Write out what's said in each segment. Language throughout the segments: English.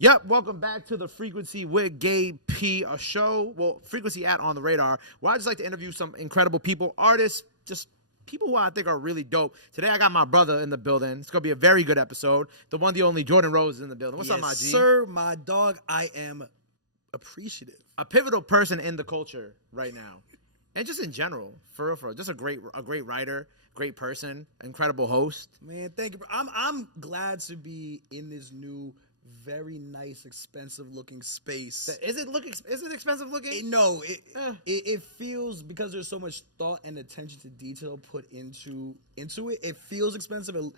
Yep, welcome back to the Frequency with Gabe P, a show, Frequency at On the Radar, where I just like to interview some incredible people, artists, just people who I think are really dope. Today I got my brother in the building. It's going to be a very good episode. The one, the only, Jordan Rose is in the building. What's up, my G? Sir, my dog, I am appreciative. A pivotal person in the culture right now. And just in general, for real, just a great writer, great person, incredible host. Man, thank you. I'm glad to be in this new, very nice, expensive-looking space. Is it expensive looking? No, it feels, because there's so much thought and attention to detail put into it. It feels expensive, and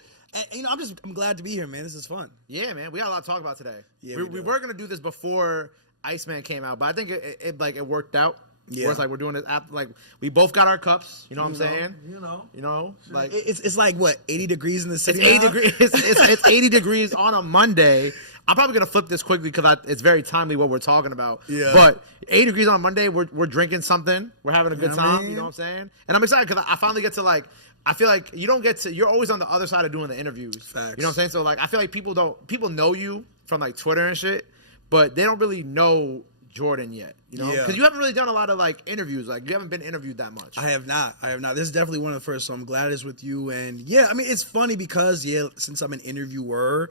I'm glad to be here, man. This is fun. Yeah, man, we got a lot to talk about today. Yeah, we were gonna do this before Iceman came out, but I think it worked out. Yeah, where it's like we're doing it like we both got our cups. You know what I'm saying? You know, like it's like what, 80 degrees in the city. It's 80 degrees. It's 80 degrees on a Monday. I'm probably gonna flip this quickly because it's very timely what we're talking about. Yeah. But 80 degrees on a Monday, we're drinking something. We're having a good time. You know what I'm saying? And I'm excited because I finally get to like. I feel like you don't get to. You're always on the other side of doing the interviews. Facts. You know what I'm saying? So like, I feel like people know you from like Twitter and shit, but they don't really know Jordan yet, you know, because you haven't really done a lot of like interviews. Like you haven't been interviewed that much. I have not. This is definitely one of the first, so I'm glad it's with you. And yeah, I mean, it's funny because since I'm an interviewer,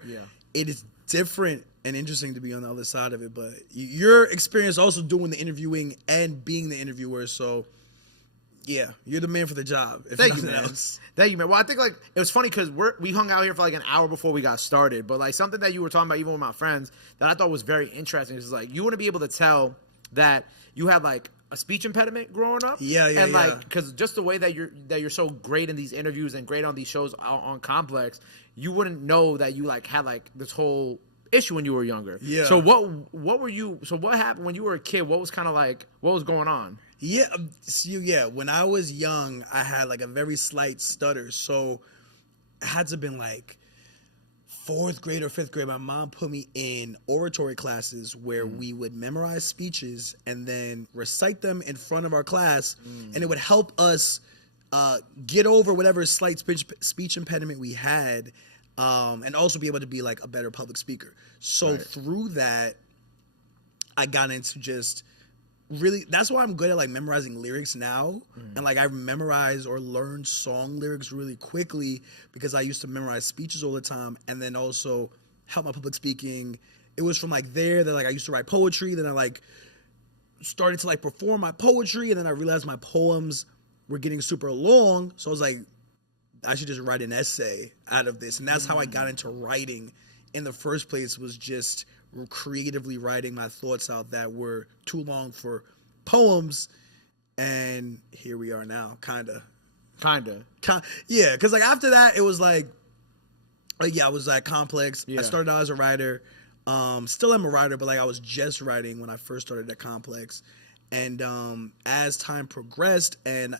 it is different and interesting to be on the other side of it. But your experience also doing the interviewing and being the interviewer, so yeah, you're the man for the job. Thank you, man. Thank you, man. Well, I think like it was funny because we hung out here for like an hour before we got started. But like something that you were talking about, even with my friends, that I thought was very interesting is like you wouldn't be able to tell that you had like a speech impediment growing up. And like because just the way that you're so great in these interviews and great on these shows on Complex, you wouldn't know that you like had like this whole issue when you were younger. Yeah. So what were you? So what happened when you were a kid? What was kind of like what was going on? Yeah, when I was young, I had like a very slight stutter. So it had to have been like 4th grade or 5th grade. My mom put me in oratory classes where we would memorize speeches and then recite them in front of our class. And it would help us get over whatever slight speech impediment we had and also be able to be like a better public speaker. So through that, I got into just... really, that's why I'm good at like memorizing lyrics now, and like I memorize or learn song lyrics really quickly because I used to memorize speeches all the time, and then also help my public speaking. It was from like there that like I used to write poetry, then I like started to like perform my poetry, and then I realized my poems were getting super long, so I was like, I should just write an essay out of this, and that's how I got into writing in the first place. Was just creatively writing my thoughts out that were too long for poems, and here we are now, kinda. Yeah, because like after that it was like I was at Complex. I started out as a writer, still am a writer, but like I was just writing when I first started at Complex, and as time progressed and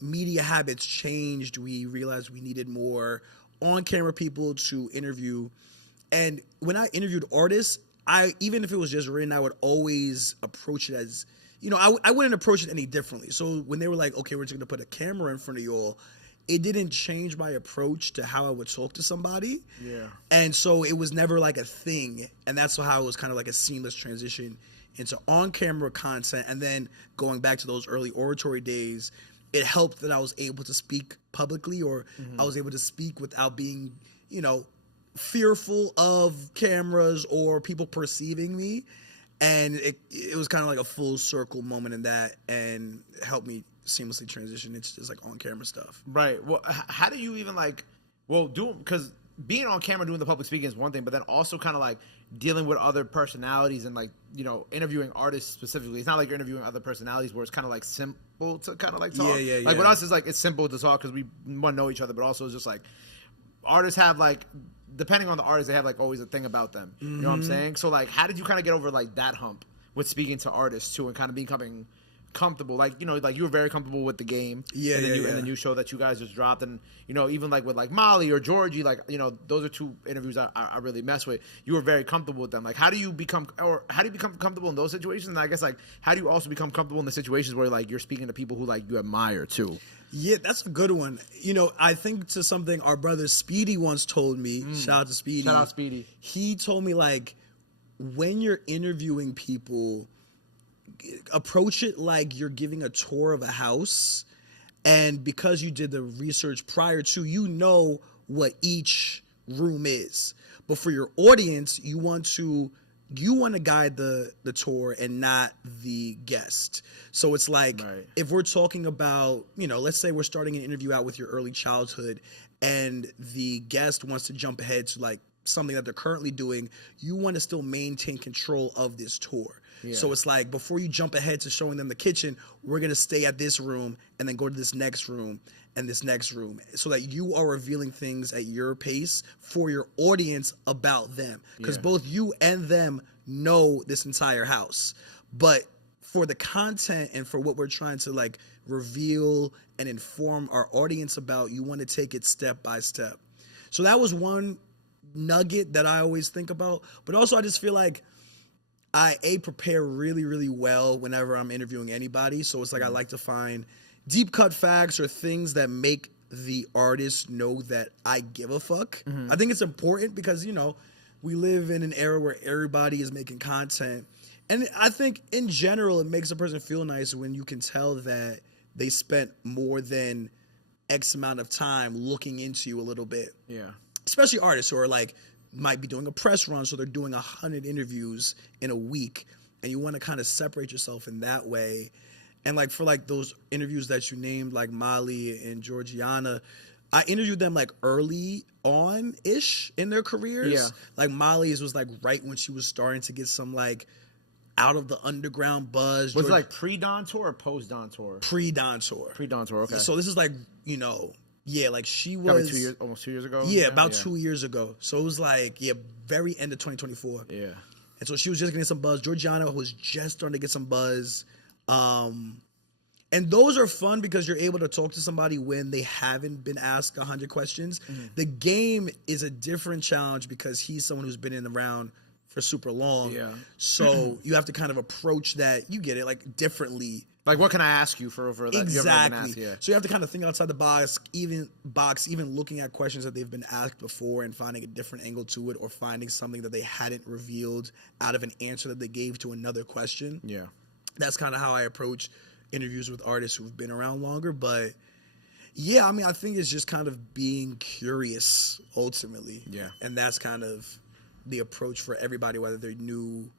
media habits changed, we realized we needed more on-camera people to interview. And when I interviewed artists, even if it was just written, I would always approach it as, I wouldn't approach it any differently. So when they were like, okay, we're just going to put a camera in front of you all, it didn't change my approach to how I would talk to somebody. Yeah. And so it was never like a thing. And that's how it was kind of like a seamless transition into on-camera content. And then going back to those early oratory days, it helped that I was able to speak publicly, or I was able to speak without being, fearful of cameras or people perceiving me, and it was kind of like a full circle moment in that, and it helped me seamlessly transition into just like on camera stuff. Right. Well, how do you even like because being on camera doing the public speaking is one thing, but then also kind of like dealing with other personalities and like interviewing artists specifically. It's not like you're interviewing other personalities where it's kind of like simple to kind of like talk. Like with us, it's like it's simple to talk because we want to know each other, but also it's just like artists have like, depending on the artist, they have like always a thing about them. You know what I'm saying? So like, how did you kind of get over like that hump with speaking to artists too, and kind of becoming comfortable? Like like you were very comfortable with the game. And the new show that you guys just dropped, and even like with like Molly or Georgie, like those are 2 interviews I really mess with. You were very comfortable with them. Like how do you become comfortable in those situations? And I guess like how do you also become comfortable in the situations where like you're speaking to people who like you admire too? Yeah, that's a good one. I think to something our brother Speedy once told me. Shout out to Speedy. Shout out Speedy. He told me like when you're interviewing people, approach it like you're giving a tour of a house, and because you did the research prior to, you know what each room is. But for your audience, you want to guide the tour and not the guest. So it's like, if we're talking about, let's say we're starting an interview out with your early childhood, and the guest wants to jump ahead to like something that they're currently doing, you want to still maintain control of this tour. Yeah. So it's like, before you jump ahead to showing them the kitchen, we're going to stay at this room and then go to this next room and this next room, so that you are revealing things at your pace for your audience about them. Because both you and them know this entire house. But for the content and for what we're trying to like reveal and inform our audience about, you want to take it step by step. So that was one nugget that I always think about. But also, I just feel like I prepare really, really well whenever I'm interviewing anybody. So it's like, I like to find deep cut facts or things that make the artist know that I give a fuck. I think it's important because, we live in an era where everybody is making content. And I think in general, it makes a person feel nice when you can tell that they spent more than X amount of time looking into you a little bit. Yeah. Especially artists who are like, might be doing a press run, so they're doing 100 interviews in a week, and you want to kind of separate yourself in that way. And like for like those interviews that you named, like Molly and Georgiana, I interviewed them like early on-ish in their careers. Yeah. Like Molly's was like right when she was starting to get some like out of the underground buzz. Was it like pre-Dawn Tour or post-Dawn Tour? Pre-Dawn Tour. Pre-Dawn Tour, okay. So this is like, like she was... almost 2 years ago? Yeah, about 2 years ago. So it was like, very end of 2024. Yeah. And so she was just getting some buzz. Georgiana was just starting to get some buzz. And those are fun because you're able to talk to somebody when they haven't been asked 100 questions. The game is a different challenge because he's someone who's been in around for super long. Yeah. So you have to kind of approach that, you get it, like differently. Like, what can I ask you for that? Exactly. You asked, yeah. So you have to kind of think outside the box, even looking at questions that they've been asked before and finding a different angle to it, or finding something that they hadn't revealed out of an answer that they gave to another question. Yeah. That's kind of how I approach interviews with artists who've been around longer. But yeah, I mean, I think it's just kind of being curious ultimately. Yeah. And that's kind of the approach for everybody, whether they're new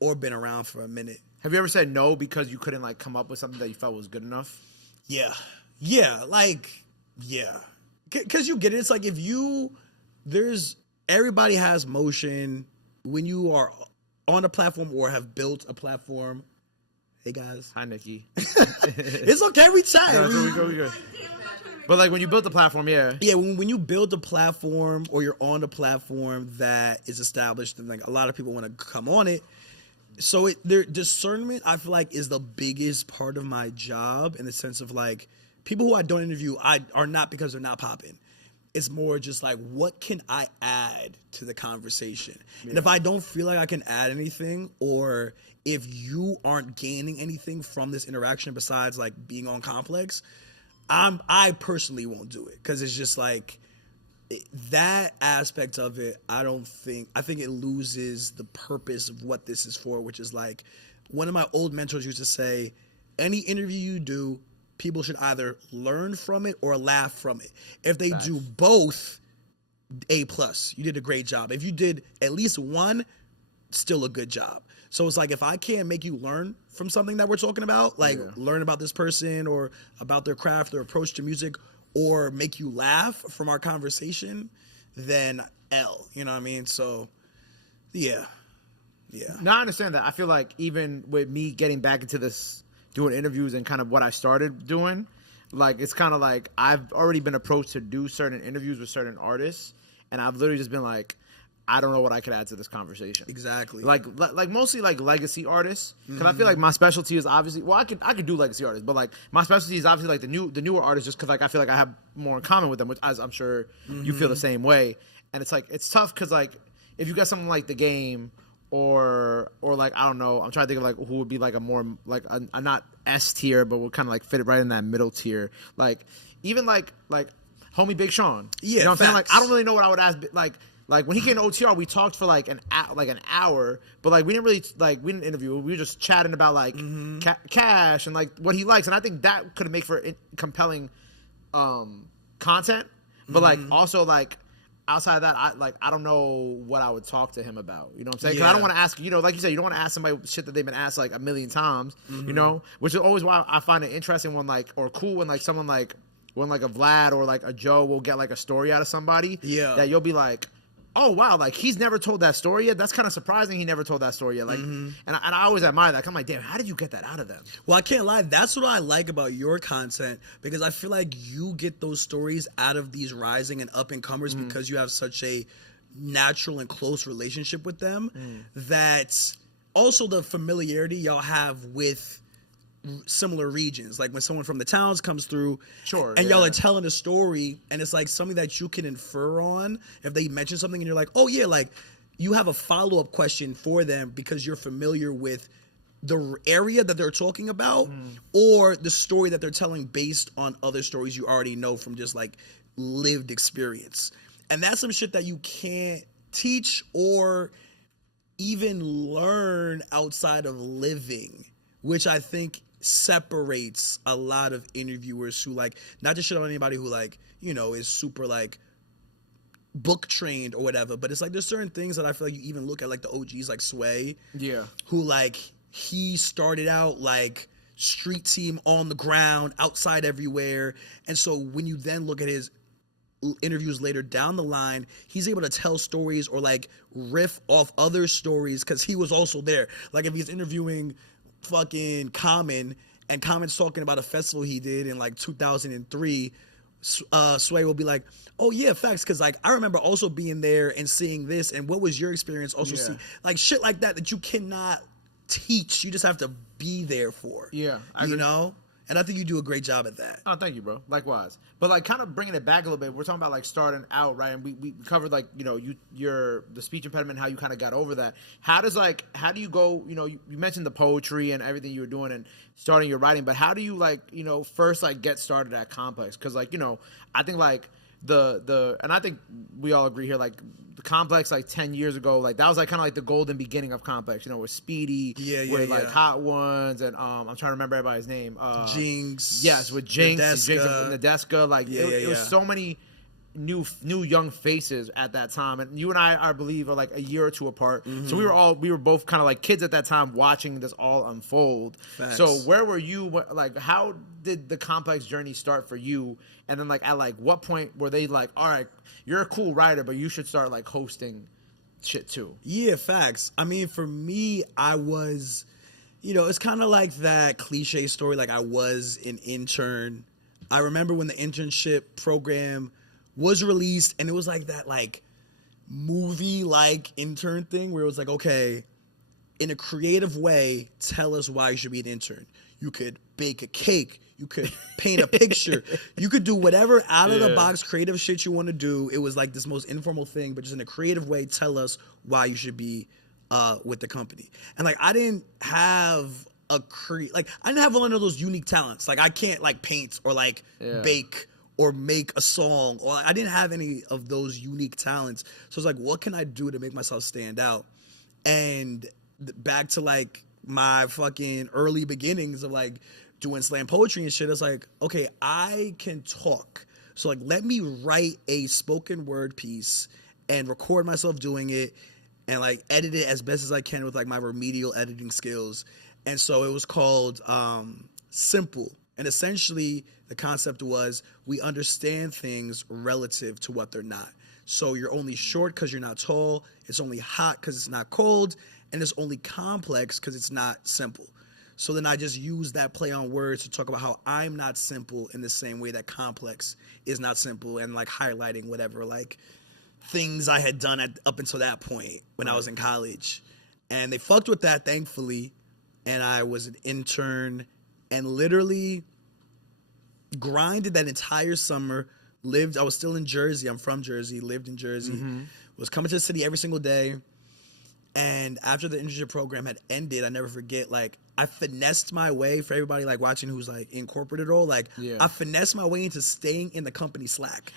or been around for a minute. Have you ever said no because you couldn't like come up with something that you felt was good enough? Yeah. Cause you get it. It's like everybody has motion when you are on a platform or have built a platform. Hey guys. Hi, Nikki. It's okay, we chat. No, we good. But like when you build the platform, yeah. Yeah, when you build a platform or you're on a platform that is established, and like a lot of people want to come on it. So their discernment, I feel like, is the biggest part of my job, in the sense of like, people who I don't interview are not because they're not popping. It's more just like, what can I add to the conversation? Yeah. And if I don't feel like I can add anything, or if you aren't gaining anything from this interaction besides like being on Complex, I personally won't do it, because it's just like that aspect of it. I think it loses the purpose of what this is for, which is like, one of my old mentors used to say, any interview you do, people should either learn from it or laugh from it. If they do both, A+. You did a great job. If you did at least one, still a good job. So it's like, if I can't make you learn from something that we're talking about, like learn about this person or about their craft, their approach to music, or make you laugh from our conversation, then L. You know what I mean? So, yeah. No, I understand that. I feel like even with me getting back into this, doing interviews and kind of what I started doing, like, it's kind of like I've already been approached to do certain interviews with certain artists, and I've literally just been like, I don't know what I could add to this conversation. Exactly. Like mostly like legacy artists, because I feel like my specialty is obviously, well, I could do legacy artists, but like my specialty is obviously like the newer artists, just because like I feel like I have more in common with them, which, as I'm sure you feel the same way. And it's like, it's tough because like if you got something like The Game or like, I don't know, I'm trying to think of like who would be like a more like a not S tier, but would kind of like fit right in that middle tier. Like even like homie Big Sean. Yeah, you know what I'm saying? Like, I don't really know what I would ask. Like, Like when he came to OTR, we talked for like an hour, but like we didn't interview. We were just chatting about like Cash and like what he likes, and I think that could make for compelling content. But like also like outside of that, I don't know what I would talk to him about. You know what I'm saying? Because I don't want to ask, like you said, you don't want to ask somebody shit that they've been asked like a million times. You know, which is always why I find it interesting when like, or cool when like someone like when like a Vlad or like a Joe will get like a story out of somebody. Yeah, that you'll be like, oh wow, like he's never told that story yet. That's kind of surprising. He never told that story yet. Like, and I always admire that. I'm like, damn, how did you get that out of them? Well, I can't lie. That's what I like about your content, because I feel like you get those stories out of these rising and up and comers because you have such a natural and close relationship with them. That also the familiarity y'all have with similar regions, like when someone from the towns comes through, and y'all are telling a story, and it's like something that you can infer on if they mention something, and you're like, oh yeah, like you have a follow-up question for them because you're familiar with the area that they're talking about or the story that they're telling based on other stories you already know from just like lived experience. And that's some shit that you can't teach or even learn outside of living, which I think separates a lot of interviewers who like, not to shit on anybody who like, is super like book trained or whatever, but it's like there's certain things that I feel like you even look at, like the OGs like Sway, who like he started out like street team on the ground, outside everywhere, and so when you then look at his interviews later down the line, he's able to tell stories or like riff off other stories because he was also there. Like if he's interviewing fucking Common, and Common's talking about a festival he did in like 2003, Sway will be like, oh yeah, facts, because like I remember also being there and seeing this, and what was your experience also see, like shit like that you cannot teach, you just have to be there for. And I think you do a great job at that. Oh, thank you, bro. Likewise. But like, kind of bringing it back a little bit, we're talking about like starting out, right? And we covered like, the speech impediment, how you kind of got over that. How do you go? You mentioned the poetry and everything you were doing and starting your writing, but how do you like, first like get started at Complex? Because like, I think like and I think we all agree here, like the Complex like 10 years ago, like that was like kind of like the golden beginning of Complex, with Speedy, with like Hot Ones, and I'm trying to remember everybody's name. Jinx. Yes, with Jinx, Nadeska, like it was so many new young faces at that time, and you and I believe are like a year or two apart. So we were both kind of like kids at that time watching this all unfold. Facts. So where were you, like how did the Complex journey start for you, and then like at like what point were they like, all right, you're a cool writer, but you should start like hosting shit too? Yeah, facts. I mean, for me, I was, it's kind of like that cliche story, like I was an intern. I remember when the internship program was released, and it was like that like movie like intern thing where it was like, okay, in a creative way, tell us why you should be an intern. You could bake a cake, you could paint a picture, you could do whatever out of the box creative shit you want to do. It was like this most informal thing, but just in a creative way, tell us why you should be with the company. And like I didn't have I didn't have one of those unique talents. Like I can't like paint or like bake or make a song, or I didn't have any of those unique talents. So it's like, what can I do to make myself stand out? And back to like my fucking early beginnings of like doing slam poetry and shit, it's like, okay, I can talk. So like, let me write a spoken word piece and record myself doing it and like edit it as best as I can with like my remedial editing skills. And so it was called Simple. And essentially, the concept was we understand things relative to what they're not. So you're only short because you're not tall. It's only hot because it's not cold. And it's only complex because it's not simple. So then I just use that play on words to talk about how I'm not simple in the same way that complex is not simple, and like highlighting whatever like things I had done up until that point when I was in college. And they fucked with that, thankfully. And I was an intern and literally grinded that entire summer. I was still in Jersey. I'm from Jersey, lived in Jersey. Was coming to the city every single day. And after the internship program had ended, I never forget, like, I finessed my way, for everybody like watching who's like in corporate at all, like I finessed my way into staying in the company Slack.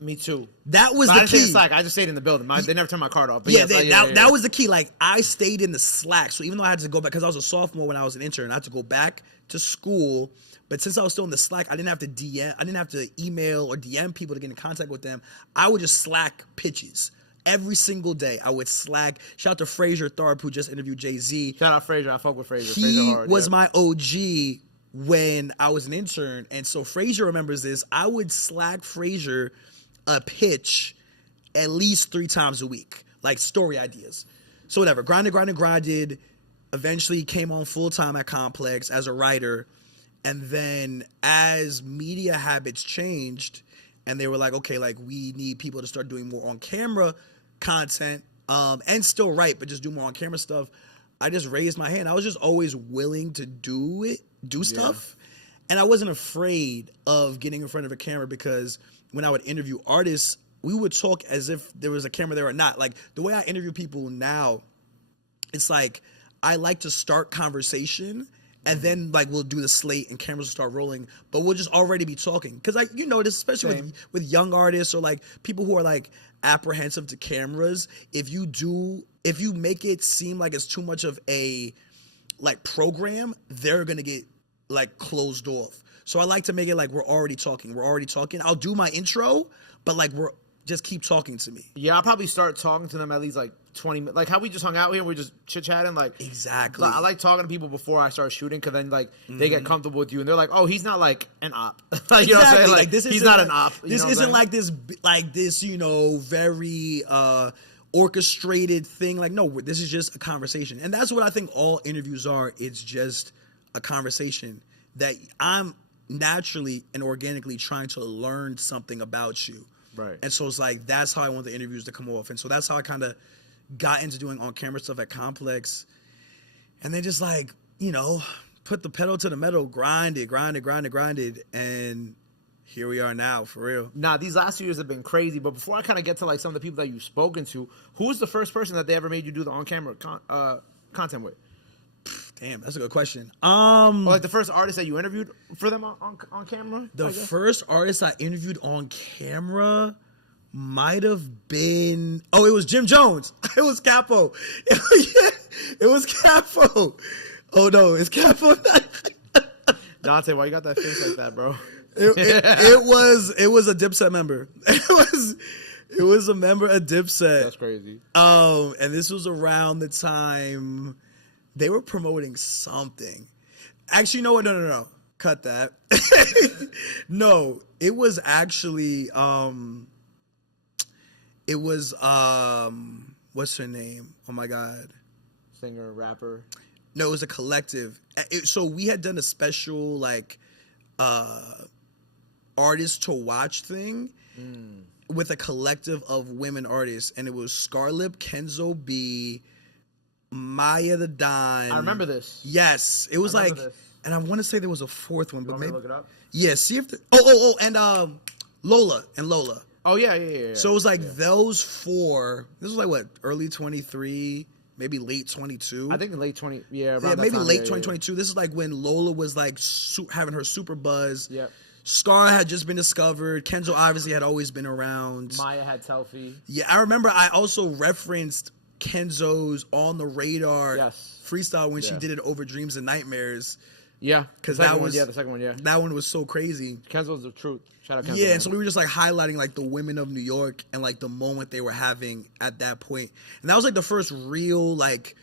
Me too. That was But I the didn't stay in key. Slack. I just stayed in the building. They never turned my card off. But Yeah, yes, that was the key. Like, I stayed in the Slack. So even though I had to go back, because I was a sophomore when I was an intern, I had to go back to school. But since I was still in the Slack, I didn't have to email or DM people to get in contact with them. I would just Slack pitches. Every single day, I would Slack. Shout out to Fraser Tharp, who just interviewed Jay-Z. Shout out Fraser. I fuck with Fraser. He Fraser hard, was my OG when I was an intern. And so Fraser remembers this. I would Slack Fraser a pitch at least 3 times a week, like story ideas. So whatever, grinded. Eventually came on full-time at Complex as a writer. And then as media habits changed, and they were like, okay, like we need people to start doing more on-camera content, and still write, but just do more on-camera stuff. I just raised my hand. I was just always willing to do stuff. And I wasn't afraid of getting in front of a camera, because when I would interview artists, we would talk as if there was a camera there or not. Like, the way I interview people now, it's like I like to start conversation, and then like we'll do the slate and cameras will start rolling, but we'll just already be talking. Because like, you know this, especially with young artists or like people who are like apprehensive to cameras, if you make it seem like it's too much of a like program, they're gonna get like closed off. So I like to make it like we're already talking. I'll do my intro, but like just keep talking to me. Yeah, I'll probably start talking to them at least like 20 minutes. Like how we just hung out here and we're just chit-chatting. Like, exactly. I like talking to people before I start shooting, because then like they get comfortable with you and they're like, oh, he's not like an op. Like, you know what I'm saying? Like, he's not an op. This isn't like this, you know, very orchestrated thing. Like, no, this is just a conversation. And that's what I think all interviews are. It's just a conversation that I'm naturally and organically trying to learn something about you. Right. And so it's like, that's how I want the interviews to come off. And so that's how I kind of got into doing on-camera stuff at Complex. And then just like, you know, put the pedal to the metal, grinded. And here we are now, for real. Nah, these last 2 years have been crazy. But before I kind of get to like some of the people that you've spoken to, who was the first person that they ever made you do the on-camera content with? Damn, that's a good question. Or like the first artist that you interviewed for them on camera? The first artist I interviewed on camera might have been... Oh, it was Jim Jones. It was Capo. It was Capo. Oh, no, it's Capo. Dante, why you got that face like that, bro? It was a Dipset member. It was a member of Dipset. That's crazy. And this was around the time... They were promoting something. Actually, you know what? No. Cut that. No, it was actually, what's her name? Oh my God. Singer, rapper. No, it was a collective. So we had done a special, like, artist to watch thing with a collective of women artists. And it was Scarlett, Kenzo B, Maya the Don. I remember this. Yes, it was like, and I want to say there was a fourth one, but maybe look it up. Yeah, see if and Lola. Oh yeah. So it was like those 4. This was like what, early 23, maybe late 22. I think late 20. Yeah, maybe late 2022. This is like when Lola was like having her super buzz. Yeah. Scar had just been discovered. Kenzo obviously had always been around. Maya had Selfie. Yeah, I remember. I also referenced Kenzo's On the Radar freestyle when she did it over Dreams and Nightmares. Yeah, because the second one. That one was so crazy. Kenzo's the truth. Shout out Kenzo. Yeah, and so we were just like highlighting like the women of New York and like the moment they were having at that point. And that was like the first real, like,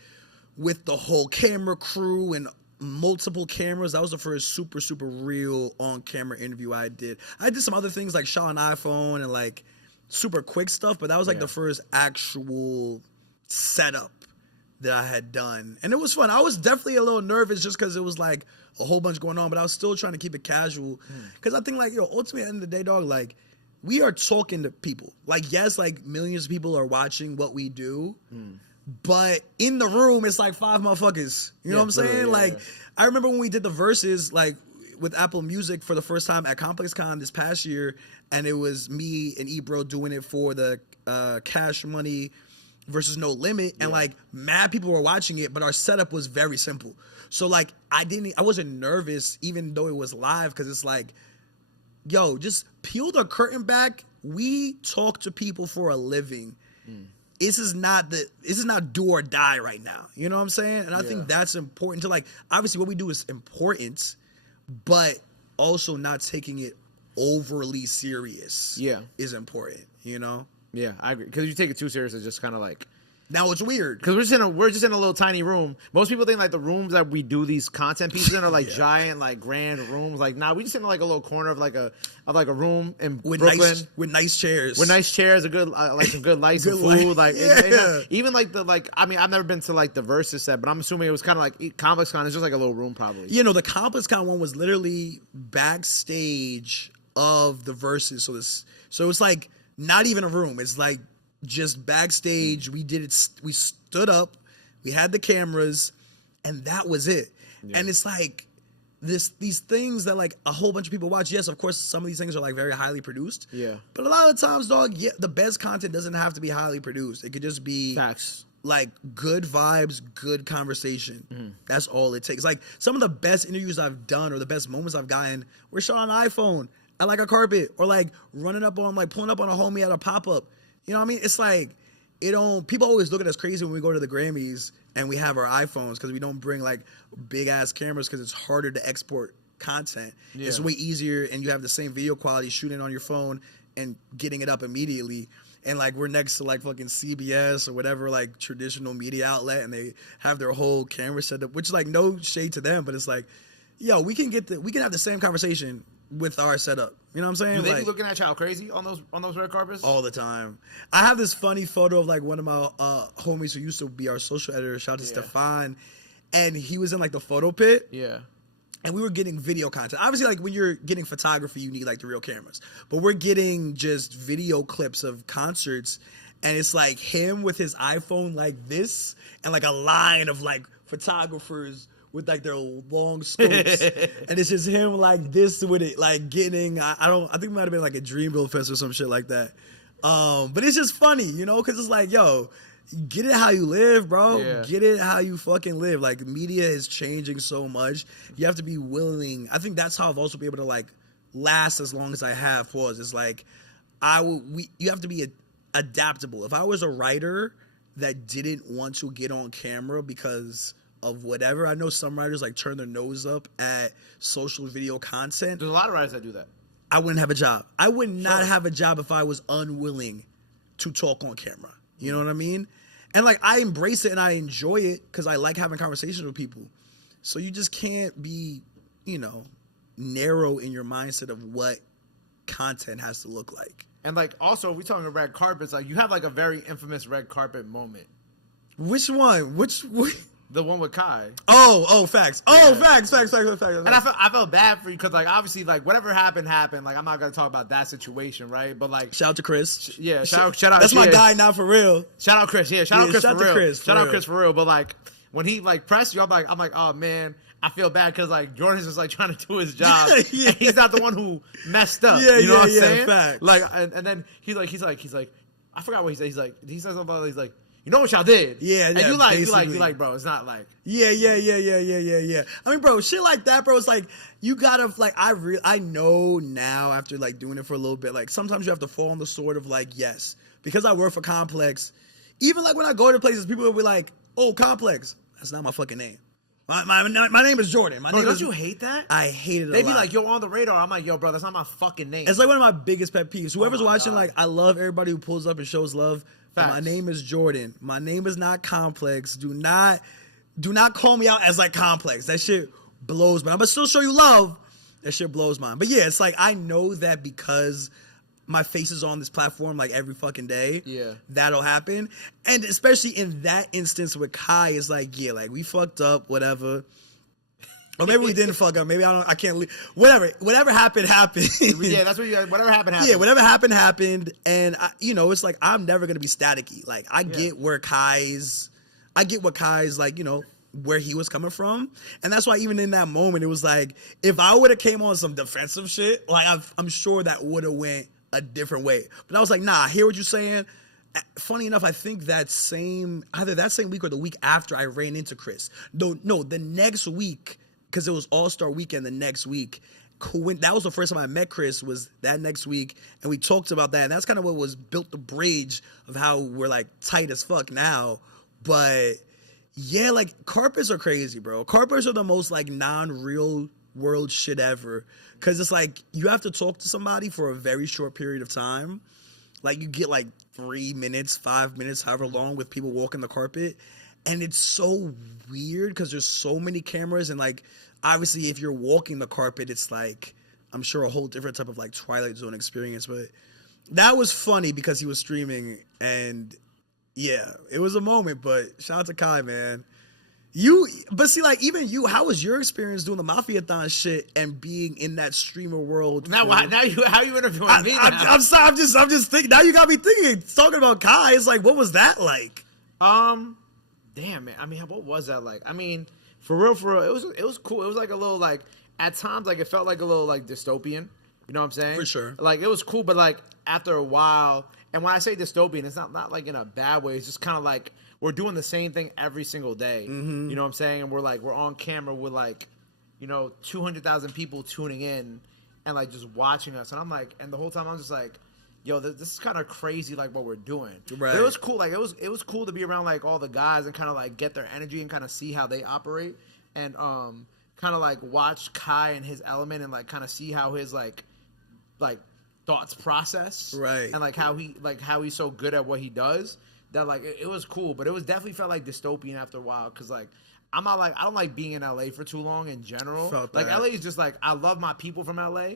with the whole camera crew and multiple cameras. That was the first super real on camera interview I did. I did some other things like shot on iPhone and like super quick stuff, but that was like the first actual setup that I had done. And it was fun. I was definitely a little nervous just because it was like a whole bunch going on, but I was still trying to keep it casual. Because I think like, ultimately at the end of the day, dog, like, we are talking to people. Like, yes, like millions of people are watching what we do, but in the room, it's like 5 motherfuckers. You know what I'm saying? I remember when we did the verses, like, with Apple Music for the first time at ComplexCon this past year, and it was me and Ebro doing it for the Cash Money versus No Limit, and like mad people were watching it, but our setup was very simple. So like I wasn't nervous even though it was live, because it's like, yo, just peel the curtain back we talk to people for a living. This is not do or die right now. You know what I'm saying? And I think that's important to, like, obviously what we do is important, but also not taking it overly serious is important, you know? Yeah, I agree. Because if you take it too serious, it's just kind of like... Now it's weird. Because we're just in a little tiny room. Most people think like the rooms that we do these content pieces in are like giant, like grand rooms. Like, nah, we just in like a little corner of like a room in Brooklyn with nice chairs. With nice chairs, a good like some good lights and food. Like even like I mean, I've never been to like the Versus set, but I'm assuming it was kind of like Complex Con. It's just like a little room probably. You know, the Complex Con one was literally backstage of the Versus. So it's like not even a room. It's like just backstage. We did it. We stood up. We had the cameras, and that was it. Yeah. And it's like these things that like a whole bunch of people watch. Yes, of course, some of these things are like very highly produced. Yeah. But a lot of times, dog, the best content doesn't have to be highly produced. It could just be facts. Like good vibes, good conversation. That's all it takes. Like some of the best interviews I've done or the best moments I've gotten were shot on an iPhone at like a carpet or like pulling up on a homie at a pop-up. You know what I mean? It's like, people always look at us crazy when we go to the Grammys and we have our iPhones because we don't bring like big ass cameras because it's harder to export content. Yeah. It's way easier and you have the same video quality shooting on your phone and getting it up immediately. And like we're next to like fucking CBS or whatever like traditional media outlet and they have their whole camera set up, which is like no shade to them, but it's like, yo, we can have the same conversation with our setup. You know what I'm saying? Do they like, be looking at y'all crazy on those red carpets? All the time. I have this funny photo of like one of my homies who used to be our social editor, shout out to Stefan, and he was in like the photo pit. Yeah. And we were getting video content. Obviously, like when you're getting photography, you need like the real cameras. But we're getting just video clips of concerts, and it's like him with his iPhone like this, and like a line of like photographers with like their long scopes, and it's just him like this with it, like getting. I think it might have been like a Dreamville Fest or some shit like that. But it's just funny, you know, because it's like, yo, get it how you live, bro. Yeah. Get it how you fucking live. Like media is changing so much. You have to be willing. I think that's how I've also been able to like last as long as I have. It's like you have to be adaptable. If I was a writer that didn't want to get on camera because of whatever. I know some writers like turn their nose up at social video content. There's a lot of writers that do that. I wouldn't have a job. I would not have a job if I was unwilling to talk on camera. You know what I mean? And like I embrace it and I enjoy it because I like having conversations with people. So you just can't be, you know, narrow in your mindset of what content has to look like. And like also, we talking about red carpets. Like you have like a very infamous red carpet moment. Which one? Which? The one with Kai. Oh, facts. Oh, yeah. Facts. And I felt bad for you because, like, obviously, like, whatever happened. Like, I'm not going to talk about that situation, right? But, like. Shout out to Chris. Yeah, shout out. That's my guy now for real. Shout out Chris. Yeah, shout out Chris for real. Shout out Chris for real. But, like, when he, like, pressed you, I'm like, oh, man. I feel bad because, like, Jordan's just, like, trying to do his job. And he's not the one who messed up. You know what I'm saying? Facts. Like, and then he's like, I forgot what he said. He says something he's like, you know what y'all did? Yeah, and you like, bro, it's not like. Yeah. I mean, bro, shit like that, bro. It's like you gotta like. I know now after like doing it for a little bit, like sometimes you have to fall on the sword of like, yes, because I work for Complex. Even like when I go to places, people will be like, "Oh, Complex, that's not my fucking name. My name is Jordan. Don't you hate that? I hate it. They be like, yo, on the radar. I'm like, yo, bro, that's not my fucking name. It's like one of my biggest pet peeves. Whoever's watching, like, I love everybody who pulls up and shows love. My name is Jordan. My name is not Complex. Do not call me out as like Complex. That shit blows mine. I'm gonna still show you love. That shit blows mine. But yeah, it's like I know that because my face is on this platform like every fucking day. Yeah, that'll happen. And especially in that instance with Kai, it's like, yeah, like we fucked up, whatever. Or maybe we didn't fuck up. Maybe I can't leave. Whatever happened. Yeah, that's what whatever happened. Yeah, whatever happened. And it's like I'm never gonna be staticky. Like I get what Kai's like, where he was coming from. And that's why even in that moment, it was like, if I would have came on some defensive shit, like I'm sure that would have went a different way. But I was like, nah, I hear what you're saying. Funny enough, I think either that same week or the week after I ran into Chris. No, the next week. Because it was All-Star Weekend the next week. that was the first time I met Chris, was that next week, and we talked about that, and that's kind of what was built the bridge of how we're like tight as fuck now. But yeah, like carpets are crazy, bro. Carpets are the most like non-real world shit ever, because it's like you have to talk to somebody for a very short period of time. Like you get like 3 minutes, 5 minutes, however long, with people walking the carpet, and it's so weird because there's so many cameras, and like obviously if you're walking the carpet, it's like I'm sure a whole different type of like Twilight Zone experience. But that was funny because he was streaming, and yeah, it was a moment. But shout out to Kai, man. But see, like, even you, how was your experience doing the Mafia-thon shit and being in that streamer world? Now how you interviewing me? I'm sorry, I'm just thinking. Now you got me thinking. Talking about Kai, it's like, what was that like? Damn, man. I mean, what was that like? I mean, for real, it was cool. It was like a little like at times like it felt like a little like dystopian. You know what I'm saying? For sure. Like it was cool, but like after a while, and when I say dystopian, it's not like in a bad way. It's just kind of like we're doing the same thing every single day. Mm-hmm. You know what I'm saying? And we're on camera with like, 200,000 people tuning in and like just watching us. And I'm like, and the whole time I'm just like, yo, this is kind of crazy, like what we're doing. Right. But it was cool. Like it was cool to be around like all the guys and kind of like get their energy and kind of see how they operate and kind of like watch Kai and his element and like kind of see how his like thoughts process. Right. And like how he's so good at what he does. That like it was cool, but it was definitely felt like dystopian after a while because like I don't like being in LA for too long in general. Like LA is just like I love my people from LA,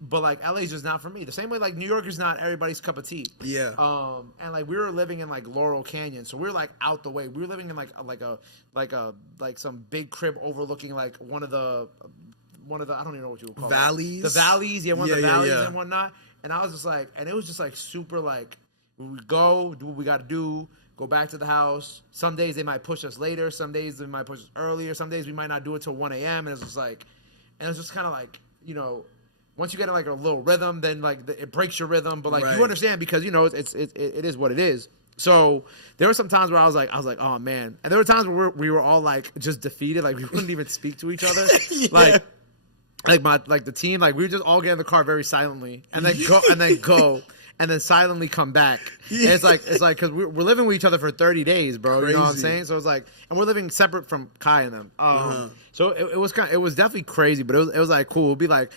but like LA is just not for me. The same way like New York is not everybody's cup of tea. Yeah. And like we were living in like Laurel Canyon, so we were like out the way. We were living in like some big crib overlooking like one of the I don't even know what you would call valleys. It. The valleys, yeah, one of the valleys yeah. and whatnot. And I was just like, and it was just like super like. We go, do what we got to do, go back to the house. Some days they might push us later. Some days they might push us earlier. Some days we might not do it till 1 a.m. And it's just like, and it's just kind of like, once you get in like a little rhythm, then like it breaks your rhythm. But like you understand because it is what it is. So there were some times where I was like, oh man. And there were times where we were all like just defeated, like we wouldn't even speak to each other, yeah. like the team, like we would just all get in the car very silently and then go. And then silently come back. Yeah. And it's like because we're living with each other for 30 days, bro. Crazy. You know what I'm saying? So it's like, and we're living separate from Kai and them. So it was definitely crazy, but it was like cool. It'd be like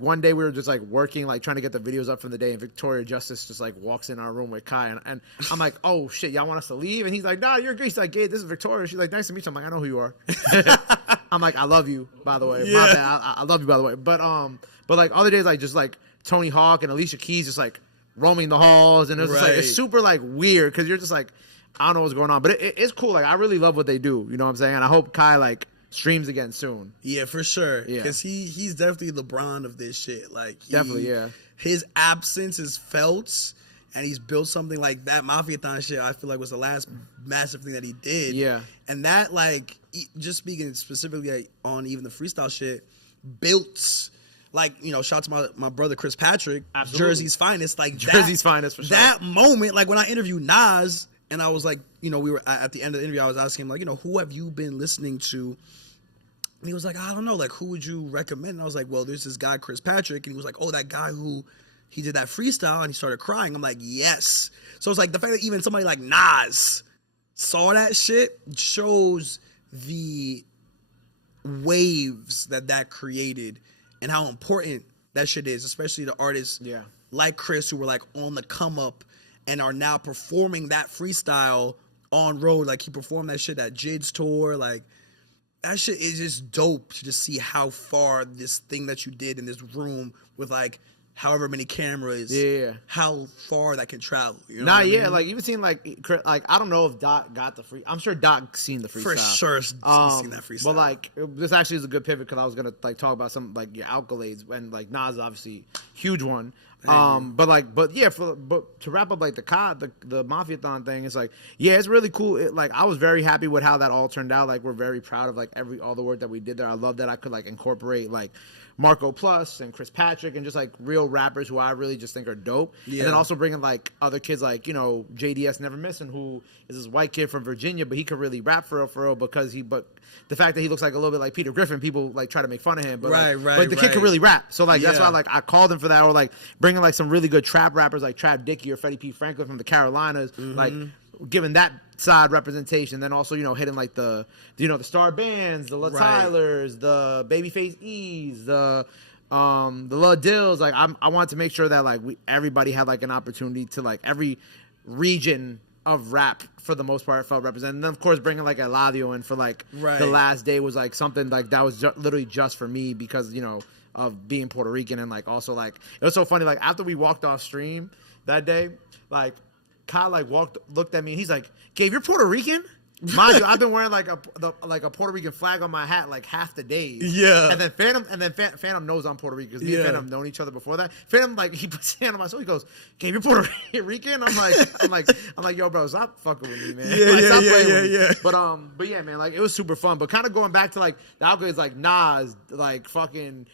one day we were just like working, like trying to get the videos up from the day, and Victoria Justice just like walks in our room with Kai, and I'm like, oh shit, y'all want us to leave? And he's like, nah, you're good. He's like, hey, this is Victoria. She's like, nice to meet you. I'm like, I know who you are. I'm like, I love you, by the way. Yeah. My bad. I love you, by the way. But like other days, like just like Tony Hawk and Alicia Keys just like roaming the halls, and it's just like it's super like weird because you're just like I don't know what's going on, but it's cool. Like I really love what they do. You know what I'm saying? And I hope Kai like streams again soon. Yeah, for sure. Yeah, because he's definitely LeBron of this shit. Like definitely, yeah. His absence is felt, and he's built something like that Mafia-thon shit. I feel like was the last massive thing that he did. Yeah, and that like just speaking specifically like, on even the freestyle shit built. Like, shout out to my brother Chris Patrick, Absolutely. Jersey's finest. Like Jersey's finest for sure. That moment, like when I interviewed Nas, and I was like, we were at the end of the interview, I was asking him like, who have you been listening to? And he was like, I don't know, like who would you recommend? And I was like, well, there's this guy Chris Patrick, and he was like, oh, that guy who he did that freestyle, and he started crying. I'm like, yes. So it's like the fact that even somebody like Nas saw that shit shows the waves that created. And how important that shit is, especially the artists like Chris who were like on the come up and are now performing that freestyle on road. Like he performed that shit at Jid's tour. Like that shit is just dope to just see how far this thing that you did in this room with like however many cameras, how far that can travel. You know what I mean? Like even seeing like I don't know if Doc got the free. I'm sure Doc seen the freestyle for sure. He's seen that freestyle. But like this actually is a good pivot because I was gonna like talk about some like your accolades and like Nas is obviously huge one. But yeah, but to wrap up like the Mafiathon thing, it's like, yeah, it's really cool. Like I was very happy with how that all turned out. Like we're very proud of like all the work that we did there. I love that I could like incorporate like Marco Plus and Chris Patrick and just like real rappers who I really just think are dope. Yeah. And then also bringing like other kids like, you know, JDS Never Missing, who is this white kid from Virginia, but he could really rap for real because the fact that he looks like a little bit like Peter Griffin, people like try to make fun of him, but but the kid can really rap. So like that's why like I called him for that, or like bringing like some really good trap rappers like Trap Dicky or Freddie P. Franklin from the Carolinas, like giving that side representation. Then also, you know, hitting like the star bands, the La Tylers, the Babyface E's, the La Dills. Like I wanted to make sure that like everybody had like an opportunity to like every region of rap for the most part felt represented. And then of course bringing like Eladio in for like the last day was like something like that was literally just for me because, you know, of being Puerto Rican. And like also like it was so funny, like after we walked off stream that day, like Kyle like looked at me and he's like, Gabe, you're Puerto Rican? Mind you, I've been wearing like a Puerto Rican flag on my hat like half the days. Yeah. And then Phantom knows I'm Puerto Rican because me and Phantom have known each other before that. Phantom like he puts his hand on my shoulder. He goes, "Gabe, you're Puerto Rican?" I'm like, yo, bro, stop fucking with me, man. Yeah. But yeah, man, like it was super fun. But kind of going back to like the algorithm, like Nas, like fucking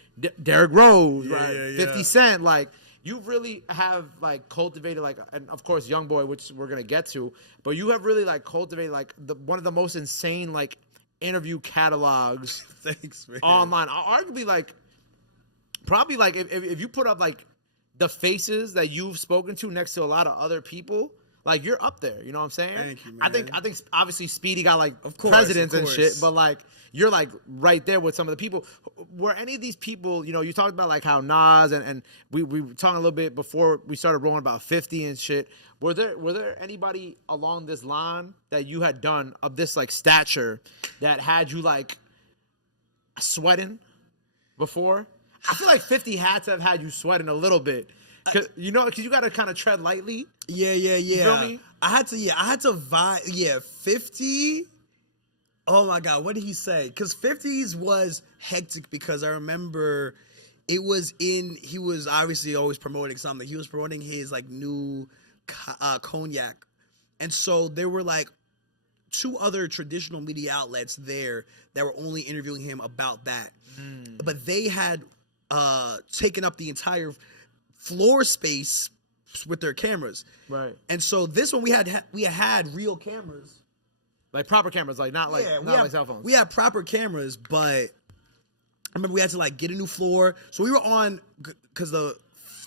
Derrick Rose, right? 50 Cent, like. You really have like cultivated like, and of course Youngboy, which we're gonna get to, but you have really like cultivated like one of the most insane like interview catalogs. Thanks, man. Online, arguably like, probably like if you put up like the faces that you've spoken to next to a lot of other people, like you're up there. You know what I'm saying? Thank you, man. I think obviously Speedy got like presidents and shit, but like you're like right there with some of the people. Were any of these people, you know, you talked about like how Nas and we were talking a little bit before we started rolling about 50 and shit. Were there anybody along this line that you had done of this like stature that had you like sweating before? I feel like 50 had to have had you sweating a little bit. Cause you got to kind of tread lightly. Yeah. You feel me? I had to vibe. Yeah, 50. Oh my God, what did he say? Because 50's was hectic because I remember he was obviously always promoting something. He was promoting his like new cognac. And so there were like 2 other traditional media outlets there that were only interviewing him about that. But they had taken up the entire floor space with their cameras. Right. And so this one we had real cameras. Like proper cameras, like not like cell phones. We had proper cameras, but I remember we had to like get a new floor. So we were on, because the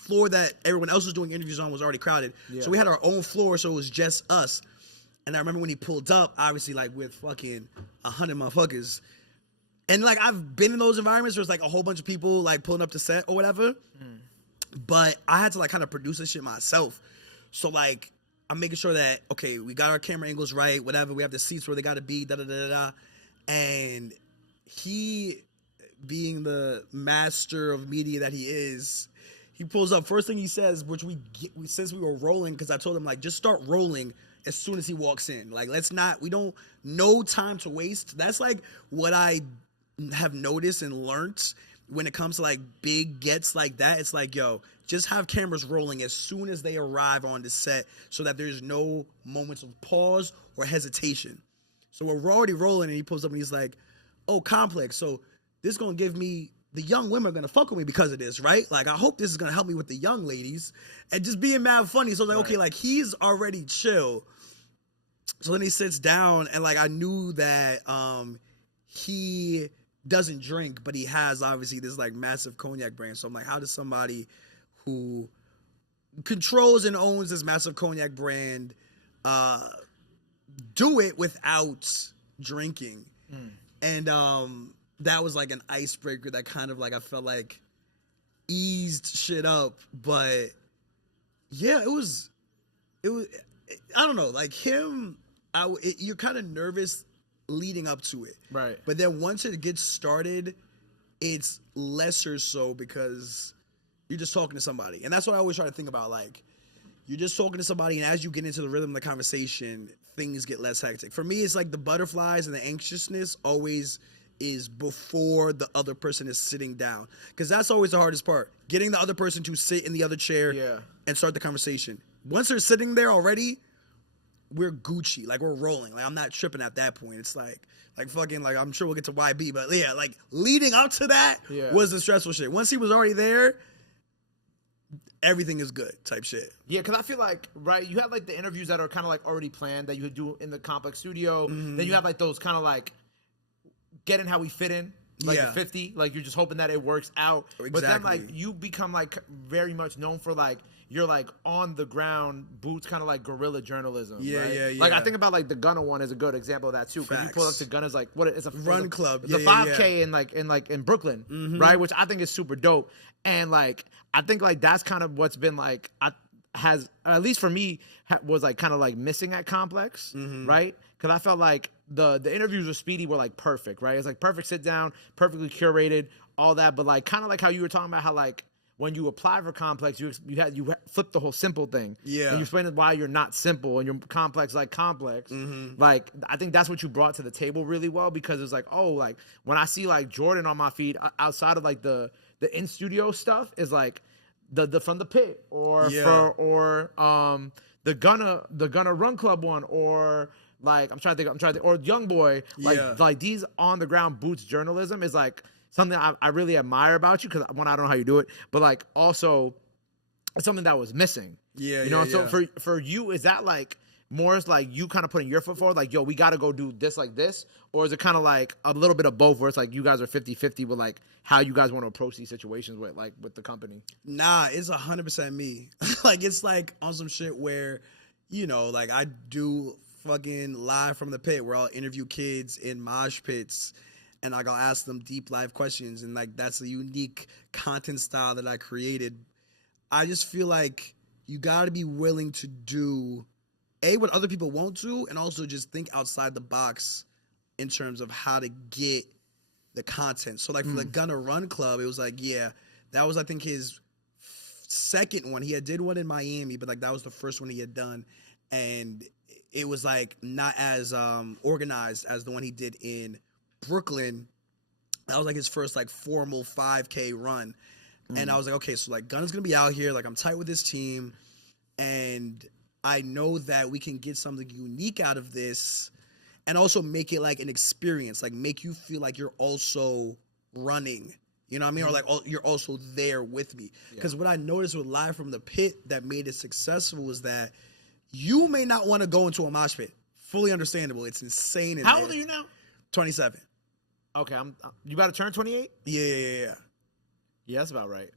floor that everyone else was doing interviews on was already crowded. Yeah. So we had our own floor, so it was just us. And I remember when he pulled up, obviously like with fucking 100 motherfuckers. And like I've been in those environments where it's like a whole bunch of people like pulling up to set or whatever. But I had to like kind of produce this shit myself. So like I'm making sure that, okay, we got our camera angles right, whatever. We have the seats where they got to be, da-da-da-da-da. And he, being the master of media that he is, he pulls up. First thing he says, which since we were rolling, because I told him, like, just start rolling as soon as he walks in. Like, no time to waste. That's, like, what I have noticed and learned when it comes to, like, big gets like that. It's like, yo, just have cameras rolling as soon as they arrive on the set so that there's no moments of pause or hesitation. So we're already rolling, and he pulls up and he's like, oh, Complex, so this is going to give me, the young women are going to fuck with me because of this, right? Like, I hope this is going to help me with the young ladies. And just being mad funny. So, like, okay, like, he's already chill. So then he sits down, and, like, I knew that he doesn't drink, but he has, obviously, this, like, massive cognac brand. So I'm like, how does somebody who controls and owns this massive cognac brand do it without drinking? And that was like an icebreaker that kind of like I felt like eased shit up. But yeah, it was I don't know, like him, you're kind of nervous leading up to it, right? But then once it gets started, it's lesser so because you're just talking to somebody. And that's what I always try to think about. Like, you're just talking to somebody, and as you get into the rhythm of the conversation, things get less hectic. For me, it's like the butterflies and the anxiousness always is before the other person is sitting down. Because that's always the hardest part. Getting the other person to sit in the other chair and start the conversation. Once they're sitting there already, we're Gucci. Like, we're rolling. Like, I'm not tripping at that point. It's like fucking, like, I'm sure we'll get to YB. But, yeah, like, leading up to that was the stressful shit. Once he was already there, everything is good type shit. Yeah, because I feel like, right, you have, like, the interviews that are kind of, like, already planned that you would do in the complex studio. Then you have, like, those kind of, like, getting how we fit in. Like, 50. Like, you're just hoping that it works out. Exactly. But then, like, you become, like, very much known for, like, you're like on the ground boots, kind of like guerrilla journalism. Yeah, right? yeah. Like I think about like the Gunna one is a good example of that too. Because you pull up to Gunna's like what it's a run club, the 5K in Brooklyn, right? Which I think is super dope. And like I think like that's kind of what's been like has at least for me was like kind of like missing at Complex, right? Because I felt like the interviews with Speedy were like perfect, right? It's like perfect sit down, perfectly curated, all that. But like kind of like how you were talking about how like. When you apply for Complex, you flip the whole simple thing. Yeah. And you explain why you're not simple and you're complex like Complex. Like, I think that's what you brought to the table really well because it's like, oh, like, when I see, like, Jordan on my feed outside of, like, the in-studio stuff is, like, the From the Pit or the Gunna Run Club one or, like, I'm trying to think, or Youngboy. Like, these on-the-ground boots journalism is, like, something I really admire about you because one, I don't know how you do it, but like also it's something that was missing. Yeah, you know. So for you, is that like more is like you kind of putting your foot forward, like yo, we got to go do this like this, or is it kind of like a little bit of both, where it's like you guys are 50-50 with like how you guys want to approach these situations with the company? Nah, it's 100% me. Like it's like on some shit where, you know, like I do fucking live from the pit where I'll interview kids in mosh pits. And like I'll ask them deep live questions, and like that's a unique content style that I created. I just feel like you got to be willing to do what other people won't do, and also just think outside the box in terms of how to get the content. So like for the Gunna Run Club, it was like that was I think his second one. He did one in Miami, but like that was the first one he had done, and it was like not as organized as the one he did in Brooklyn. That was like his first like formal 5K run. And I was like, okay, so like Gunna's gonna be out here, like I'm tight with this team, and I know that we can get something unique out of this and also make it like an experience, like make you feel like you're also running, you know what I mean? Or like you're also there with me. Because what I noticed with Live from the Pit that made it successful was that you may not want to go into a mosh pit. Fully understandable. It's insane. How old are you now? 27. Okay, you about to turn 28? Yeah. Yeah, that's about right.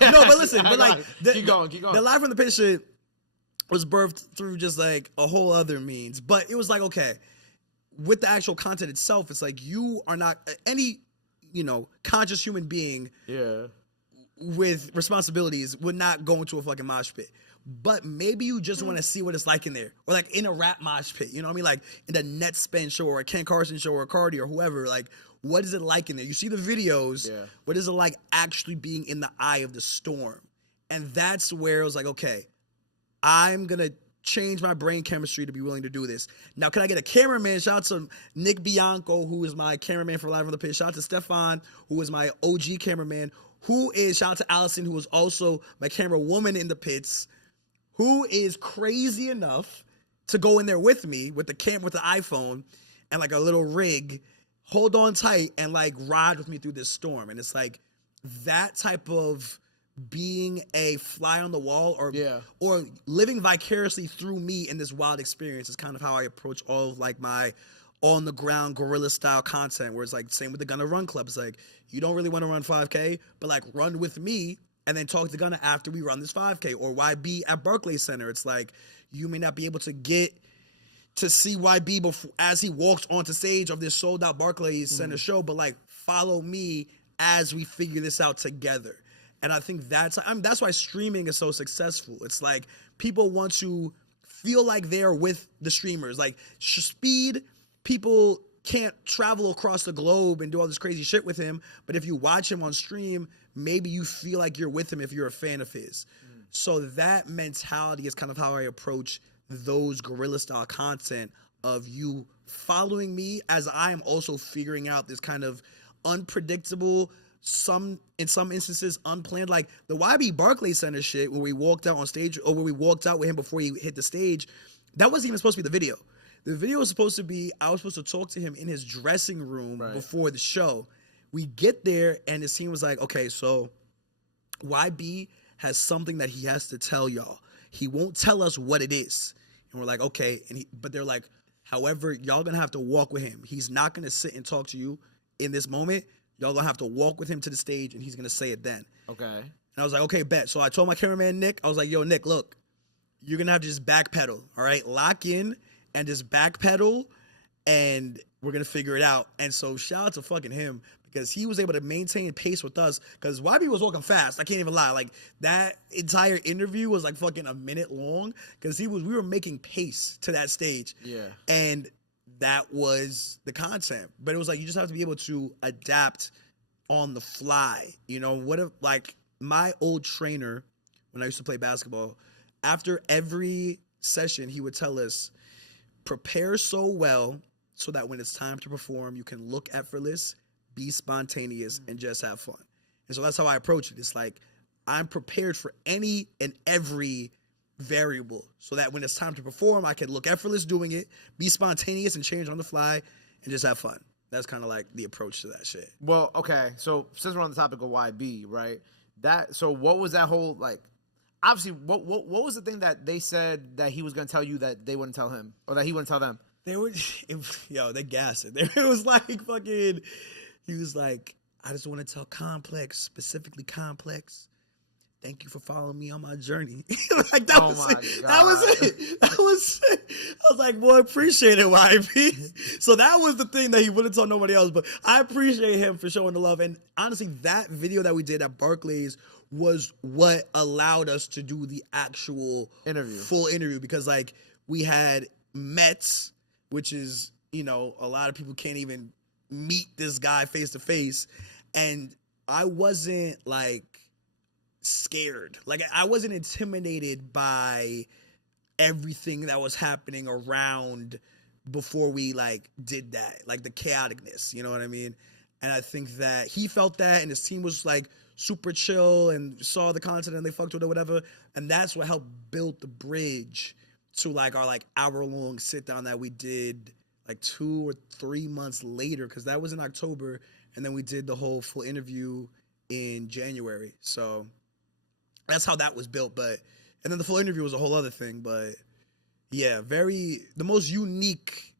No, but listen, but like keep going. The Live from the Pit shit was birthed through just like a whole other means. But it was like, okay, with the actual content itself, it's like you are not any, you know, conscious human being with responsibilities would not go into a fucking mosh pit. But maybe you just want to see what it's like in there. Or like in a rap mosh pit, you know what I mean? Like in a Net Spend show or a Ken Carson show or a Cardi or whoever. Like, what is it like in there? You see the videos. What is it like actually being in the eye of the storm? And that's where it was like, okay, I'm going to change my brain chemistry to be willing to do this. Now, can I get a cameraman? Shout out to Nick Bianco, who is my cameraman for Live on the Pit. Shout out to Stefan, who is my OG cameraman. Shout out to Allison, who is also my camera woman in the pits. Who is crazy enough to go in there with me with the iPhone and like a little rig, hold on tight and like ride with me through this storm. And it's like that type of being a fly on the wall or living vicariously through me in this wild experience is kind of how I approach all of like my on the ground guerrilla style content, where it's like same with the Gunna Run Club. It's like you don't really want to run 5K, but like run with me. And then talk to Gunna after we run this 5K, or YB at Barclays Center. It's like you may not be able to get to see YB before, as he walks onto stage of this sold out Barclays Center show, but like follow me as we figure this out together. And I think that's why streaming is so successful. It's like people want to feel like they're with the streamers. Like Speed, people can't travel across the globe and do all this crazy shit with him, but if you watch him on stream, maybe you feel like you're with him if you're a fan of his. So that mentality is kind of how I approach those guerrilla style content of you following me as I am also figuring out this kind of unpredictable, in some instances unplanned, like the YB Barclays Center shit where we walked out on stage, or where we walked out with him before he hit the stage. That wasn't even supposed to be the video. The video was supposed to be, I was supposed to talk to him in his dressing room before the show. We get there and the scene was like, okay, so YB has something that he has to tell y'all. He won't tell us what it is. And we're like, okay. But they're like, however, y'all gonna have to walk with him. He's not gonna sit and talk to you in this moment. Y'all gonna have to walk with him to the stage and he's gonna say it then. Okay. And I was like, okay, bet. So I told my cameraman, Nick, I was like, yo, Nick, look, you're gonna have to just backpedal, all right? Lock in and just backpedal and we're gonna figure it out. And so shout out to fucking him, because he was able to maintain pace with us, because YB was walking fast. I can't even lie. Like, that entire interview was like fucking a minute long, because we were making pace to that stage. Yeah. And that was the content. But it was like, you just have to be able to adapt on the fly. You know, like my old trainer, when I used to play basketball, after every session, he would tell us, prepare so well so that when it's time to perform, you can look effortless, be spontaneous, and just have fun. And so that's how I approach it. It's like, I'm prepared for any and every variable so that when it's time to perform, I can look effortless doing it, be spontaneous and change on the fly, and just have fun. That's kind of like the approach to that shit. Well, okay. So since we're on the topic of YB, right? So what was that whole, like, obviously, what was the thing that they said that he was going to tell you that they wouldn't tell him, or that he wouldn't tell them? They gassed it. It was like fucking, he was like, I just want to tell Complex, specifically Complex, thank you for following me on my journey. Like, that was it. That was it. I was like, boy, appreciate it, YB. So that was the thing that he wouldn't tell nobody else, but I appreciate him for showing the love. And honestly, that video that we did at Barclays was what allowed us to do the actual full interview, because like we had Mets, which is, you know, a lot of people can't even meet this guy face to face. And I wasn't like scared. Like, I wasn't intimidated by everything that was happening around before we like did that, like the chaoticness, you know what I mean? And I think that he felt that, and his team was like super chill and saw the content and they fucked with it or whatever. And that's what helped build the bridge to like our like hour-long sit-down that we did like 2 or 3 months later, because that was in October, and then we did the whole full interview in January. So that's how that was built. And then the full interview was a whole other thing. But yeah, the most unique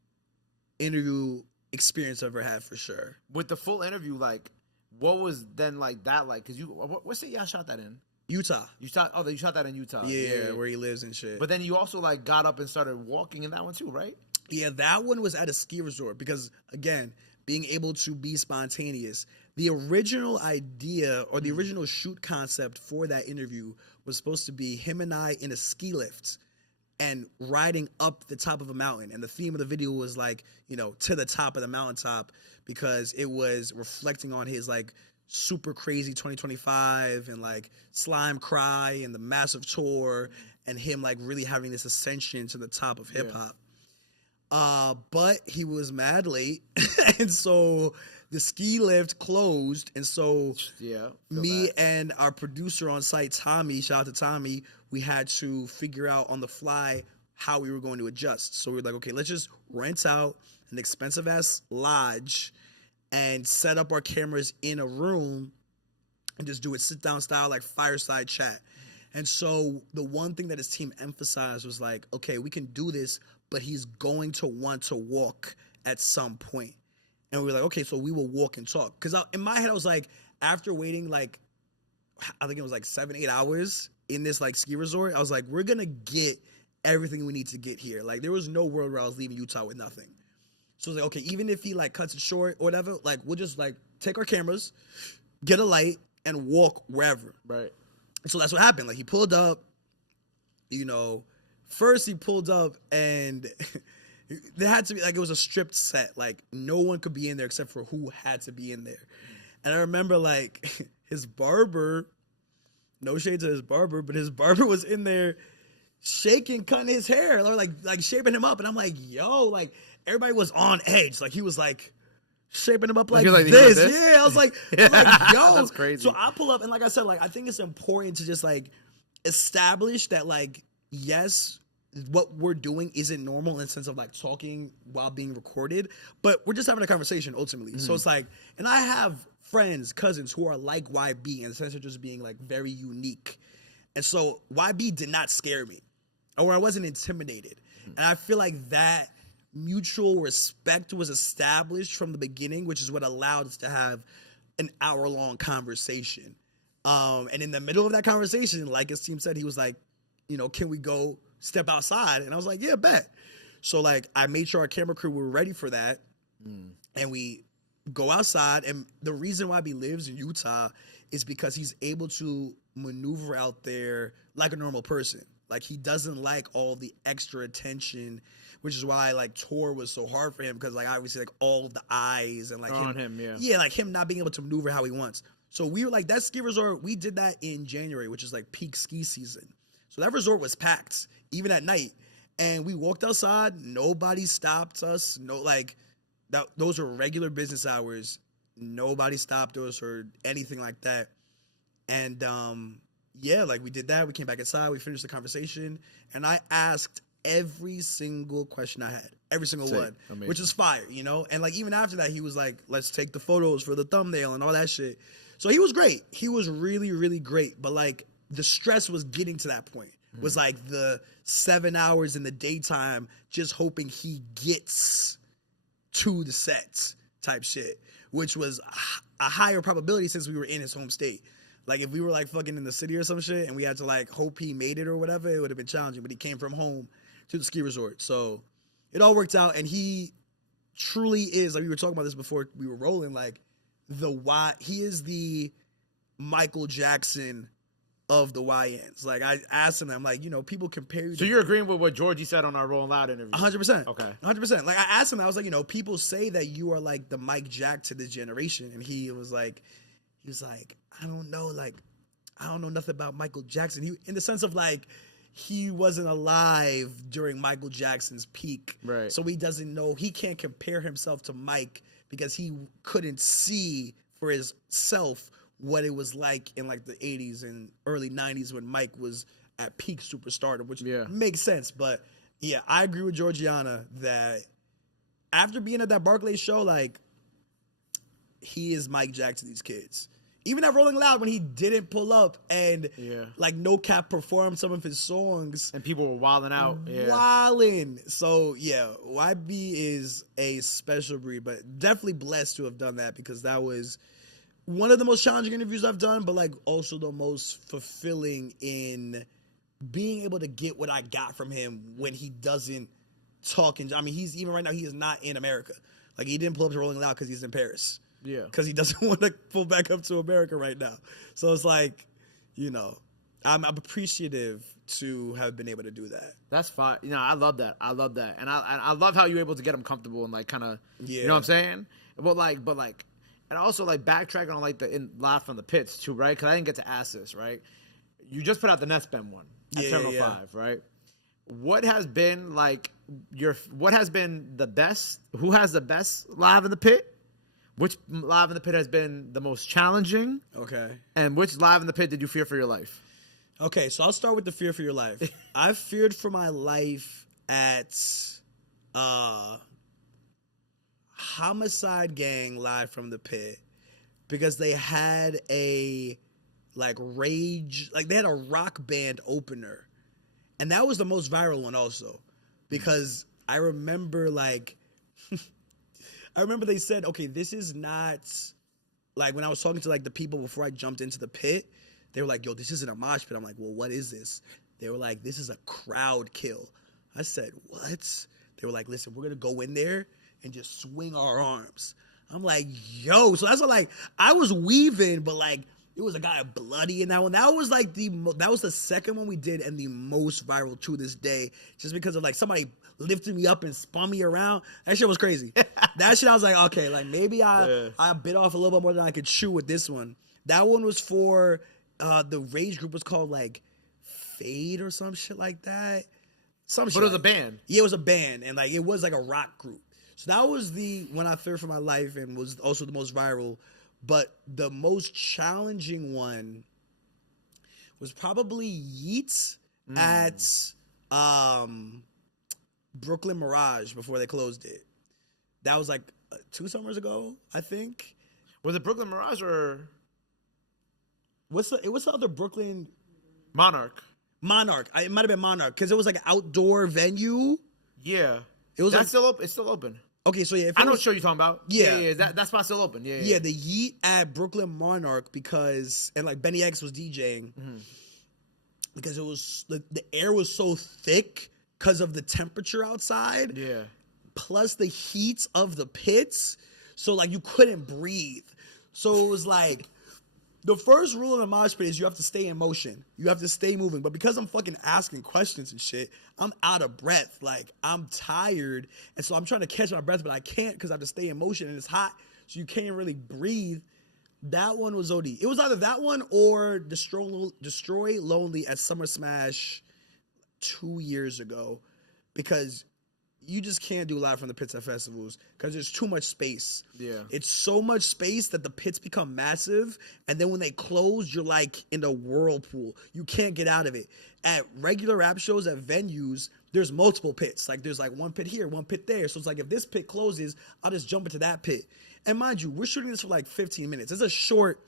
interview experience I've ever had, for sure. With the full interview, like, what was then like that like? Because what state y'all shot that in? Utah. You shot that in Utah. Yeah, where he lives and shit. But then you also like got up and started walking in that one too, right? Yeah, that one was at a ski resort, because again, being able to be spontaneous. The original idea or the original shoot concept for that interview was supposed to be him and I in a ski lift and riding up the top of a mountain. And the theme of the video was like, you know, to the top of the mountaintop, because it was reflecting on his like super crazy 2025 and like Slime Cry and the massive tour and him like really having this ascension to the top of hip hop. But he was mad late. And so the ski lift closed. And so me and our producer on site, Tommy, shout out to Tommy, we had to figure out on the fly how we were going to adjust. So we were like, okay, let's just rent out an expensive ass lodge and set up our cameras in a room and just do it sit down style, like fireside chat. And so the one thing that his team emphasized was like, okay, we can do this, but he's going to want to walk at some point. And we were like, okay, so we will walk and talk. Because in my head, I was like, after waiting like, I think it was like 7-8 hours in this like ski resort, I was like, we're going to get everything we need to get here. Like, there was no world where I was leaving Utah with nothing. So I was like, okay, even if he like cuts it short or whatever, like we'll just like take our cameras, get a light, and walk wherever. Right. So that's what happened. Like, he pulled up, you know, first he pulled up and there had to be, like, it was a stripped set. Like, no one could be in there except for who had to be in there. And I remember, like, his barber, no shade to his barber, but his barber was in there shaking, cutting his hair, or like shaping him up, and I'm like, yo, like everybody was on edge. Like he was like shaping him up like this. Yeah, I was like, yo, that's crazy. So I pull up, and like I said, like I think it's important to just like establish that, like, yes, what we're doing isn't normal in the sense of like talking while being recorded, but we're just having a conversation ultimately. So it's like, and I have friends, cousins who are like YB in the sense of just being like very unique. And so YB did not scare me, or I wasn't intimidated. And I feel like that mutual respect was established from the beginning, which is what allowed us to have an hour-long conversation. And in the middle of that conversation, like his team said, he was like, you know, can we go step outside? And I was like, yeah, bet. So like I made sure our camera crew were ready for that. And we go outside. And the reason why he lives in Utah is because he's able to maneuver out there like a normal person. Like he doesn't like all the extra attention, which is why like tour was so hard for him, because like obviously like all the eyes and like on him, like him not being able to maneuver how he wants. So we were like, that ski resort, we did that in January, which is like peak ski season. So that resort was packed, even at night. And we walked outside, nobody stopped us. No, like those are regular business hours. Nobody stopped us or anything like that. And yeah, like we did that. We came back inside, we finished the conversation, and I asked every single question I had, every single one, amazing. Which is fire, you know? And like even after that, he was like, let's take the photos for the thumbnail and all that shit. So he was great. He was really, really great. But like the stress was getting to that point. Was like the 7 hours in the daytime just hoping he gets to the sets type shit, which was a higher probability since we were in his home state. Like if we were like fucking in the city or some shit and we had to like hope he made it or whatever, it would have been challenging. But he came from home to the ski resort. So it all worked out. And he truly is, like we were talking about this before we were rolling, like he is the Michael Jackson of the YNs. Like I asked him, I'm like, you know, people compare you. So you're agreeing with what Georgie said on our Rolling Loud interview? 100%. Okay. 100%. Like I asked him, I was like, you know, people say that you are like the Mike Jack to this generation. And he was like, I don't know, like, I don't know nothing about Michael Jackson. He, in the sense of like, he wasn't alive during Michael Jackson's peak. Right. So he doesn't know, he can't compare himself to Mike because he couldn't see for himself what it was like in like the 80s and early 90s when Mike was at peak superstardom, which makes sense. But yeah, I agree with Georgiana that after being at that Barclays show, like, he is Mike Jack to these kids. Even at Rolling Loud when he didn't pull up and like No Cap performed some of his songs. And people were wilding out. Wilding. So yeah, YB is a special breed, but definitely blessed to have done that because that was one of the most challenging interviews I've done, but like also the most fulfilling in being able to get what I got from him when he doesn't talk. I mean, he's even right now, he is not in America. Like he didn't pull up to Rolling Loud because he's in Paris. Yeah. Because he doesn't want to pull back up to America right now. So it's like, you know, I'm appreciative to have been able to do that. That's fine. You know, I love that. And I love how you're able to get him comfortable and like kind of, you know what I'm saying? But like, and also like backtracking on like the live from the pits too, right? Because I didn't get to ask this, right? You just put out the Nestben one at Terminal 5, right? What has been like what has been the best? Who has the best live in the pit? Which live in the pit has been the most challenging? Okay. And which live in the pit did you fear for your life? Okay, so I'll start with the fear for your life. I feared for my life at Homicide Gang live from the pit because they had a like rage, like they had a rock band opener. And that was the most viral one also because I remember like I remember they said, okay, this is not, like when I was talking to like the people before I jumped into the pit, they were like, yo, this isn't a mosh pit. I'm like, well, what is this? They were like, this is a crowd kill. I said, what? They were like, listen, we're going to go in there and just swing our arms. I'm like, yo. So that's what, like, I was weaving, but like, it was a guy bloody in that one. That was like that was the second one we did and the most viral to this day, just because of like somebody lifted me up and spun me around. That shit was crazy. That shit, I was like, okay, like maybe I bit off a little bit more than I could chew with this one. That one was for the rage group was called like Fade or some shit like that. But it was a band. Yeah, it was a band, and like it was like a rock group. So that was the one I feared for my life, and was also the most viral. But the most challenging one was probably Yeats at Brooklyn Mirage before they closed it. That was like 2 summers ago, I think. Was it Brooklyn Mirage or what's the other Brooklyn? Monarch? It might have been Monarch because it was like an outdoor venue. Yeah, it was. That's still open. It's still open. Okay, so yeah, I know what show you're talking about. Yeah, that spot's still open. Yeah, the Yeet at Brooklyn Monarch because like Benny X was DJing because it was the air was so thick because of the temperature outside. Yeah, plus the heat of the pits, so like you couldn't breathe. So it was like. The first rule in a mosh pit is you have to stay in motion. You have to stay moving. But because I'm fucking asking questions and shit, I'm out of breath. Like, I'm tired. And so I'm trying to catch my breath, but I can't because I have to stay in motion and it's hot. So you can't really breathe. That one was OD. It was either that one or Destroy Lonely at Summer Smash 2 years ago. Because you just can't do live from the pits at festivals because there's too much space. Yeah. It's so much space that the pits become massive. And then when they close, you're like in a whirlpool. You can't get out of it. At regular rap shows, at venues, there's multiple pits. Like there's like one pit here, one pit there. So it's like if this pit closes, I'll just jump into that pit. And mind you, we're shooting this for like 15 minutes. It's a short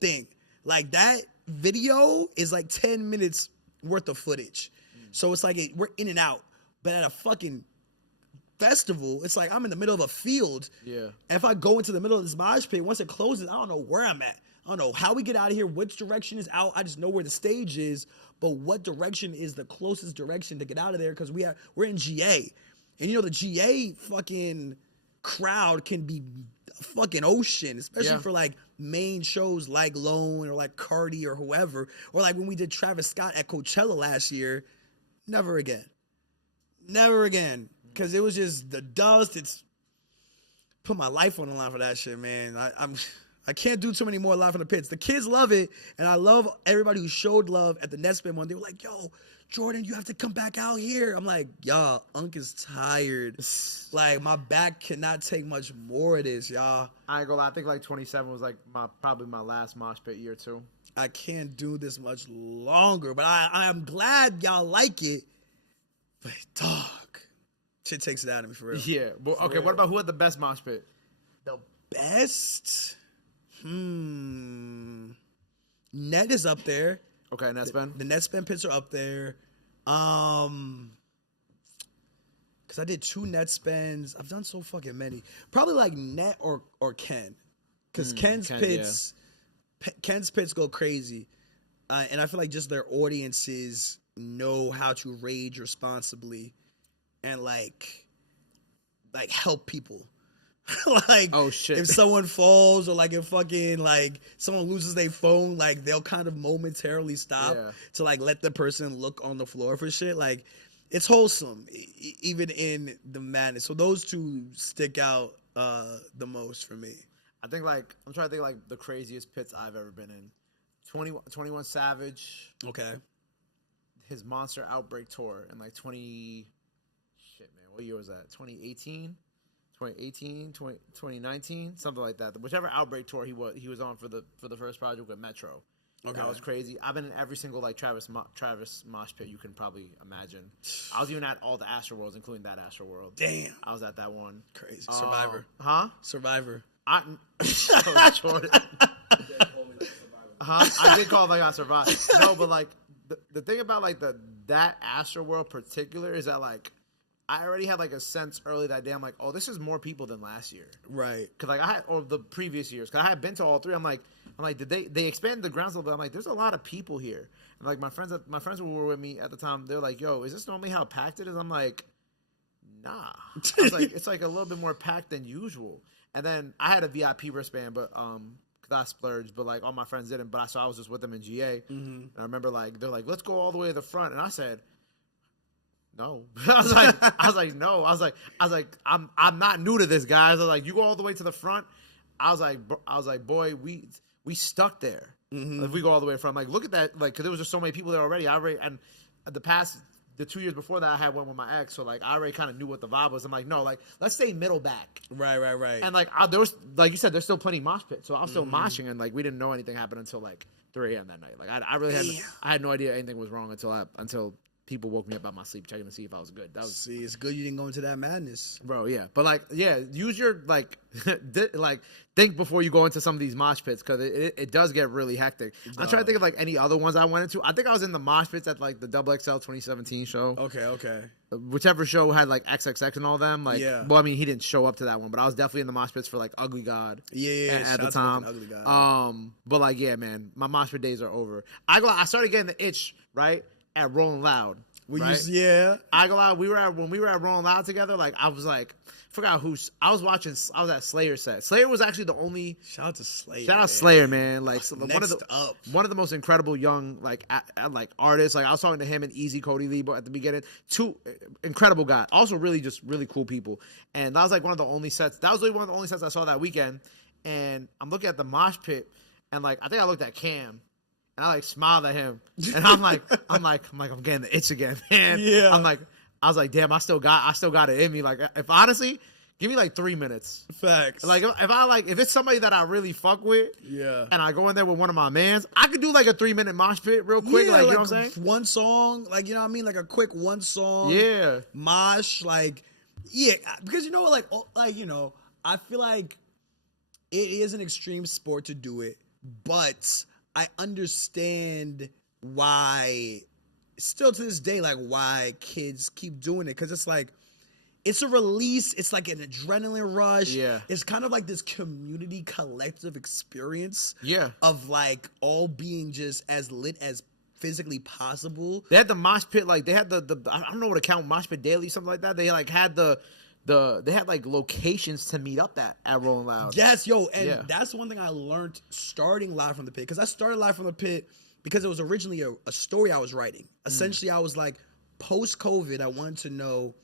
thing. Like that video is like 10 minutes worth of footage. So it's like we're in and out. But at a fucking festival, it's like I'm in the middle of a field. Yeah. And if I go into the middle of this mosh pit, once it closes, I don't know where I'm at. I don't know how we get out of here, which direction is out. I just know where the stage is, but what direction is the closest direction to get out of there? Because we're in GA. And you know the GA fucking crowd can be a fucking ocean, especially for like main shows like Lone or like Cardi or whoever. Or like when we did Travis Scott at Coachella last year. Never again. Never again. Because it was just the dust. It's put my life on the line for that shit, man. I can't do too many more live in the pits. The kids love it, and I love everybody who showed love at the Netspin one. They were like, yo, Jordan, you have to come back out here. I'm like, y'all, Unc is tired. Like, my back cannot take much more of this, y'all. I ain't gonna lie. I think like 27 was like probably my last mosh pit year too. I can't do this much longer, but I am glad y'all like it. But, dog. Shit takes it out of me for real. Yeah. Well, okay, what about who had the best mosh pit? The best? Net is up there. Okay, Netspin. The Netspin pits are up there. Because I did 2 Netspins. I've done so fucking many. Probably like Net or Ken. Because Ken's pits go crazy. And I feel like just their audiences know how to rage responsibly. And like help people. Like, oh shit, if someone falls or like if fucking like someone loses their phone, like they'll kind of momentarily stop to like let the person look on the floor for shit. Like it's wholesome, even in the madness. So those 2 stick out the most for me. I think like I'm trying to think like the craziest pits I've ever been in. 21 Savage. Okay. His Monster Outbreak tour in like 20. Shit, man. What year was that? 2018? 2019? Something like that. Whichever Outbreak tour he was on for the first project with Metro. Okay. That was crazy. I've been in every single like Travis mosh pit you can probably imagine. I was even at all the Astro Worlds, including that Astro World. Damn. I was at that one. Crazy. Survivor. Huh? Survivor. Jordan. I did call it like I survived. No, but like the thing about like that Astro World particular is that like I already had like a sense early that day. I'm like, oh, this is more people than last year, right? Because like I had, or the previous years, because I had been to all 3. I'm like, did they expanded the grounds a little bit? I'm like, there's a lot of people here, and like my friends who were with me at the time, they're like, yo, is this normally how packed it is? I'm like, nah. I was like, it's like a little bit more packed than usual. And then I had a VIP wristband, but because I splurged, but like all my friends didn't. But I was just with them in GA, and I remember like they're like, let's go all the way to the front, and I said. No, I was like, no. I was like, I'm not new to this, guys. I was like, you go all the way to the front. I was like, boy, we stuck there. If we go all the way from like, look at that, like, because there was just so many people there already. And the 2 years before that, I had one with my ex, so like I already kind of knew what the vibe was. I'm like, no, like let's stay middle back. Right. And like there was, like you said, there's still plenty mosh pits, so I was still moshing, and like we didn't know anything happened until like 3 a.m. that night. Like I really had no idea anything was wrong until people woke me up out of my sleep checking to see if I was good. That was See, it's good you didn't go into that madness, bro. Yeah, but like, yeah, use your like, like think before you go into some of these mosh pits, because it does get really hectic. I'm trying to think of like any other ones I went into. I think I was in the mosh pits at like the XXL 2017 show. Okay. Whichever show had like XXX and all them. Like, Yeah. well, I mean, he didn't show up to that one, but I was definitely in the mosh pits for like Ugly God. Yeah. At the time. Ugly God. But like, yeah, man, my mosh pit days are over. I started getting the itch right at Rolling Loud. Right? I go out. When we were at Rolling Loud together. Like I was like, forgot who I was watching. I was at Slayer set. Slayer was actually the only. Shout out to Slayer. Shout out Slayer, man. Like one of the most incredible young like artists. Like I was talking to him and Easy Cody Lee at the beginning. Two incredible guys. Also really cool people. And that was like one of the only sets. That was really one of the only sets I saw that weekend. And I'm looking at the mosh pit, and like I think I looked at Cam. And I like smiled at him, and I'm getting the itch again, man. Yeah. I was like, damn, I still got it in me. Like, if honestly, give me like 3 minutes. Facts. Like, if it's somebody that I really fuck with, yeah, and I go in there with one of my mans, I could do like a 3-minute mosh pit real quick. Like, you know what I'm saying? One song, like, you know what I mean? Like a quick one song. Yeah. Mosh, like, yeah, because you know, like, you know, I feel like it is an extreme sport to do it, but I understand why, still to this day, like why kids keep doing it. Because it's like, it's a release. It's like an adrenaline rush. Yeah. It's kind of like this community collective experience. Yeah. Of like all being just as lit as physically possible. They had the mosh pit, like they had the I don't know what to count, mosh pit daily, something like that. They like had they had like locations to meet up at Rolling Loud. Yes, yo, and that's one thing I learned starting Live from the Pit, because I started Live from the Pit because it was originally a story I was writing. Essentially, I was like, post-COVID, I wanted to know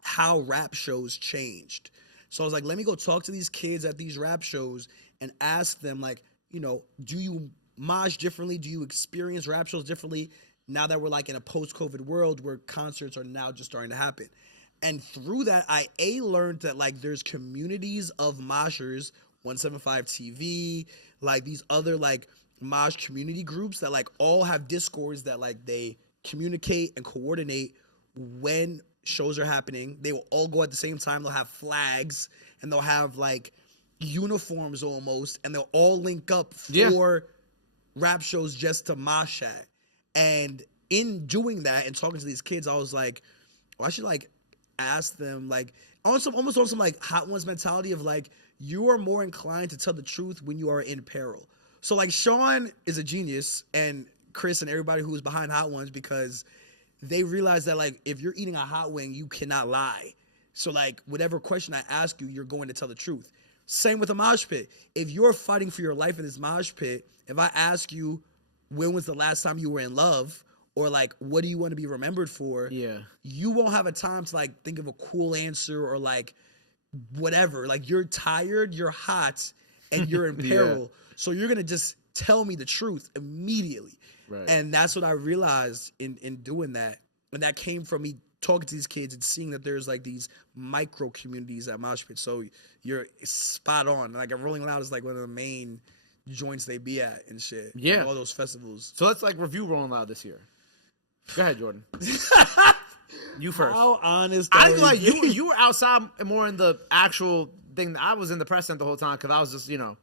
how rap shows changed. So I was like, let me go talk to these kids at these rap shows and ask them, like, you know, do you mosh differently? Do you experience rap shows differently now that we're like in a post-COVID world where concerts are now just starting to happen? And through that, I learned that like there's communities of moshers, 175 TV, like these other like mosh community groups that like all have discords that like they communicate and coordinate when shows are happening. They will all go at the same time. They'll have flags and they'll have like uniforms almost, and they'll all link up for rap shows just to mosh at. And in doing that and talking to these kids, I was like, well, I should like ask them, like, almost on some like Hot Ones mentality of like, you are more inclined to tell the truth when you are in peril. So like Sean is a genius, and Chris and everybody who's behind Hot Ones, because they realize that like if you're eating a hot wing, you cannot lie. So like whatever question I ask you, you're going to tell the truth. Same with a mosh pit. If you're fighting for your life in this mosh pit, if I ask you when was the last time you were in love, or like, what do you want to be remembered for? Yeah. You won't have a time to like think of a cool answer or like whatever. Like you're tired, you're hot, and you're in peril. So you're going to just tell me the truth immediately. Right. And that's what I realized in doing that. And that came from me talking to these kids and seeing that there's like these micro communities at mosh pit. So you're spot on. Like a Rolling Loud is like one of the main joints they be at and shit. Yeah. All those festivals. So let's like review Rolling Loud this year. Go ahead, Jordan. You first. How honest? I feel like you were outside more in the actual thing. I was in the press center the whole time because I was just, you know,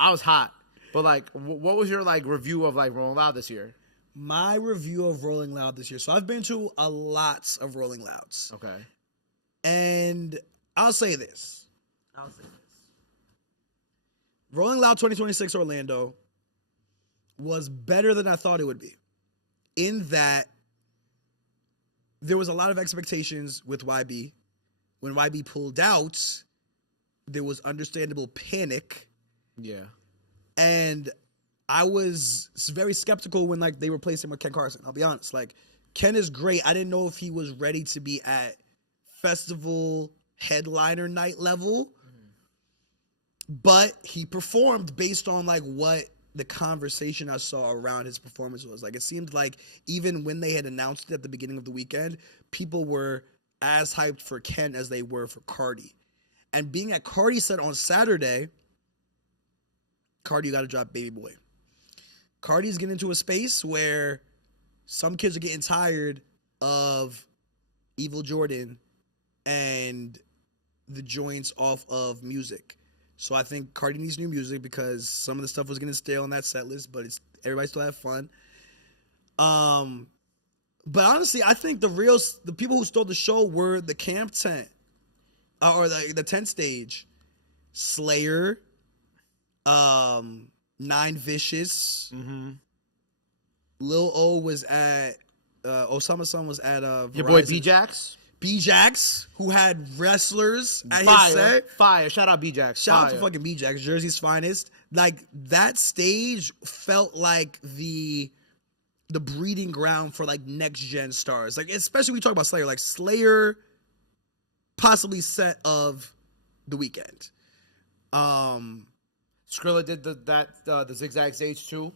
I was hot. But like, what was your like review of like Rolling Loud this year? My review of Rolling Loud this year. So I've been to a lot of Rolling Louds. Okay. And I'll say this. Rolling Loud 2026 Orlando was better than I thought it would be, in that there was a lot of expectations with YB. When YB pulled out, there was understandable panic. Yeah. And I was very skeptical when like they replaced him with Ken Carson. I'll be honest. Like, Ken is great. I didn't know if he was ready to be at festival headliner night level. But he performed based on like what the conversation I saw around his performance was. Like, it seemed like even when they had announced it at the beginning of the weekend, people were as hyped for Ken as they were for Cardi. And being at Cardi's set on Saturday, Cardi, you got to drop Baby Boy. Cardi's getting into a space where some kids are getting tired of Evil Jordan and the joints off of music. So I think Cardi needs new music because some of the stuff was getting stale on that set list, but everybody still had fun. But honestly, I think the people who stole the show were the camp tent, or the tent stage. Slayer, Nine Vicious, Lil O was at Osama Son was at your boy B-Jax. B-Jax, who had wrestlers at Fire, his set. fire. Shout out B-Jax. Shout out to fucking B-Jax, Jersey's finest. Like, that stage felt like the breeding ground for, like, next-gen stars. Like, especially when we talk about Slayer. Like, Slayer, possibly set of the weekend. Skrilla did the zigzag stage too.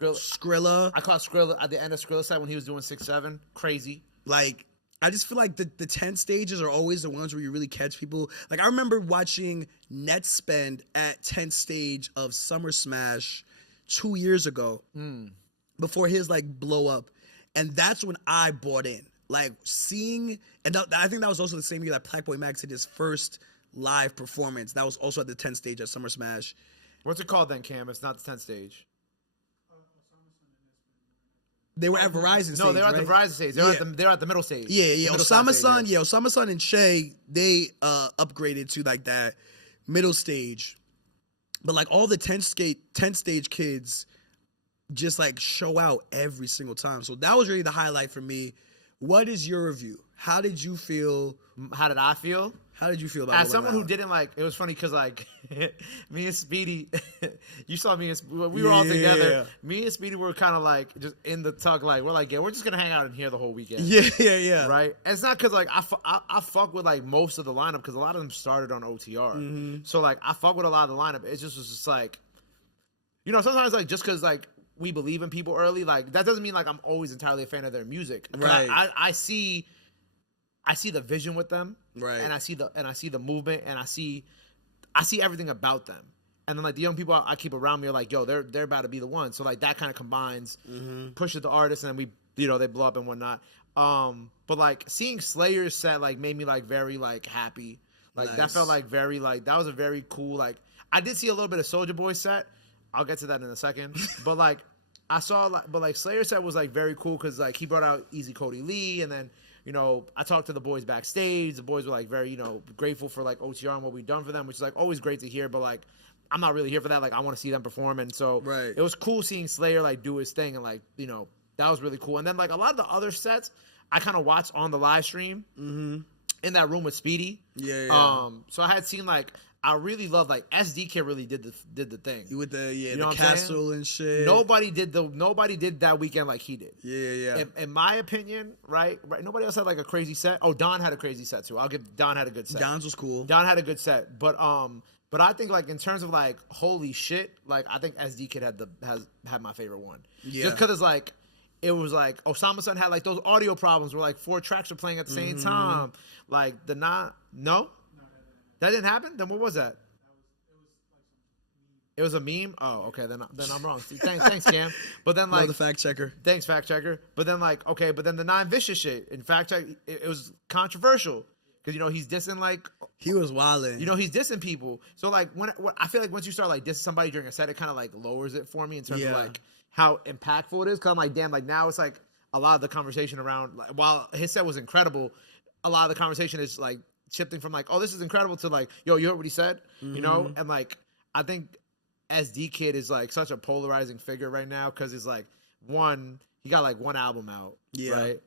Skrilla. I caught Skrilla at the end of Skrilla set when he was doing 6-7. Crazy. Like, I just feel like the 10 stages are always the ones where you really catch people. Like, I remember watching Net Spend at 10th stage of Summer Smash 2 years ago before his, like, blow up. And that's when I bought in. Like, seeing, and I think that was also the same year that Blackboy Max did his first live performance. That was also at the 10th stage at Summer Smash. What's it called then, Cam? It's not the 10th stage. They were at Verizon stage. No, they were at right? the Verizon stage. They were at the middle stage. Yeah. Osama Son, yeah. Osama Son and Shay, they upgraded to like that middle stage. But like all the 10th stage kids just like show out every single time. So that was really the highlight for me. What is your review? How did you feel? How did I feel? How did you feel about as someone who didn't like? It was funny because like me and Speedy, you saw me and we were all together. Me and Speedy were kind of like just in the tug. Like we're like, yeah, we're just gonna hang out in here the whole weekend. Yeah. Right. And it's not because like I fuck with like most of the lineup because a lot of them started on OTR. So like I fuck with a lot of the lineup. It just was just like, you know, sometimes like just because like we believe in people early, like that doesn't mean like I'm always entirely a fan of their music. Right. I see the vision with them, right? And I see the movement, and I see everything about them. And then like the young people I keep around me are like, yo, they're about to be the one. So like that kind of combines, pushes the artists, and then they blow up and whatnot. But like seeing Slayer's set like made me like very like happy. Like nice. That felt like very like that was a very cool like I did see a little bit of Soulja Boy's set. I'll get to that in a second. But like I saw like Slayer's set was like very cool because like he brought out Easy Cody Lee, and then. You know, I talked to the boys backstage. The boys were like very, you know, grateful for like OTR and what we've done for them, which is like always great to hear. But like, I'm not really here for that. Like, I want to see them perform, and so it was cool seeing Slayer like do his thing, and like, you know, that was really cool. And then like a lot of the other sets, I kind of watched on the live stream in that room with Speedy. Yeah. So I had seen like. I really love like SD Kid really did the thing with the you know the castle and shit. Nobody did that weekend like he did. Yeah. In my opinion, right. Nobody else had like a crazy set. Oh, Don had a crazy set too. I'll give Don had a good set. Don's was cool. Don had a good set, but I think like in terms of like holy shit, like I think SD Kid had my favorite one. Yeah. Just because it's like. It was like Osama Son had like those audio problems where like 4 tracks were playing at the same time. Like no. That didn't happen? Then what was that? It was a meme? Oh, okay. Then I'm wrong. Thanks, Cam. But then like the fact checker. Thanks, fact checker. But then like okay, but then the Nine Vicious shit. In fact, it was controversial because you know he's dissing like he was wilding. You know he's dissing people. So like when I feel like once you start like dissing somebody during a set, it kind of like lowers it for me in terms of like how impactful it is. Because I'm like, damn, like now it's like a lot of the conversation around like while his set was incredible, a lot of the conversation is like. Shifting from like, oh, this is incredible to like, yo, you heard what he said, you know? And like, I think SD Kid is like such a polarizing figure right now because it's like he got like one album out, right?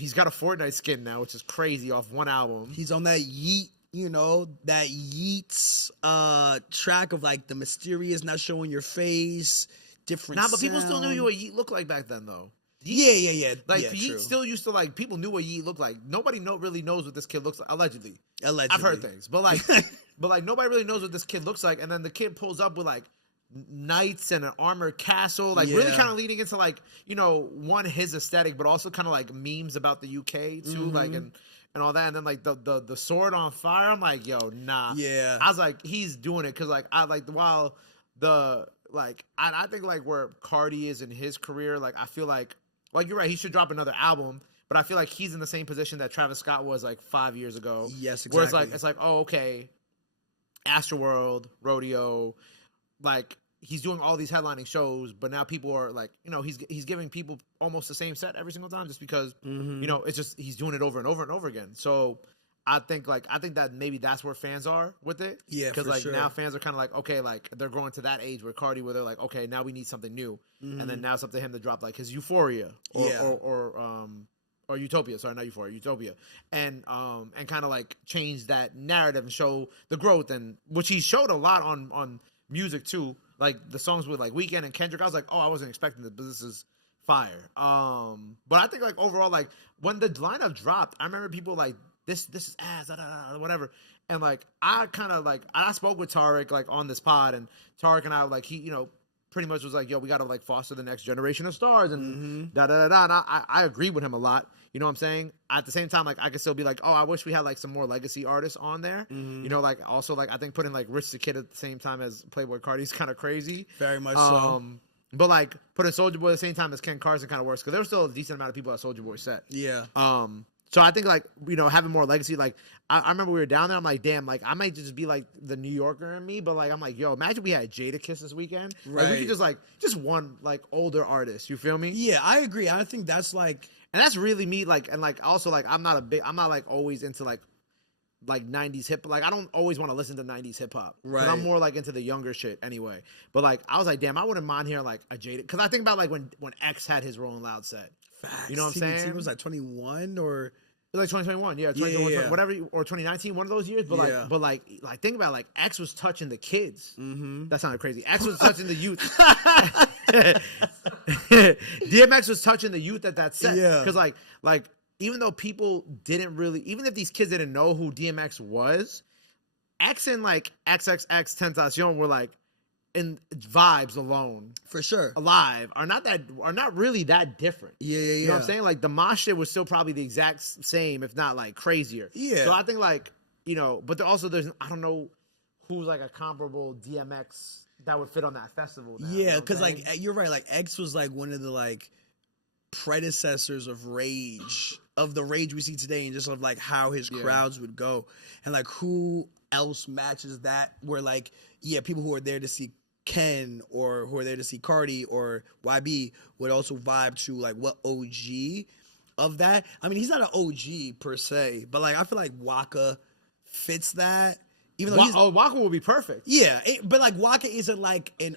He's got a Fortnite skin now, which is crazy off one album. He's on that Yeet, you know, that Yeats track of like the mysterious, not showing your face, different. But people still knew what Yeet looked like back then, though. Yeah. Like Yeet still used to like people knew what Yeet looked like. Nobody really knows what this kid looks like. Allegedly. I've heard things, but like, nobody really knows what this kid looks like. And then the kid pulls up with like knights and an armored castle, like really kind of leading into like, you know, one, his aesthetic, but also kind of like memes about the UK too, like and all that. And then like the sword on fire, I'm like, yo, nah. Yeah. I was like, he's doing it because like I like while the like I think like where Cardi is in his career, like I feel like you're right, he should drop another album. But I feel like he's in the same position that Travis Scott was like 5 years ago. Yes, exactly. Where it's like, oh, okay, Astroworld, Rodeo, like he's doing all these headlining shows, but now people are like, you know, he's giving people almost the same set every single time just because, you know, it's just he's doing it over and over and over again. So I think that maybe that's where fans are with it. Yeah, because like now fans are kind of like, okay, like they're growing to that age where Cardi, where they're like, okay, now we need something new, and then now it's up to him to drop like his Euphoria or Utopia, sorry, not Euphoria, Utopia, and kind of like change that narrative and show the growth, and which he showed a lot on music too, like the songs with like Weeknd and Kendrick. I was like, oh, I wasn't expecting this, but this is fire. But I think like overall, like when the lineup dropped, I remember people like this is ass, whatever, and like I kind of like I spoke with Tariq like on this pod, and Tariq and I like he, you know, pretty much was like, yo, we got to like foster the next generation of stars and And I agree with him a lot. You know what I'm saying? At the same time, like I could still be like, oh, I wish we had like some more legacy artists on there. You know, like also like I think putting like Rich the Kid at the same time as Playboy Cardi's kind of crazy. Very much so. But like putting Soulja Boy at the same time as Ken Carson kind of works because there was still a decent amount of people at Soulja Boy set. Yeah. So I think like, you know, having more legacy, like I remember we were down there. I'm like, damn, like I might just be like the New Yorker in me, but like I'm like, yo, imagine we had Jadakiss this weekend. Right. Like we could just one like older artist. You feel me? Yeah, I agree. I think that's like, and that's really me. Like, and like also like I'm not like always into like 90s hip. Like I don't always want to listen to 90s hip hop. Right. I'm more like into the younger shit anyway. But like I was like, damn, I wouldn't mind hearing like a Jada, because I think about like when X had his Rolling Loud set. Facts. You know what I'm saying? It was like 21 or. It was like 2021, yeah, 2021, whatever, or 2019, one of those years. But like think about it, like X was touching the kids. That sounded crazy. X was touching the youth. DMX was touching the youth at that set. Yeah, because like even though people didn't really, even if these kids didn't know who DMX was, X and like XXX Tentacion were like, in vibes alone, for sure, alive are not really that different. Yeah. You know what I'm saying? Like the mosh shit was still probably the exact same, if not like crazier. Yeah. So I think like, you know, but there's I don't know who's like a comparable DMX that would fit on that festival. Now, yeah, because like you're right. Like X was like one of the like predecessors of Rage, of the Rage we see today, and just of like how his crowds would go, and like who else matches that? Where like people who are there to see Ken or who are there to see Cardi or YB would also vibe to like what OG of that. I mean, he's not an OG per se, but like I feel like Waka fits that. Even though Waka would be perfect. Yeah, but like Waka isn't like an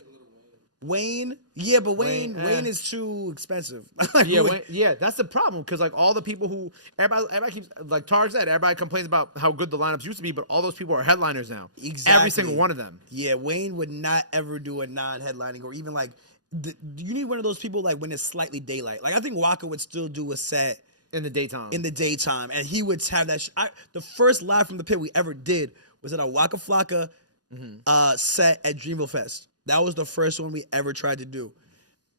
Wayne. Yeah, but Wayne is too expensive. Like, that's the problem, because like all the people who everybody keeps, like Tarek said, everybody complains about how good the lineups used to be, but all those people are headliners now. Exactly. Every single one of them. Yeah, Wayne would not ever do a non-headlining, or even like you need one of those people like when it's slightly daylight. Like I think Waka would still do a set in the daytime. And he would have that. The first live from the pit we ever did was at a Waka Flocka set at Dreamville Fest. That was the first one we ever tried to do.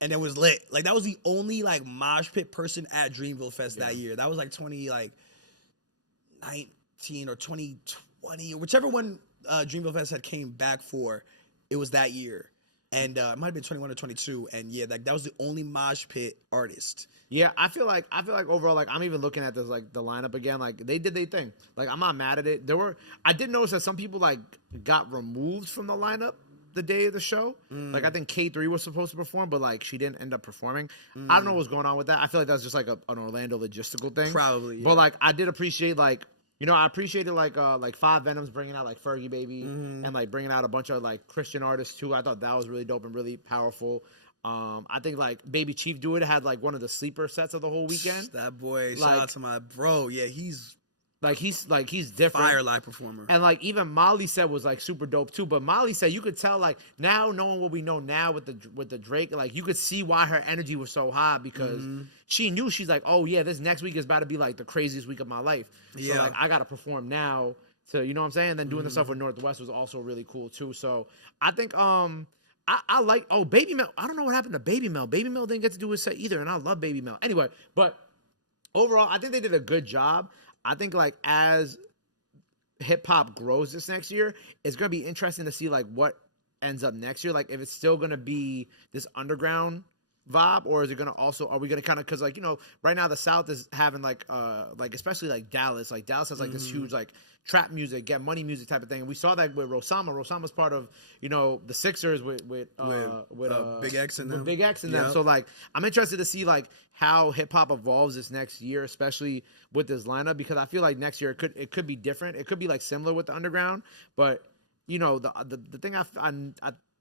And it was lit. Like, that was the only, like, mosh pit person at Dreamville Fest that year. That was, like, 2019 or 2020, or whichever one Dreamville Fest had came back for, it was that year. And it might have been 21 or 22. And, yeah, like, that was the only mosh pit artist. Yeah, I feel like overall, like, I'm even looking at this, like, the lineup again. Like, they did their thing. Like, I'm not mad at it. I did notice that some people, like, got removed from the lineup the day of the show. Like I think K3 was supposed to perform, but like she didn't end up performing. I don't know what's going on with that. I feel like that's just like an Orlando logistical thing. Probably. Yeah. But like I did appreciate, like, you know, I appreciated like Five Venoms bringing out like Fergie Baby and like bringing out a bunch of like Christian artists too. I thought that was really dope and really powerful. I think like Baby Chief Do It had like one of the sleeper sets of the whole weekend. That boy, like, shout out to my bro. Yeah, he's different. Fire live performer. And like even Molly said was like super dope too. But Molly said you could tell, like, now knowing what we know now with the Drake, like you could see why her energy was so high, because she knew, she's like, oh yeah, this next week is about to be like the craziest week of my life. So like I gotta perform now to, you know what I'm saying? And then doing the stuff with Northwest was also really cool too. So I think I like Baby Mel. I don't know what happened to Baby Mel. Baby Mel didn't get to do his set either, and I love Baby Mel. Anyway, but overall, I think they did a good job. I think like as hip hop grows this next year, it's gonna be interesting to see like what ends up next year. Like if it's still gonna be this underground vibe, or is it gonna also, are we gonna kind of, because like, you know, right now the South is having like especially like Dallas has like this huge like trap music, get money music type of thing, and we saw that with Rosama's part of, you know, the Sixers with Big X and them. Big X and them. So like I'm interested to see like how hip hop evolves this next year, especially with this lineup, because I feel like next year it could be different. It could be like similar with the underground, but you know, the thing I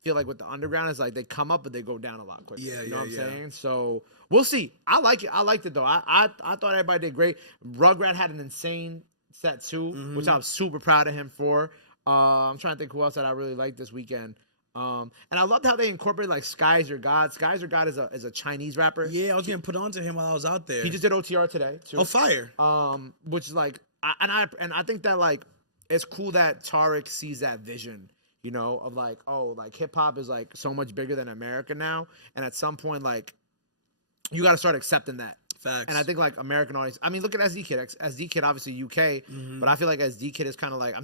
feel like with the underground is like they come up but they go down a lot quicker. You know what I'm saying? So we'll see. I like it. I liked it though. I thought everybody did great. Rugrat had an insane set too, which I'm super proud of him for. I'm trying to think who else that I really liked this weekend. And I loved how they incorporated like Sky's Your God. Sky's Your God is a Chinese rapper. Yeah, I was getting put on to him while I was out there. He just did OTR today too. Oh, fire! Which is like, I think that like it's cool that Tariq sees that vision, you know, of like, oh, like hip hop is like so much bigger than America now, and at some point like you got to start accepting that. Facts. And I think like American audience, I mean, look at SD Kid. SD Kid obviously UK, but I feel like SD Kid is kind of like, I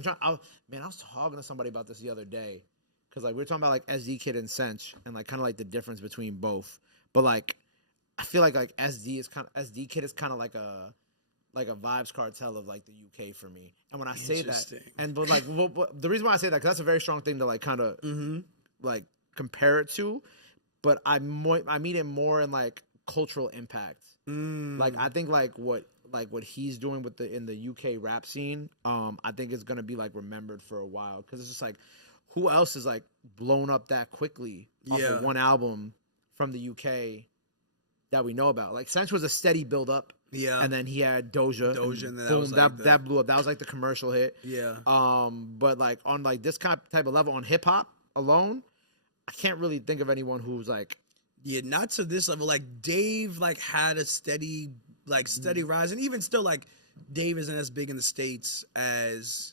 was talking to somebody about this the other day, because like we were talking about like SD Kid and Sench and like kind of like the difference between both. But like I feel like SD Kid is kind of like a Vibes Cartel of like the UK for me. And when I say that, but like the reason why I say that, because that's a very strong thing to like kind of like compare it to, but I mean it more in like cultural impact. Like I think like what he's doing in the UK rap scene, I think is gonna be like remembered for a while, because it's just like, who else is like blown up that quickly off of one album from the UK that we know about? Like Sench was a steady build up, and then he had Doja, and then boom, that blew up. That was like the commercial hit. But like on like this type of level on hip hop alone, I can't really think of anyone who's like. Yeah, not to this level. Like Dave, like had a steady rise, and even still, like Dave isn't as big in the States as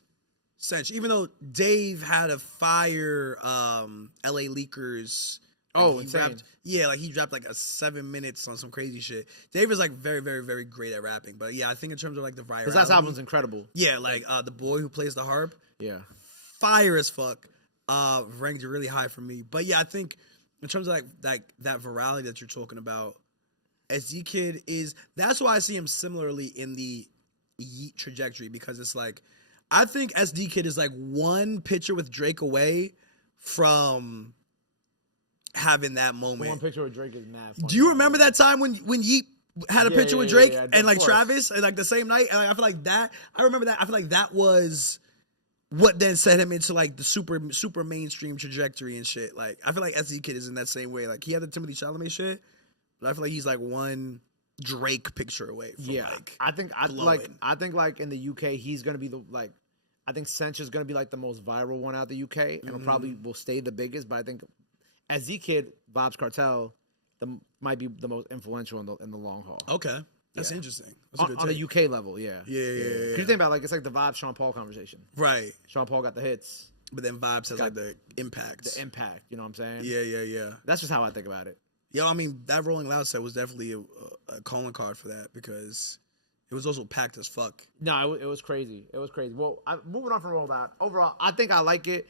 Sench. Even though Dave had a fire LA Leakers. Oh, insane! Like he dropped like 7 minutes on some crazy shit. Dave is like very, very, very great at rapping. But yeah, I think in terms of like the virality, his last album's incredible. Yeah, like the boy who plays the harp. Yeah, fire as fuck. Ranked really high for me. But yeah, I think. In terms of like that virality that you're talking about, SD Kid that's why I see him similarly in the Yeet trajectory, because it's like, I think SD Kid is like one picture with Drake away from having that moment. One picture with Drake is mad funny. Do you remember that time when Yeet had a picture with Drake and like Travis and like the same night? And like, I feel like that, I remember that. I feel like that was what then set him into like the super mainstream trajectory and shit. Like I feel like SD Kid is in that same way. Like he had the Timothy Chalamet shit, but I feel like he's like one Drake picture away from like I think like in the UK he's gonna be I think Sench is gonna be like the most viral one out the UK, and probably will stay the biggest. But I think SD Kid, Vibes Cartel, might be the most influential in the long haul. Okay. That's interesting. That's on a UK level, yeah. Yeah. You think about like it's like the Vibes Sean Paul conversation, right? Sean Paul got the hits, but then Vibes has like the impact. The impact, you know what I'm saying? Yeah. That's just how I think about it. Yo, I mean that Rolling Loud set was definitely a calling card for that, because it was also packed as fuck. No, it was crazy. It was crazy. Well, moving on from Rolling Loud. Overall, I think I like it.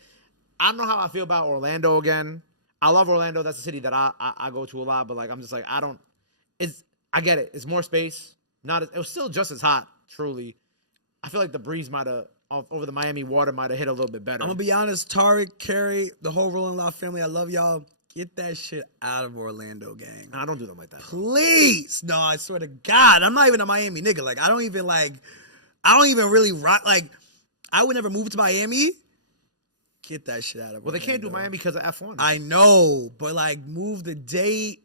I don't know how I feel about Orlando again. I love Orlando. That's a city that I go to a lot, but like I'm just like I get it. It's more space. It was still just as hot, truly. I feel like the breeze might have, over the Miami water, might have hit a little bit better. I'm going to be honest, Tariq, Carrie, the whole Rolling Loud family, I love y'all. Get that shit out of Orlando, gang. I don't do them like that. Please. No, I swear to God. I'm not even a Miami nigga. Like, I don't even really rock. Like, I would never move to Miami. Get that shit out of Orlando. Well, they can't do Miami because of F1. I know, but like, move the date.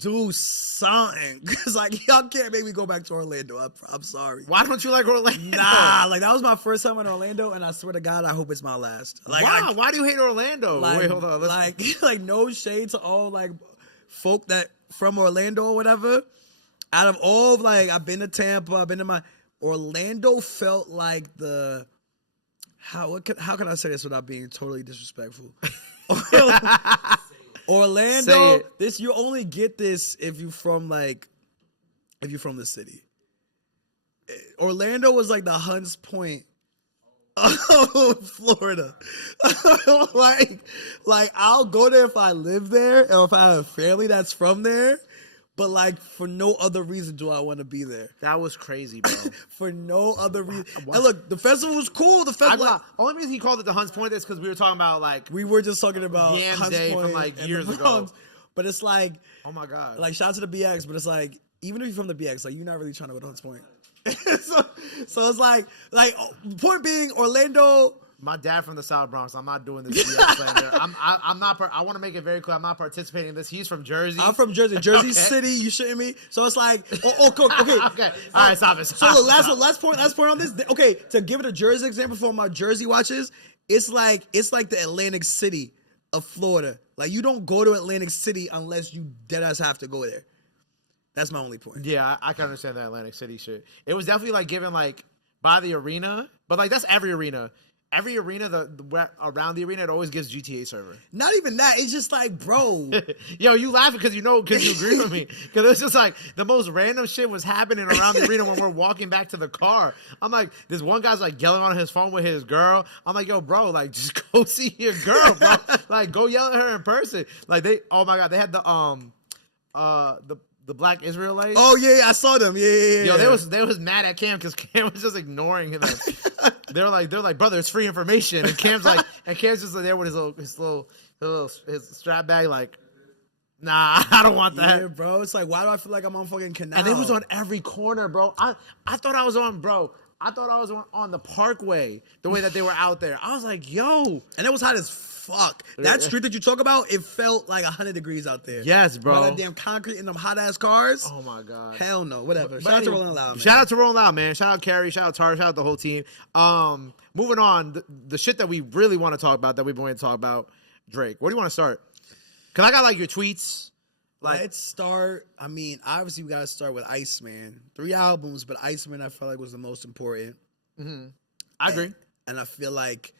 Do something, because like y'all can't make me go back to Orlando. I'm sorry. Why don't you like Orlando? Nah, like that was my first time in Orlando, and I swear to God, I hope it's my last. Like, why do you hate Orlando? Like, wait, hold on. Like no shade to all like folk that from Orlando or whatever. Out of all of, like, I've been to Tampa, I've been to Orlando felt like how can I say this without being totally disrespectful? Orlando, it. this you only get this if you from the city. Orlando was like the Hunts Point of Florida. like I'll go there if I live there or if I have a family that's from there. But like for no other reason do I want to be there. That was crazy, bro. For no other reason. And look, the festival was cool. The festival. Only reason he called it the Hunts Point is because we were talking about like We were just talking about Yams Hunts Day Point from like and years the ago. Bronx. But it's like, Oh my god. like shout out to the BX, but it's like, even if you're from the BX, like you're not really trying to go to Hunts Point. so it's like point being, Orlando. My dad from the South Bronx. I'm not doing this BS slander. I'm not. I want to make it very clear. I'm not participating in this. He's from Jersey. I'm from Jersey, Jersey Okay. City. You shitting me? So it's like, okay. Okay. All right, stop it. So the last point on this. Okay, to give it a Jersey example for my Jersey watches, it's like the Atlantic City of Florida. Like you don't go to Atlantic City unless you deadass have to go there. That's my only point. Yeah, I can understand that Atlantic City shit. It was definitely like given like by the arena, but like that's every arena. Every arena around the arena, it always gives GTA server. Not even that. It's just like, bro. Yo, you laughing because you agree with me. Because it's just like the most random shit was happening around the arena when we're walking back to the car. I'm like, this one guy's like yelling on his phone with his girl. I'm like, yo, bro, like just go see your girl, bro. Like go yell at her in person. Like oh my god, they had the Black Israelites. Oh yeah, I saw them. Yeah. Yo, they was mad at Cam because Cam was just ignoring him. They're like, brother, it's free information. And Cam's just like there with his strap bag, like, nah, I don't want that. Yeah, bro. It's like, why do I feel like I'm on fucking Canal? And it was on every corner, bro. I thought I was on the Parkway, the way that they were out there. I was like, yo. And it was hot as fuck. That street that you talk about, it felt like 100 degrees out there. Yes, bro. That damn concrete in them hot ass cars. Oh my god. Hell no. Whatever. Shout out to Rolling Loud, man. Shout out to Rolling Loud, man. Shout out Carrie. Shout out Tara. Shout out the whole team. Moving on, the shit that we really want to talk about, that we've been waiting to talk about, Drake. Where do you want to start? Because I got like your tweets. Let's start. I mean, obviously we got to start with Iceman. 3 albums, but Iceman I felt like was the most important. Mm-hmm. I agree. And I feel like,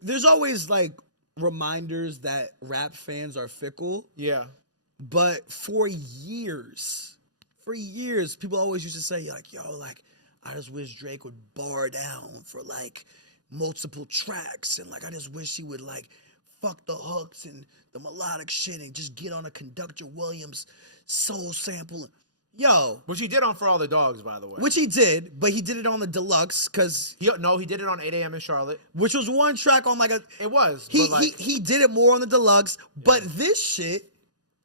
there's always like reminders that rap fans are fickle. Yeah. But for years, people always used to say like, yo, like, I just wish Drake would bar down for like multiple tracks. And like, I just wish he would like fuck the hooks and the melodic shit and just get on a Conductor Williams soul sample. Yo. Which he did on For All the Dogs, by the way. Which he did, but he did it on the deluxe because... He did it on 8 a.m. in Charlotte. Which was one track on like a... It was. He did it more on the deluxe, but this shit,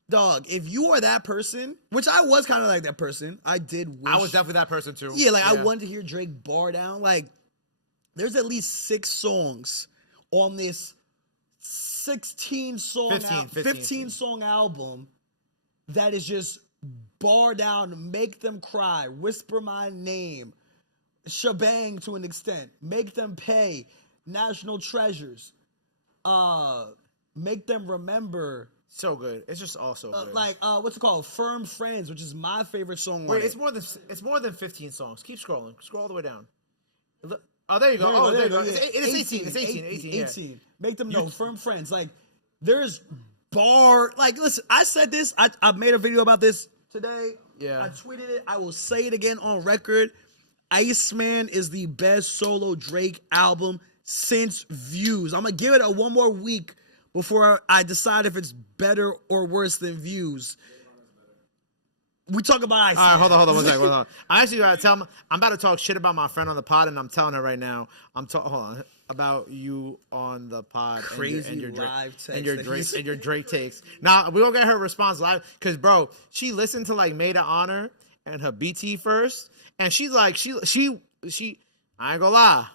dog, if you are that person, which I was kind of like that person, I did wish... I was definitely that person too. Yeah, like I wanted to hear Drake bar down. Like, there's at least 6 songs on this 15 song album that is just bar down, make them cry, whisper my name, shebang to an extent, make them pay, national treasures, make them remember. So good. It's just all so good. Like what's it called? Firm Friends, which is my favorite song. Wait, it's more than 15 songs. Keep scrolling. Scroll all the way down. Oh, there you go. There you go. Yeah. It's 18. It's 18. 18. Yeah. Make them know. Firm Friends. Like, there's bar. Like, listen, I said this. I made a video about this today. Yeah. I tweeted it. I will say it again on record. Iceman is the best solo Drake album since Views. I'm going to give it one more week before I decide if it's better or worse than Views. We talk about Iceman. All right, hold on 1 second. Hold on. I actually got to tell him, I'm about to talk shit about my friend on the pod, and I'm telling her right now, hold on, about you on the pod. Crazy and your live text. And your Drake takes. Now, we won't get her response live, because, bro, she listened to, like, Maid of Honor and her BT first, and she's like, she I ain't gonna lie.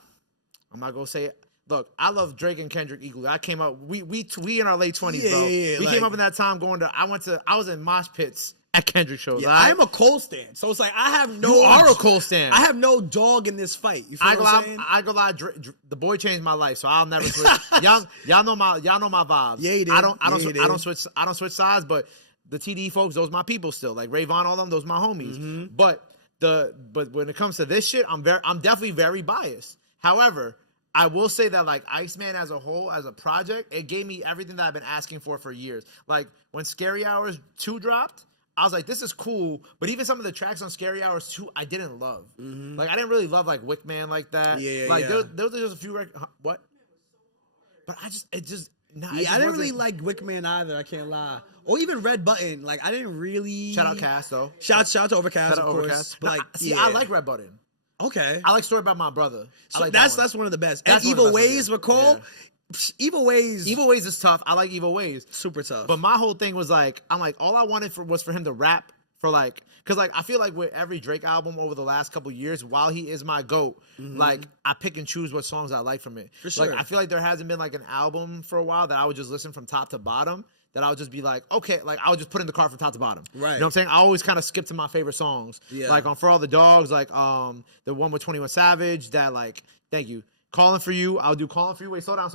I'm not gonna say it. Look, I love Drake and Kendrick equally. I came up, we in our late 20s, bro. Yeah, we came up in that time I was in mosh pits at Kendrick shows. Yeah, right? I'm a Cole stan, so it's like I have no. You are a Cole stan. I have no dog in this fight. You feel what I'm saying? I go lie. The boy changed my life, so I'll never switch. y'all know my vibes. Yeah, he did. I don't switch sides, but the TD folks, those my people still. Like Ray Vaughn, all them, those my homies. Mm-hmm. But when it comes to this shit, I'm definitely very biased. However, I will say that like Iceman as a whole, as a project, it gave me everything that I've been asking for years. Like when Scary Hours 2 dropped, I was like, this is cool. But even some of the tracks on Scary Hours 2, I didn't love. Like I didn't really love like Wickman like that. Like those are just a few what? But I didn't really like Wickman either. I can't lie. Or even Red Button. Like I didn't really. Shout out Cass though. Shout out to Overcast, of course. But I like Red Button. Okay. I like Story About My Brother. So like that's one of the best. And Evil Ways, recall? Yeah. Evil Ways is tough. I like Evil Ways. Super tough. But my whole thing was like, I'm like, all I wanted was for him to rap for like, because like I feel like with every Drake album over the last couple years, while he is my GOAT, like I pick and choose what songs I like from it. For sure. Like I feel like there hasn't been like an album for a while that I would just listen from top to bottom. That I would just be like, okay, like I would just put in the car from top to bottom. Right. You know what I'm saying? I always kind of skip to my favorite songs. Yeah. Like on For All the Dogs, like the one with 21 Savage, that like, thank you. Calling for You, I'll do Calling for You. Wait, slow down.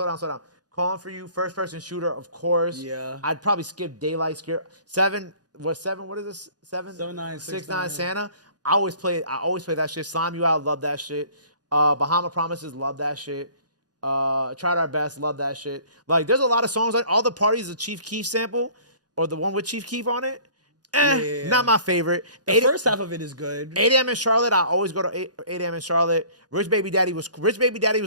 Calling for You, First Person Shooter, of course. Yeah. I'd probably skip Daylight Scare. Seven, what is this? 7-9-6-9 Santa. I always play that shit. Slime You Out, love that shit. Bahama Promises, love that shit. Tried Our Best, love that shit. Like there's a lot of songs, like All the Parties, a Chief Keef sample, or the one with Chief Keef on it. Not my favorite. The first half of it is good. 8 AM in Charlotte, I always go to 8 AM in Charlotte. Rich Baby Daddy was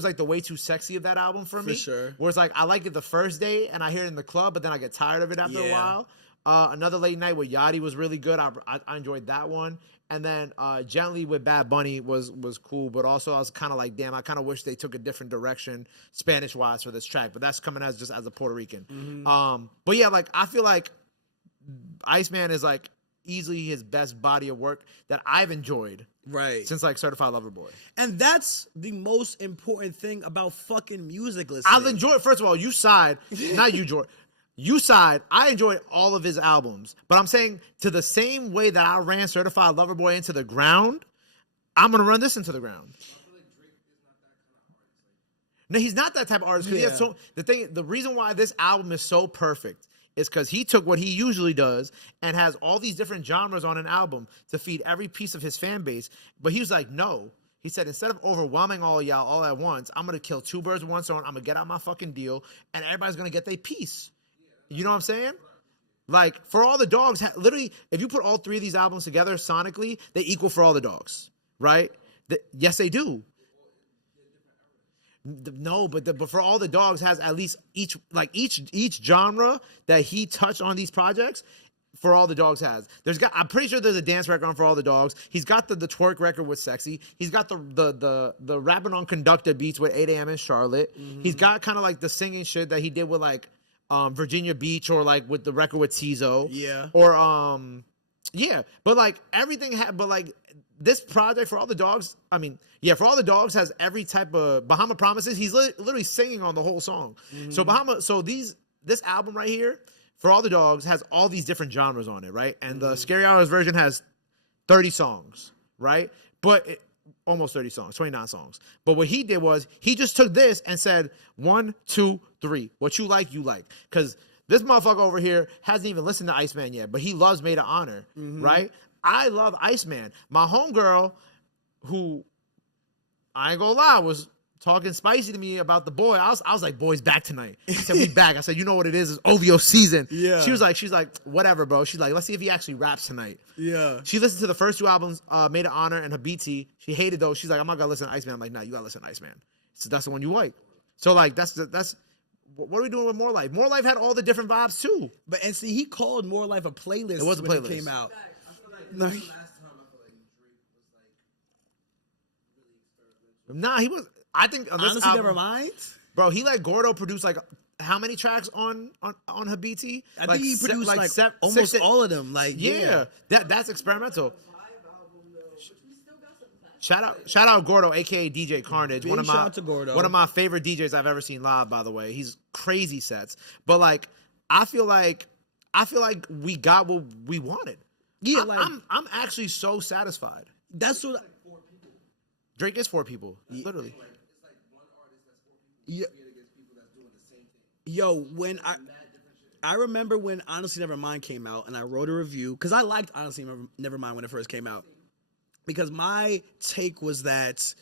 like the way too sexy of that album for me. For sure. Whereas like I like it the first day and I hear it in the club, but then I get tired of it after a while. Another Late Night with Yachty was really good. I enjoyed that one. And then Gently with Bad Bunny was cool, but also I was kind of like, damn, I kind of wish they took a different direction Spanish-wise for this track. But that's coming as just as a Puerto Rican. But yeah, like I feel like Iceman is like easily his best body of work that I've enjoyed. Right. Since like Certified Lover Boy. And that's the most important thing about fucking music listening. I've enjoyed, first of all, you side, not you, George. You side, I enjoyed all of his albums, but I'm saying to the same way that I ran Certified Lover Boy into the ground, I'm gonna run this into the ground. No, he's not that type of artist. Yeah. The reason why this album is so perfect is because he took what he usually does and has all these different genres on an album to feed every piece of his fan base. But he was like, no. He said, instead of overwhelming all y'all all at once, I'm gonna kill two birds with one stone. I'm gonna get out my fucking deal, and everybody's gonna get their piece. You know what I'm saying? Like, For All the Dogs, literally, if you put all three of these albums together sonically, they equal For All the Dogs, right? Yes, they do. No, but For All the Dogs has at least each genre that he touched on these projects. For All the Dogs has. I'm pretty sure there's a dance record on For All the Dogs. He's got the twerk record with Sexy. He's got the rapping on conductor beats with 8 AM in Charlotte. He's got kind of like the singing shit that he did with like Virginia Beach, or like with the record with Tizo. Yeah. Or but like everything but like this project For All the Dogs, For All the Dogs has every type of Bahama Promises. He's literally singing on the whole song. So this album right here, For All the Dogs, has all these different genres on it, right? And the Scary Hours version has 30 songs, right? But almost 30 songs, 29 songs. But what he did was he just took this and said 1, 2, 3. What you like, you like. Because this motherfucker over here hasn't even listened to Iceman yet, but he loves Made of Honor, right? I love Iceman. My homegirl, who I ain't gonna lie, was talking spicy to me about The Boy. I was like, Boy's back tonight. I said, we back. I said, you know what it is? It's OVO season. Yeah. She's like, whatever, bro. She's like, let's see if he actually raps tonight. Yeah. She listened to the first two albums, Made of Honor and Habiti. She hated those. She's like, I'm not gonna listen to Iceman. I'm like, nah, you gotta listen to Iceman. So that's the one you like. So like, that's what are we doing with More Life? More Life had all the different vibes too. But and see, he called More Life a playlist. It was a playlist. When it came out. No, last time I feel like Drake was like really experimental. Nah, he was. I think on this Honestly, album, never mind. Bro, he let Gordo produce like how many tracks on Habiti? I think he produced like almost 6 all of them. Like yeah. That's experimental. Shout out Gordo, aka DJ Carnage. Big shout out to Gordo. One of my favorite DJs I've ever seen live, by the way. He's crazy sets. But like I feel like we got what we wanted. Yeah, I'm actually so satisfied. That's what Drake is 4 people. Literally. It's like one artist that's 4 people against people that's doing the same thing. Yo, when I remember when Honestly Nevermind came out and I wrote a review because I liked Honestly Nevermind when it first came out. Because my take was that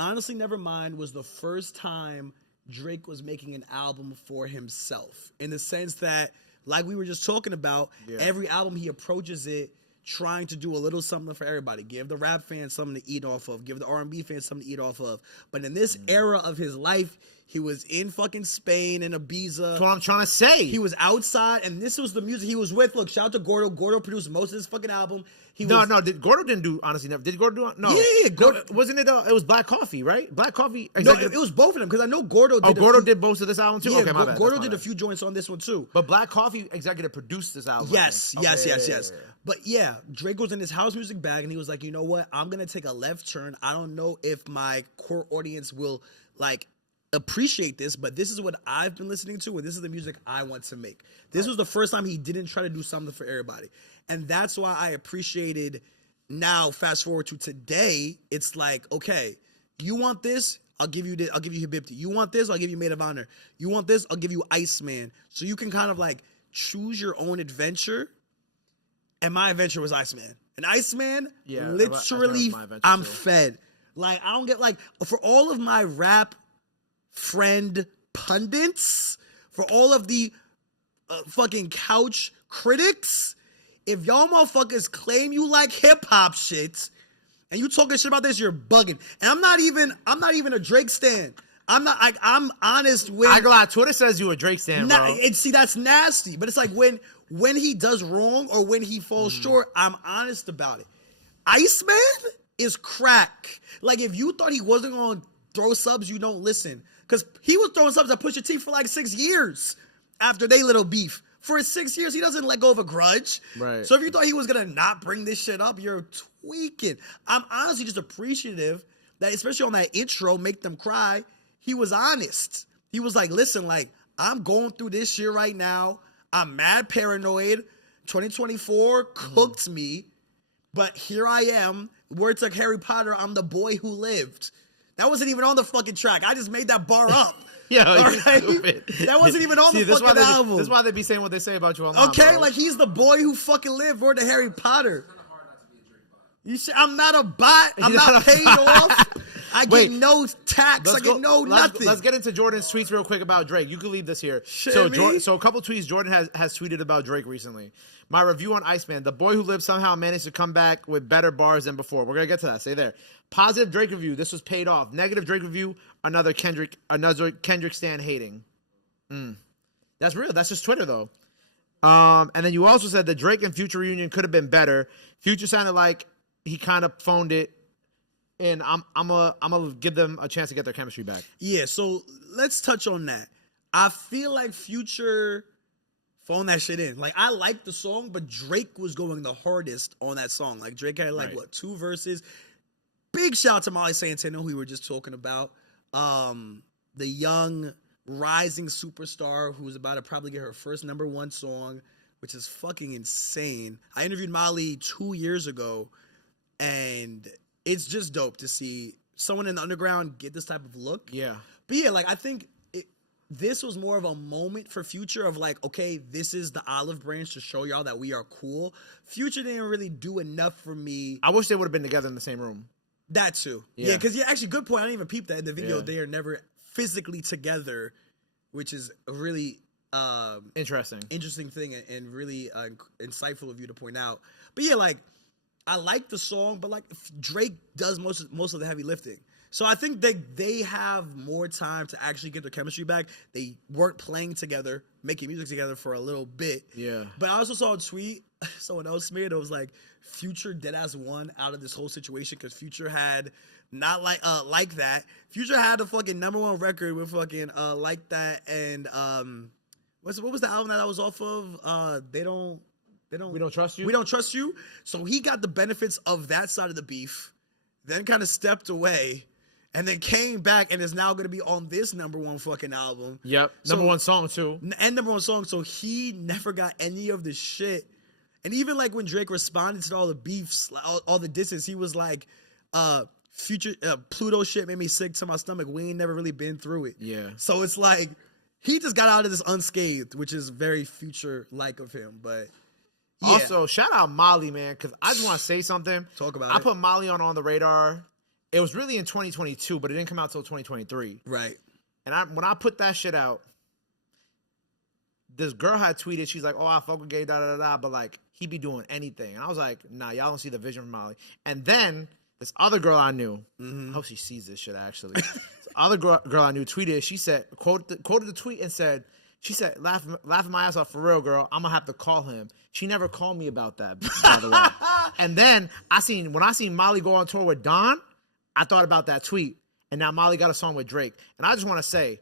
Honestly Nevermind was the first time Drake was making an album for himself, in the sense that, like we were just talking about, every album he approaches it trying to do a little something for everybody. Give the rap fans something to eat off of. Give the R&B fans something to eat off of. But in this era of his life, he was in fucking Spain and Ibiza. That's what I'm trying to say. He was outside, and this was the music he was with. Look, shout out to Gordo. Gordo produced most of this fucking album. No, Gordo didn't do, honestly, never. Did Gordo do, no. Yeah, Gordo. Wasn't it, it was Black Coffee, right? Black Coffee. No, it was both of them, because I know Gordo did Gordo did most of this album too? Yeah, okay, my bad. Gordo did a few joints on this one too. But Black Coffee executive produced this album. Yes. But yeah, Drake was in his house music bag, and he was like, you know what? I'm going to take a left turn. I don't know if my core audience will, like, appreciate this, but this is what I've been listening to, and this is the music I want to make. This was the first time he didn't try to do something for everybody. And that's why I appreciated, now fast forward to today, it's like, okay, you want this? I'll give you this. I'll give you Habibti. You want this? I'll give you Maid of Honor. You want this? I'll give you Iceman. So you can kind of like choose your own adventure. And my adventure was Iceman. And Iceman, literally, I'm fed. Like, I don't get, like, for all of my rap friend pundits, for all of the fucking couch critics, if y'all motherfuckers claim you like hip hop shit and you talking shit about this, you're bugging. And I'm not even a Drake stan. I'm honest with. I lie. Twitter says you a Drake stan, bro. And see, that's nasty. But it's like when he does wrong or when he falls short, I'm honest about it. Iceman is crack. Like, if you thought he wasn't gonna throw subs, you don't listen. Because he was throwing subs at Pusha T for like 6 years after they little beef. For 6 years, he doesn't let go of a grudge. Right. So if you thought he was going to not bring this shit up, you're tweaking. I'm honestly just appreciative that, especially on that intro, Make Them Cry, he was honest. He was like, listen, like, I'm going through this shit right now. I'm mad paranoid. 2024 cooked me. But here I am. Words like Harry Potter, I'm the boy who lived. That wasn't even on the fucking track. I just made that bar up. Yeah, right? That wasn't even on the fucking album. That's why they be saying what they say about you online. Okay, bro. like, he's the boy who fucking lived. Word to Harry Potter. You say I'm not a bot. I'm not paid off. I get no tax. I get nothing. Let's get into Jordan's tweets real quick about Drake. You can leave this here. So a couple tweets Jordan has tweeted about Drake recently. My review on Iceman. The boy who lived somehow managed to come back with better bars than before. We're going to get to that. Stay there. Positive Drake review. This was paid off. Negative Drake review. Another Kendrick stan hating. That's real. That's just Twitter, though. And then you also said the Drake and Future reunion could have been better. Future sounded like he kind of phoned it. And I'm gonna give them a chance to get their chemistry back. Yeah, so let's touch on that. I feel like Future phoned that shit in. Like, I like the song, but Drake was going the hardest on that song. Like, Drake had like two verses. Big shout out to Molly Santana, who we were just talking about. The young rising superstar who's about to probably get her first #1 song, which is fucking insane. I interviewed Molly 2 years ago, and it's just dope to see someone in the underground get this type of look. Yeah. But yeah, like, I think this was more of a moment for Future of like, okay, this is the olive branch to show y'all that we are cool. Future didn't really do enough for me. I wish they would have been together in the same room. That too. Yeah, because actually, good point. I didn't even peep that in the video. Yeah. They are never physically together, which is a really interesting thing and really insightful of you to point out. But yeah, like, I like the song, but like, Drake does most of the heavy lifting. So I think they have more time to actually get their chemistry back. They weren't playing together, making music together for a little bit. Yeah. But I also saw a tweet someone else made. It was like, Future deadass won out of this whole situation because Future had not like that. Future had a fucking #1 record with fucking Like That and what was the album that I was off of? We Don't Trust You. We Don't Trust You. So he got the benefits of that side of the beef, then kind of stepped away, and then came back and is now going to be on this #1 fucking album. Yep. #1 song too. And #1 song. So he never got any of the shit. And even like when Drake responded to all the beefs, all the disses, he was like, Future Pluto shit made me sick to my stomach. We ain't never really been through it. Yeah. So it's like he just got out of this unscathed, which is very Future-like of him. But yeah. Also, shout out Molly, man, because I just want to say something. Talk about I it. put Molly on the radar it was really in 2022, but it didn't come out till 2023. Right. And when I put that shit out, this girl had tweeted, she's like, "Oh, I fuck with gay, da da da da," but like he be doing anything. And I was like, "Nah, y'all don't see the vision from Molly." And then this other girl I knew, I hope she sees this shit actually. This other girl I knew tweeted, she said, quoted the tweet and said, she said, laughing my ass off, for real, girl, I'm gonna have to call him. She never called me about that, by the way. And then when I seen Molly go on tour with Don, I thought about that tweet. And now Molly got a song with Drake. And I just want to say,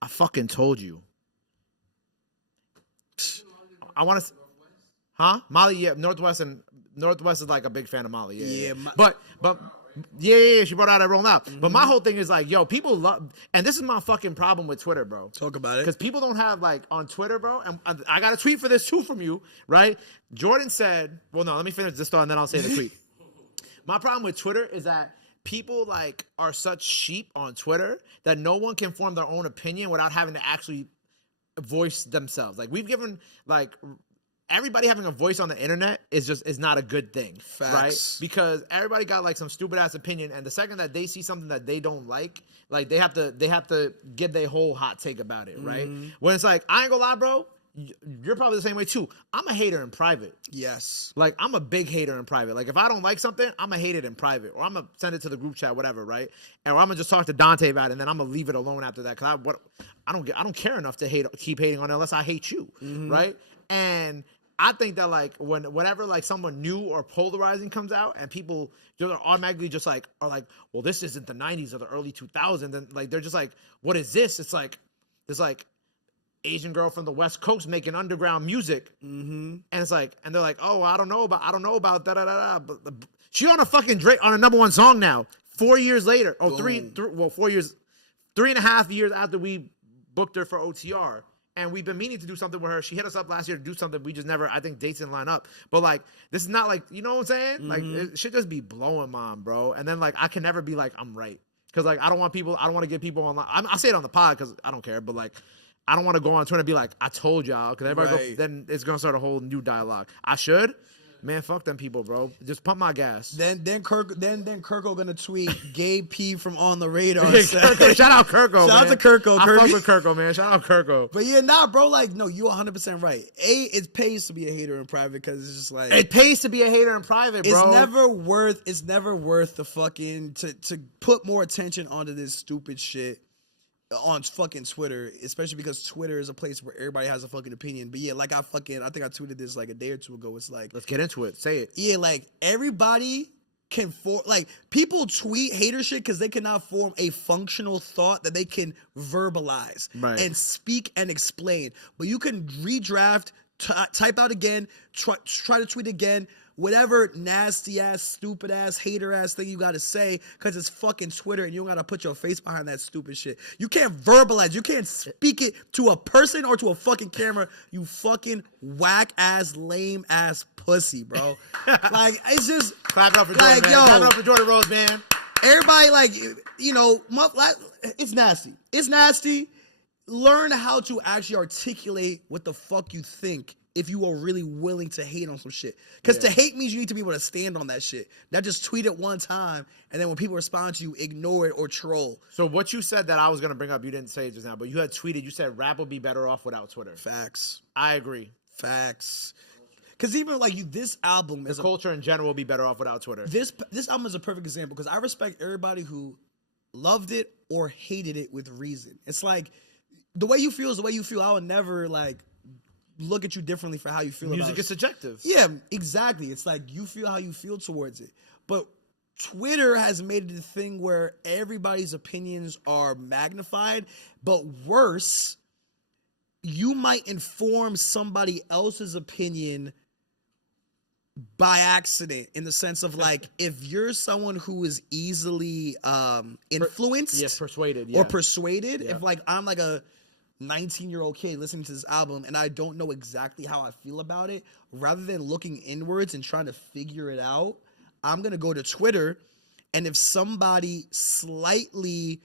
I fucking told you. I want to, huh? Molly, yeah, Northwest is like a big fan of Molly. Yeah. But yeah, she brought out that Roll Out. But my whole thing is like, yo, people love, and this is my fucking problem with Twitter, bro. Talk about it. Because people don't have, like, on Twitter, bro, and I got a tweet for this too from you, right? Jordan said, well, no, let me finish this thought and then I'll say the tweet. My problem with Twitter is that people, like, are such sheep on Twitter that no one can form their own opinion without having to actually voice themselves. Like, we've given, like, everybody having a voice on the internet is not a good thing. Facts. Right? Because everybody got like some stupid ass opinion, and the second that they see something that they don't like they have to give their whole hot take about it, right? When it's like, I ain't gonna lie, bro, you're probably the same way too. I'm a hater in private. Yes. Like, I'm a big hater in private. Like, if I don't like something, I'm gonna hate it in private, or I'm gonna send it to the group chat, whatever, right? And or I'm gonna just talk to Dante about it, and then I'm gonna leave it alone after that. Cause I don't care enough to keep hating on it unless I hate you, right? And I think that like whenever like someone new or polarizing comes out and people just are automatically just like are like, well, this isn't the 90s or the early 2000s, and like they're just like, what is this? It's like this like Asian girl from the West Coast making underground music, and it's like, and they're like, oh, I don't know about da da da da. But she on a fucking Drake on a #1 song now. 4 years later, 4 years, 3.5 years after we booked her for OTR. And we've been meaning to do something with her. She hit us up last year to do something. We just never, I think dates didn't line up. But like, this is not like, you know what I'm saying? Like, it should just be blowing mom, bro. And then like, I can never be like, I'm right. Cause like, I don't want to get people online. I say it on the pod cause I don't care. But like, I don't want to go on Twitter and be like, I told y'all. Cause everybody then it's going to start a whole new dialogue. I should. Man, fuck them people, bro. Just pump my gas. Then Kirko gonna tweet gay P from On the Radar. Shout out Kirko. Shout out to Kirko. I fuck with Kirko, man. Shout out Kirko. But yeah, nah, bro. Like, no, you 100% right. It pays to be a hater in private because it's just like it pays to be a hater in private, bro. It's never worth the fucking to put more attention onto this stupid shit on fucking Twitter, especially because Twitter is a place where everybody has a fucking opinion. But yeah, like I think I tweeted this like a day or two ago. It's like, let's get into it. Say it. Yeah, like everybody can people tweet hater shit because they cannot form a functional thought that they can verbalize and speak and explain. But you can redraft, type out again, try to tweet again. Whatever nasty ass, stupid ass, hater ass thing you gotta say, because it's fucking Twitter and you don't gotta put your face behind that stupid shit. You can't verbalize, you can't speak it to a person or to a fucking camera, you fucking whack ass, lame ass pussy, bro. Like, it's just. Clap it up for Jordan, man. Clap it up for Jordan Rose, man. Everybody, like, you know, it's nasty. It's nasty. Learn how to actually articulate what the fuck you think if you are really willing to hate on some shit. Because to hate means you need to be able to stand on that shit. Not just tweet it one time, and then when people respond to you, ignore it or troll. So what you said that I was going to bring up, you didn't say it just now, but you had tweeted, you said rap would be better off without Twitter. Facts. I agree. Facts. Because even like this album is culture in general will be better off without Twitter. This album is a perfect example because I respect everybody who loved it or hated it with reason. It's like, the way you feel is the way you feel. I would never like look at you differently for how you feel about it. Music is subjective. Yeah, exactly. It's like you feel how you feel towards it. But Twitter has made it a thing where everybody's opinions are magnified, but worse, you might inform somebody else's opinion by accident, in the sense of like, if you're someone who is easily influenced, persuaded, if like I'm like a 19-year-old kid listening to this album and I don't know exactly how I feel about it, rather than looking inwards and trying to figure it out, I'm gonna go to Twitter, and if somebody slightly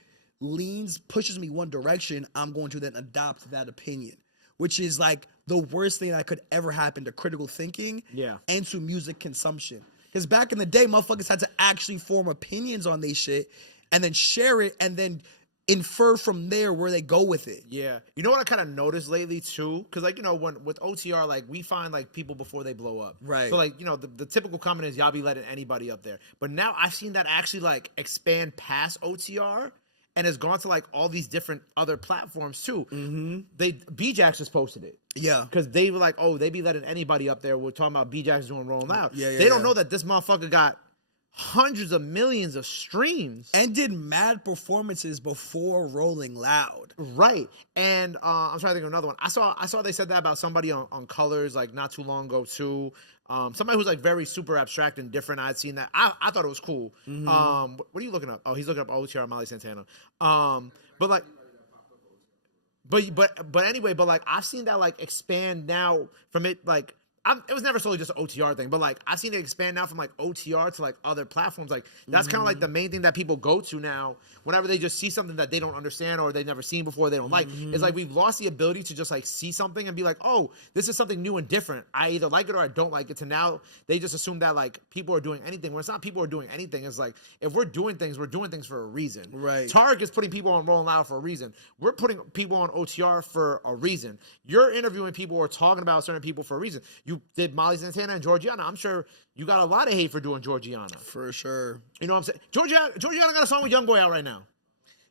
pushes me one direction, I'm going to then adopt that opinion, which is like the worst thing that could ever happen to critical thinking and to music consumption. Because back in the day, motherfuckers had to actually form opinions on they shit and then share it and then infer from there where they go with it. Yeah. You know what I kind of noticed lately too? Because like, you know, when with OTR, like we find like people before they blow up. Right. So like, you know, the typical comment is y'all be letting anybody up there. But now I've seen that actually like expand past OTR and has gone to like all these different other platforms too. B-Jax just posted it. Yeah. Because they were like, oh, they be letting anybody up there. We're talking about B-Jax doing Rolling Loud. Yeah, they don't know that this motherfucker got hundreds of millions of streams. And did mad performances before Rolling Loud. Right. And I'm trying to think of another one. I saw they said that about somebody on Colors like not too long ago too. Somebody who's like very super abstract and different. I'd seen that. I thought it was cool. What are you looking up? Oh, he's looking up OTR Molly Santana. But like But anyway, but like I've seen that like expand now from it like it was never solely just an OTR thing, but like I've seen it expand now from like OTR to like other platforms. Like that's kind of like the main thing that people go to now whenever they just see something that they don't understand or they've never seen before, they don't like. It's like we've lost the ability to just like see something and be like, oh, this is something new and different. I either like it or I don't like it. To now they just assume that like people are doing anything. When it's not people are doing anything. It's like if we're doing things for a reason. Right. Target's putting people on Rolling Loud for a reason. We're putting people on OTR for a reason. You're interviewing people or talking about certain people for a reason. You did Molly Santana and Georgiana. I'm sure you got a lot of hate for doing Georgiana. For sure. You know what I'm saying? Georgiana got a song with Youngboy out right now.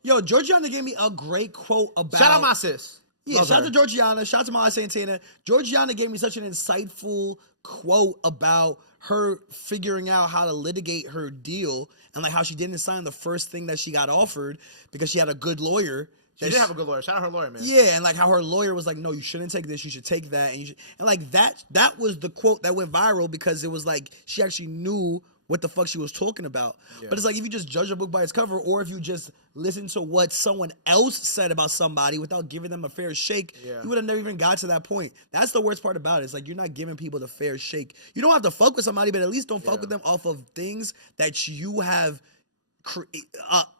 Yo, Georgiana gave me a great quote about... Shout out my sis. Yeah, shout out to Georgiana. Shout out to Molly Santana. Georgiana gave me such an insightful quote about her figuring out how to litigate her deal and like how she didn't sign the first thing that she got offered because she had a good lawyer. She did have a good lawyer. Shout out her lawyer, man. Yeah, and like how her lawyer was like, no, you shouldn't take this. You should take that. And like that was the quote that went viral because it was like she actually knew what the fuck she was talking about. Yeah. But it's like if you just judge a book by its cover or if you just listen to what someone else said about somebody without giving them a fair shake, you would have never even got to that point. That's the worst part about it. It's like you're not giving people the fair shake. You don't have to fuck with somebody, but at least don't fuck with them off of things that you have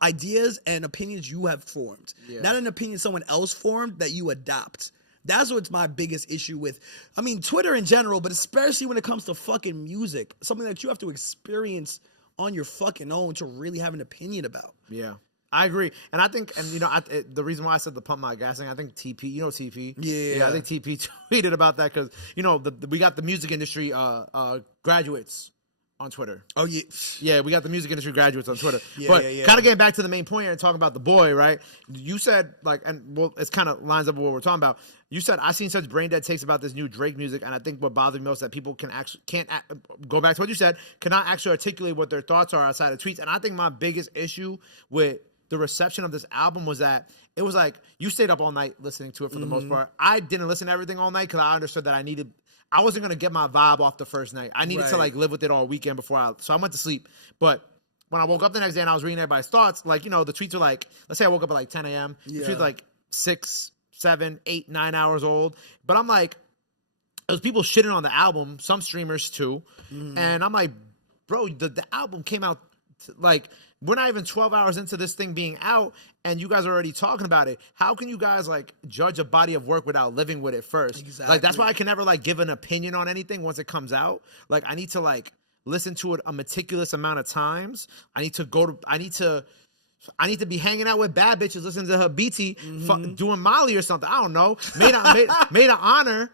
ideas and opinions you have formed. Not an opinion someone else formed that you adopt. That's what's my biggest issue with, I mean, Twitter in general, but especially when it comes to fucking music, something that you have to experience on your fucking own to really have an opinion about. Yeah, I agree. And I think, and you know, the reason why I said the pump my gas thing, I think TP, you know TP? Yeah, I think TP tweeted about that because, you know, we got the music industry graduates on Twitter. Oh, yeah. Yeah, we got the music industry graduates on Twitter. But kind of getting back to the main point here and talking about the boy, right? You said, like, and well, it's kind of lines up with what we're talking about. You said, I've seen such brain dead takes about this new Drake music, and I think what bothers me most is that people can't go back to what you said, cannot actually articulate what their thoughts are outside of tweets. And I think my biggest issue with the reception of this album was that it was like, you stayed up all night listening to it for the most part. I didn't listen to everything all night because I understood that I wasn't going to get my vibe off the first night. I needed to like live with it all weekend so I went to sleep. But when I woke up the next day and I was reading everybody's thoughts, like, you know, the tweets are like, let's say I woke up at like 10 a.m. The tweets are like 6, 7, 8, 9 hours old. But I'm like, there was people shitting on the album, some streamers too. And I'm like, bro, the album came out like, we're not even 12 hours into this thing being out and you guys are already talking about it. How can you guys like judge a body of work without living with it first? Exactly. Like, that's why I can never like give an opinion on anything once it comes out. Like, I need to like listen to it a meticulous amount of times. I need to be hanging out with bad bitches, listening to her BT, doing Molly or something. I don't know. Made an honor.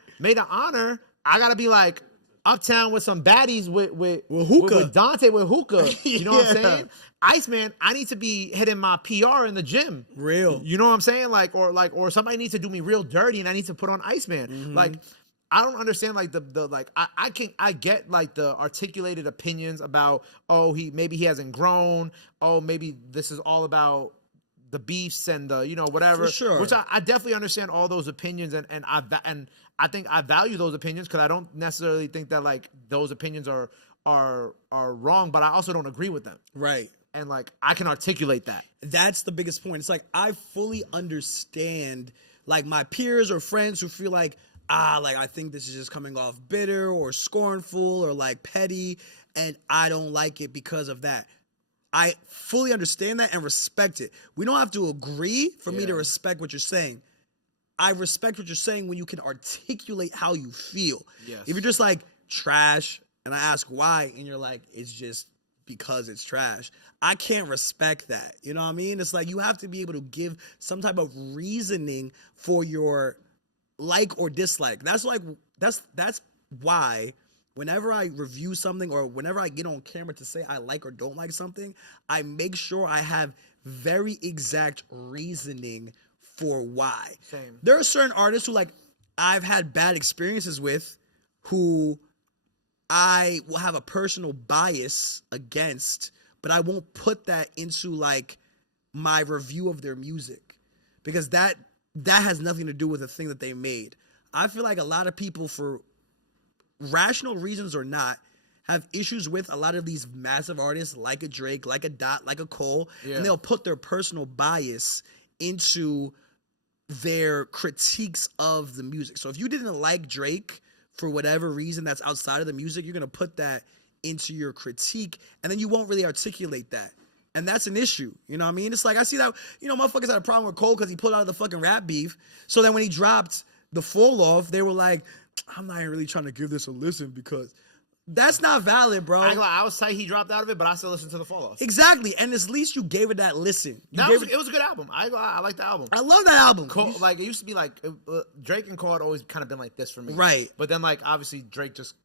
I gotta be like uptown with some baddies with hookah. With Dante with hookah. You know what I'm saying? Iceman, I need to be hitting my PR in the gym. Real. You know what I'm saying? Or somebody needs to do me real dirty and I need to put on Iceman. Like, I don't understand like I get like the articulated opinions about, oh, maybe he hasn't grown, oh, maybe this is all about the beefs and the, you know, whatever. For sure. Which I definitely understand all those opinions and I think I value those opinions because I don't necessarily think that like those opinions are wrong, but I also don't agree with them. Right. And like I can articulate that. That's the biggest point. It's like I fully understand like my peers or friends who feel like, like I think this is just coming off bitter or scornful or like petty, and I don't like it because of that. I fully understand that and respect it. We don't have to agree for me to respect what you're saying. I respect what you're saying when you can articulate how you feel. Yes. If you're just like trash, And I ask why, and you're like, it's just because it's trash. I can't respect that. You know what I mean? It's like you have to be able to give some type of reasoning for your like or dislike. That's why whenever I review something or whenever I get on camera to say I like or don't like something, I make sure I have very exact reasoning for why. Same. There are certain artists who like I've had bad experiences with who I will have a personal bias against, but I won't put that into like my review of their music because that has nothing to do with the thing that they made. I feel like a lot of people, for rational reasons or not, have issues with a lot of these massive artists like a Drake, like a Dot, like a Cole, and they'll put their personal bias into their critiques of the music. So if you didn't like Drake for whatever reason that's outside of the music, you're going to put that into your critique, and then you won't really articulate that. And that's an issue. You know what I mean? It's like, I see that, motherfuckers had a problem with Cole because he pulled out of the fucking rap beef. So then when he dropped the Fall Off, they were like, I'm not even really trying to give this a listen because that's not valid, bro. I was tight he dropped out of it, but I still listened to the Fall Off. Exactly. And at least you gave it that listen. It was a good album. I like the album. I love that album. Cole, like, it used to be like, Drake and Cole had always kind of been like this for me. Right. But then, like, obviously, Drake just,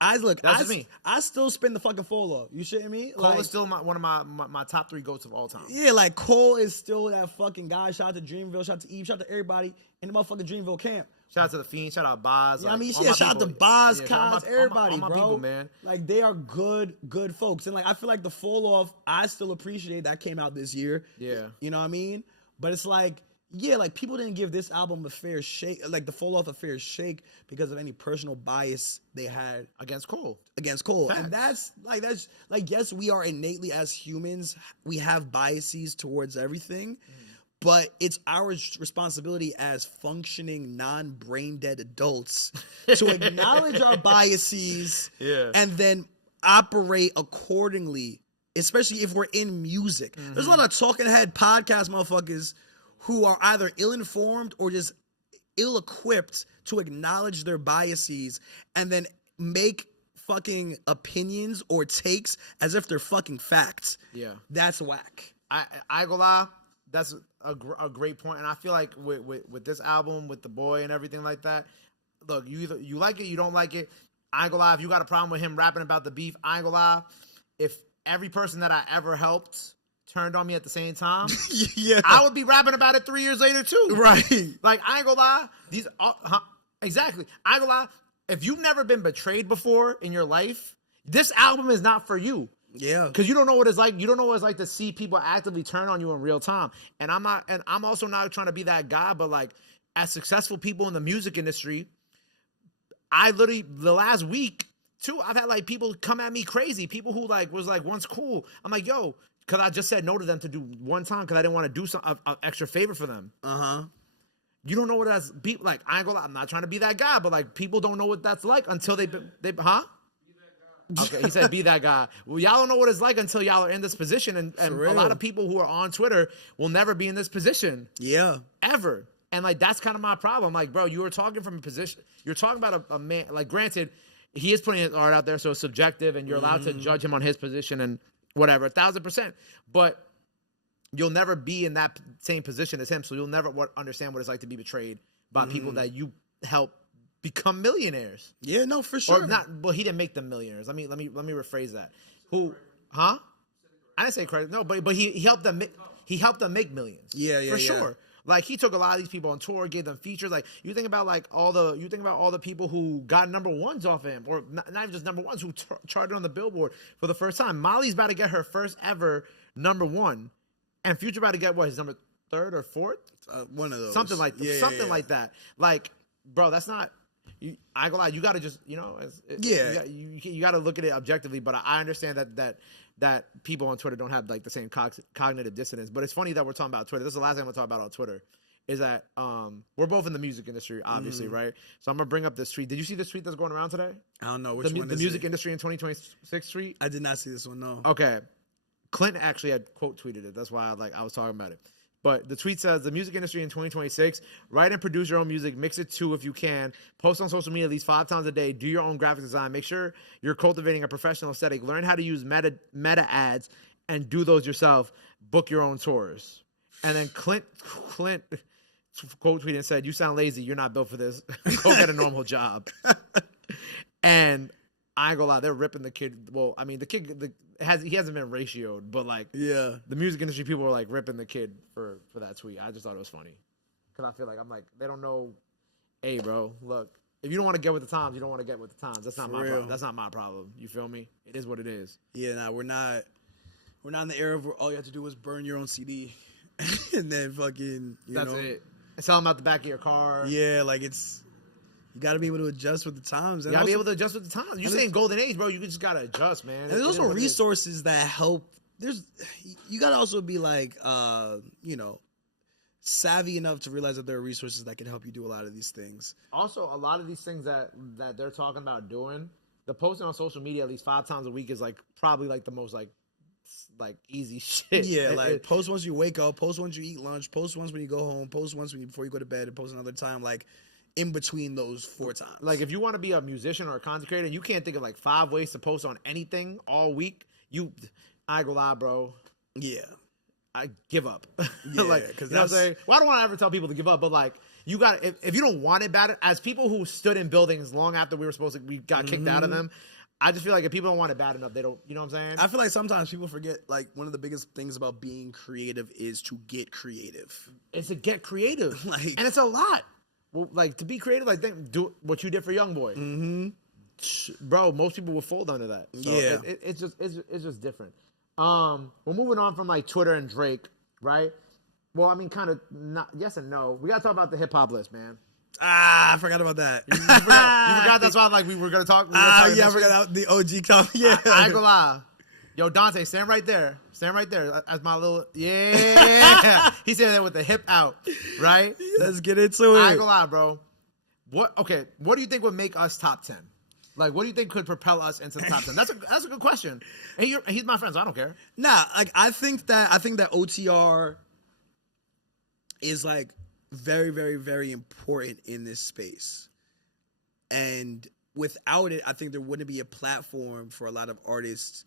That's me. I still spin the fucking Fall Off. You shitting me? Cole is still one of my top 3 goats of all time. Yeah, like, Cole is still that fucking guy. Shout out to Dreamville, shout out to Eve, shout out to everybody in the motherfucking Dreamville camp. Shout out to the Fiend, shout out Boz. Yeah, shout out to Boz, Kaz, everybody, all my bro. People, man. Like, they are good folks. And, like, I feel like the Fall Off, I still appreciate that came out this year. Yeah. You know what I mean? But it's like, yeah, like, people didn't give this album a fair shake, like, the Fall Off a fair shake because of any personal bias they had against Cole. Facts. And that's yes, we are innately as humans, we have biases towards everything. But it's our responsibility as functioning non-brain dead adults to acknowledge our biases and then operate accordingly, especially if we're in music. There's a lot of talking head podcast motherfuckers who are either ill-informed or just ill-equipped to acknowledge their biases and then make fucking opinions or takes as if they're fucking facts. Yeah. That's whack. I go lie. That's a great point, and I feel like with this album, with the boy and everything like that, look, you like it, you don't like it. I ain't gonna lie, if you got a problem with him rapping about the beef, I ain't gonna lie, if every person that I ever helped turned on me at the same time, I would be rapping about it 3 years later too. Right. Like, I ain't gonna lie, exactly. I ain't gonna lie, if you've never been betrayed before in your life, this album is not for you. Yeah, because you don't know what it's like. You don't know what it's like to see people actively turn on you in real time. And I'm also not trying to be that guy, but like, as successful people in the music industry, I literally the last week too, I've had like people come at me crazy. People who like was like once cool. I'm like, yo, because I just said no to them to do one time because I didn't want to do some extra favor for them. You don't know what that's like. I ain't gonna lie, I'm not trying to be that guy, but like, people don't know what that's like until they. Okay, he said be that guy. Well, y'all don't know what it's like until y'all are in this position. And a lot of people who are on Twitter will never be in this position. Yeah. Ever. And, like, that's kind of my problem. Like, bro, you were talking from a position. You're talking about a man. Like, granted, he is putting his art out there, so it's subjective, and you're allowed to judge him on his position and whatever, 1,000%. But you'll never be in that same position as him, so you'll never understand what it's like to be betrayed by people that you help become millionaires. Yeah, no, for sure. Or not. Well, he didn't make them millionaires. Let me rephrase that. Who? Huh? I didn't say credit. No, but he helped them. He helped them make millions. Yeah, for sure. Like, he took a lot of these people on tour, gave them features. Like, you think about all the people who got number ones off him, or not even just number ones, who charted on the Billboard for the first time. Molly's about to get her first ever number one, and Future about to get his number 3rd or 4th. One of those. Something like like that. Like, bro, that's not. I go lie. You got to just, you got to look at it objectively. But I understand that people on Twitter don't have like the same cognitive dissonance. But it's funny that we're talking about Twitter. This is the last thing I'm gonna talk about on Twitter. Is that we're both in the music industry, obviously, right? So I'm gonna bring up this tweet. Did you see this tweet that's going around today? I don't know which one. The music industry in 2026 tweet. I did not see this one. No. Okay. Clinton actually had quote tweeted it. That's why I was talking about it. But the tweet says, the music industry in 2026, write and produce your own music, mix it too if you can, post on social media at least 5 times a day, do your own graphic design, make sure you're cultivating a professional aesthetic, learn how to use meta ads, and do those yourself, book your own tours. And then Clint quote tweeted and said, you sound lazy, you're not built for this, go get a normal job. And I ain't gonna lie, they're ripping the kid. Well, I mean, the kid he hasn't been ratioed, but like, Yeah. the music industry people were like ripping the kid for that tweet. I just thought it was funny because I feel like I'm like they don't know. Hey, bro, look, if you don't want to get with the times, you don't want to get with the times. That's not my problem. That's not my problem. You feel me? It is what it is. Yeah, nah, we're not in the era where all you have to do is burn your own CD and then fucking That's it. And sell them out the back of your car. Yeah, like you got to be able to adjust with the times. You got to be able to adjust with the times. You're saying golden age, bro. You just got to adjust, man. And there's also resources that help. You got to also be like, savvy enough to realize that there are resources that can help you do a lot of these things. Also, a lot of these things that they're talking about doing, the posting on social media at least 5 times a week is like probably like the most like easy shit. Yeah, like post once you wake up, post once you eat lunch, post once when you go home, post once before you go to bed, and post another time like in between those 4 times. Like if you want to be a musician or a content creator, you can't think of like 5 ways to post on anything all week. I ain't gonna lie, bro. Yeah. I give up. Yeah, like, you know what I'm saying? Well, I don't want to ever tell people to give up, but like, you got if you don't want it bad, as people who stood in buildings long after we got kicked out of them, I just feel like if people don't want it bad enough, they don't. You know what I'm saying? I feel like sometimes people forget like one of the biggest things about being creative is to get creative. It's to get creative, and it's a lot. Well, like to be creative, like do what you did for Youngboy. Bro, most people would fold under that. So yeah, it's just different. We're moving on from like Twitter and Drake, right? Well, I mean, kind of not yes and no. We gotta talk about the hip hop list, man. I forgot about that. You forgot that's why like we were gonna talk. Yeah, I forgot the OG comment. Yeah, I ain't gonna lie. Yo, Dante, stand right there. Stand right there. As my little he said that with the hip out, right? Let's get into it. I ain't gonna lie, bro. What do you think would make us top 10? Like, what do you think could propel us into the top 10? That's a good question. And he's my friend, so I don't care. Nah, like I think that OTR is like very, very, very important in this space. And without it, I think there wouldn't be a platform for a lot of artists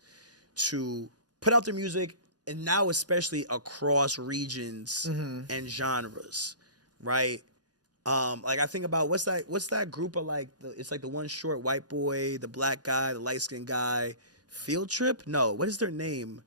to put out their music, and now especially across regions and genres, right? Like I think about what's that group of like it's like the one short white boy, the black guy, the light skinned guy, Field Trip? No, what is their name?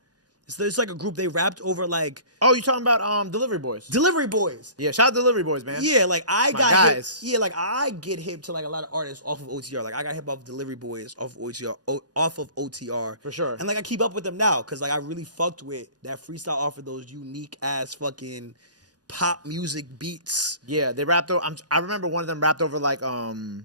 It's like a group they rapped over like. Oh, you talking about Delivery Boys? Delivery Boys. Yeah, shout out Delivery Boys, man. Yeah, like I My got guys. hip. Yeah, like I get hip to like a lot of artists off of OTR. Like I got hip off Delivery Boys off of OTR For sure. And like I keep up with them now because like I really fucked with that freestyle off of those unique ass fucking pop music beats. Yeah, they rapped over. I remember one of them rapped over like the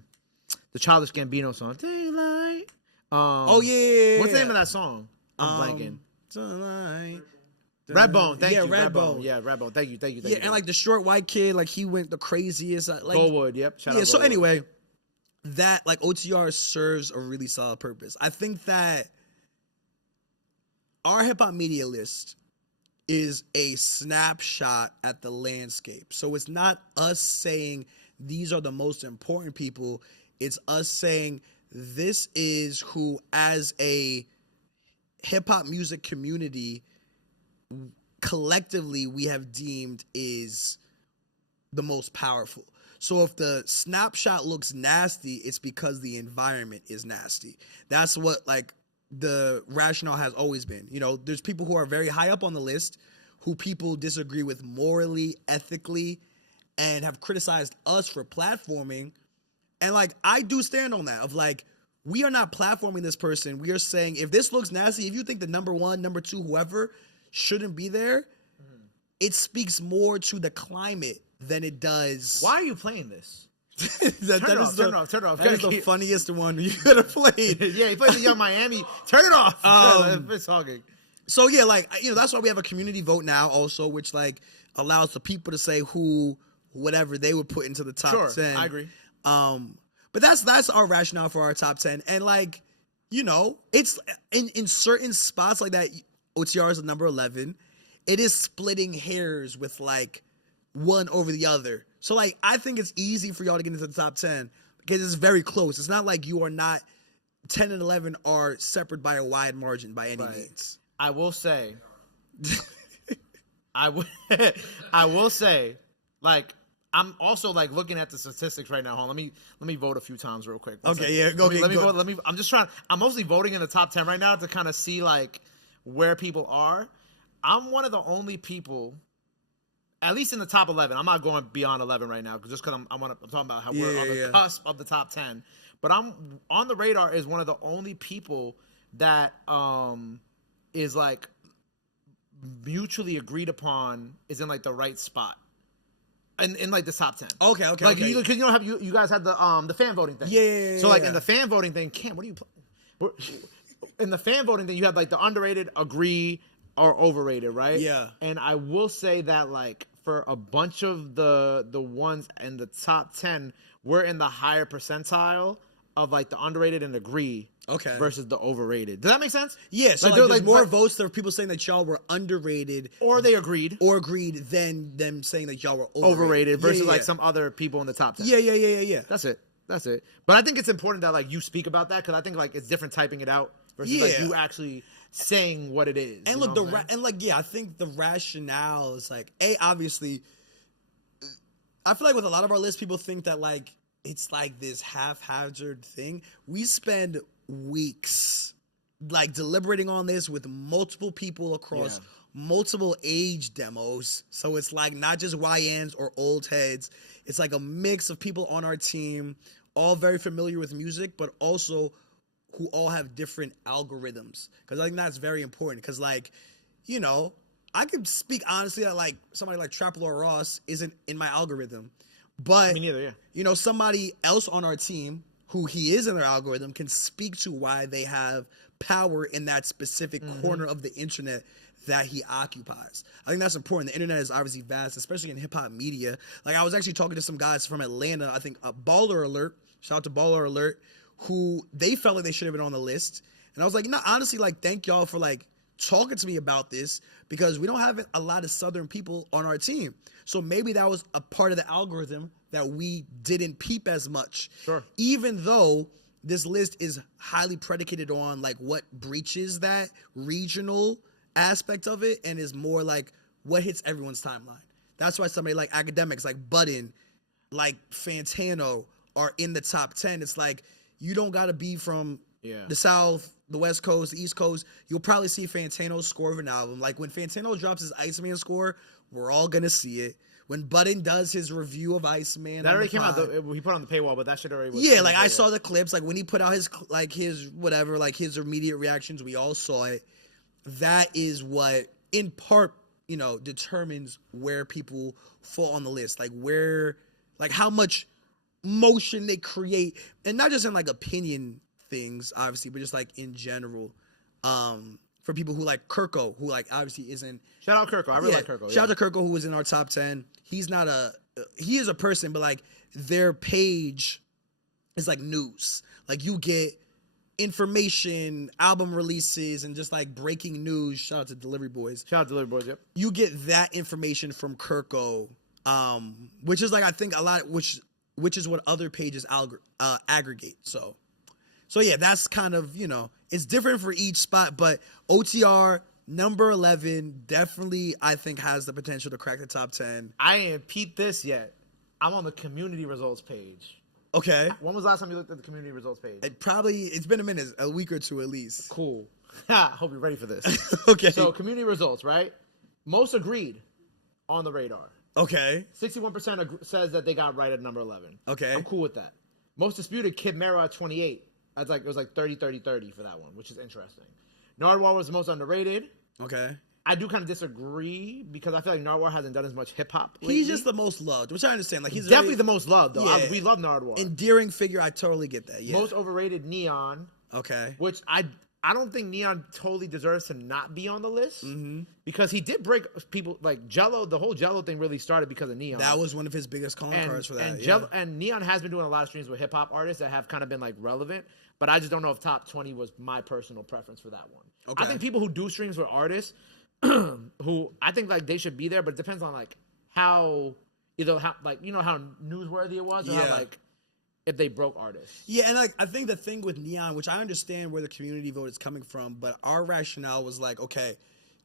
Childish Gambino song. Daylight. Oh yeah. What's the name of that song? I'm blanking. Tonight. Redbone, thank you. Redbone. Yeah, Redbone. Thank you. Yeah, and like the short white kid, like he went the craziest. Like Goldwood, yep. Shout yeah. out So Goldwood. anyway, that like OTR serves a really solid purpose. I think that our hip hop media list is a snapshot at the landscape. So it's not us saying these are the most important people. It's us saying this is who, as a hip hop music community, collectively we have deemed is the most powerful. So if the snapshot looks nasty, it's because the environment is nasty. That's what like the rationale has always been. You know, there's people who are very high up on the list who people disagree with morally, ethically, and have criticized us for platforming. And like I do stand on that of like, we are not platforming this person. We are saying if this looks nasty, if you think the number 1, number 2, whoever shouldn't be there, it speaks more to the climate than it does. Why are you playing this? Turn it off. That is the funniest one you could have played. Yeah, he played the Young Miami. Turn it off. It's talking. So yeah, like that's why we have a community vote now, also, which like allows the people to say whatever they would put into the top 10. I agree. But that's our rationale for our top 10. And like, it's in certain spots like that, OTR is at number 11. it is splitting hairs with like one over the other. So like I think it's easy for y'all to get into the top 10 because it's very close. It's not like you are not 10 and 11 are separate by a wide margin by any means. I will say, I will say, like I'm also like looking at the statistics right now. Hold on, let me vote a few times real quick. Okay, yeah, go. Let me vote. I'm just trying. I'm mostly voting in the top 10 right now to kind of see like where people are. I'm one of the only people, at least in the top 11. I'm not going beyond 11 right now, just because I'm talking about how we're on the cusp of the top 10. But I'm on the radar is one of the only people that is like mutually agreed upon is in like the right spot. In like the top 10. Okay. Like because you don't have you guys had the fan voting thing. Yeah. So like in the fan voting thing, Cam, what are you? In the fan voting thing, you had like the underrated, agree, or overrated, right? Yeah. And I will say that like for a bunch of the ones in the top 10, we're in the higher percentile of like the underrated and agree. Okay. Versus the overrated. Does that make sense? Yeah. So like, there's more votes of people saying that y'all were underrated, or they agreed, than them saying that y'all were overrated versus like some other people in the top 10. Yeah. That's it. But I think it's important that like you speak about that because I think like it's different typing it out versus like you actually saying what it is. And look, I think the rationale is like obviously, I feel like with a lot of our lists, people think that like it's like this haphazard thing. We spend weeks like deliberating on this with multiple people across multiple age demos. So it's like not just YNs or old heads. It's like a mix of people on our team, all very familiar with music, but also who all have different algorithms. Because I think that's very important. Because like, you know, I could speak honestly that like somebody like Trap Lord Ross isn't in my algorithm. But me neither, you know, somebody else on our team who he is in their algorithm can speak to why they have power in that specific corner of the internet that he occupies. I think that's important. The internet is obviously vast, especially in hip-hop media. Like I was actually talking to some guys from Atlanta, I think Baller Alert, shout out to Baller Alert, who they felt like they should have been on the list. And I was like, honestly, like thank y'all for like talking to me about this because we don't have a lot of Southern people on our team. So maybe that was a part of the algorithm that we didn't peep as much. Sure. Even though this list is highly predicated on like what breaches that regional aspect of it and is more like what hits everyone's timeline. That's why somebody like academics, like Budden, like Fantano are in the top 10. It's like you don't got to be from the South, the West Coast, the East Coast. You'll probably see Fantano's score of an album. Like when Fantano drops his Iceman score, we're all going to see it. When Budden does his review of Iceman, that already came out. He put it on the paywall, but that shit already was. Yeah, like I saw the clips. Like when he put out his whatever, like his immediate reactions, we all saw it. That is what, in part, you know, determines where people fall on the list. Like where, like how much motion they create, and not just in like opinion things, obviously, but just like in general. For people who like Kirko, who like obviously isn't. Shout out Kirko. I really like Kirko. Shout out to Kirko, who was in our top 10. He's not he is a person, but like their page is like news. Like you get information, album releases, and just like breaking news. Shout out to Delivery Boys. Yep. You get that information from Kirko, which is like I think a lot, which is what other pages aggregate. So yeah, that's kind of, you know, it's different for each spot, but OTR number 11 definitely I think has the potential to crack the top 10. I ain't peeped this yet. I'm on the community results page. Okay. When was the last time you looked at the community results page? It's been a minute, a week or two at least. Cool. Hope you're ready for this. Okay. So community results, right? Most agreed on the radar. Okay. 61% says that they got right at number 11. Okay. I'm cool with that. Most disputed, Kid Mero at 28. That's like, it was like 30-30-30 for that one, which is interesting. Nardwuar was the most underrated. Okay. I do kind of disagree because I feel like Nardwuar hasn't done as much hip hop lately. He's just the most loved, which I understand. Like he's definitely the most loved though. Yeah. We love Nardwuar. Endearing figure, I totally get that. Yeah. Most overrated, Neon. Okay. Which I don't think Neon totally deserves to not be on the list because he did break people like Jello. The whole Jello thing really started because of Neon. That was one of his biggest calling cards for that. And Neon has been doing a lot of streams with hip hop artists that have kind of been like relevant, but I just don't know if top 20 was my personal preference for that one. Okay. I think people who do streams with artists who I think like they should be there, but it depends on like how like how newsworthy it was, or how like if they broke artists. Yeah, and like I think the thing with Neon, which I understand where the community vote is coming from, but our rationale was like, okay,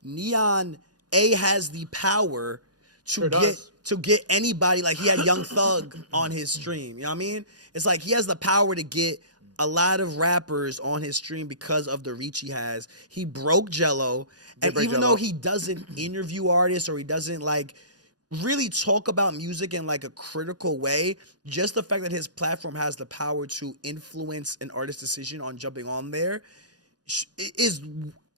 Neon has the power to get anybody, like he had Young Thug on his stream. You know what I mean? It's like he has the power to get a lot of rappers on his stream because of the reach he has. He broke Jello, and even though he doesn't interview artists or he doesn't like really talk about music in like a critical way, just the fact that his platform has the power to influence an artist's decision on jumping on there is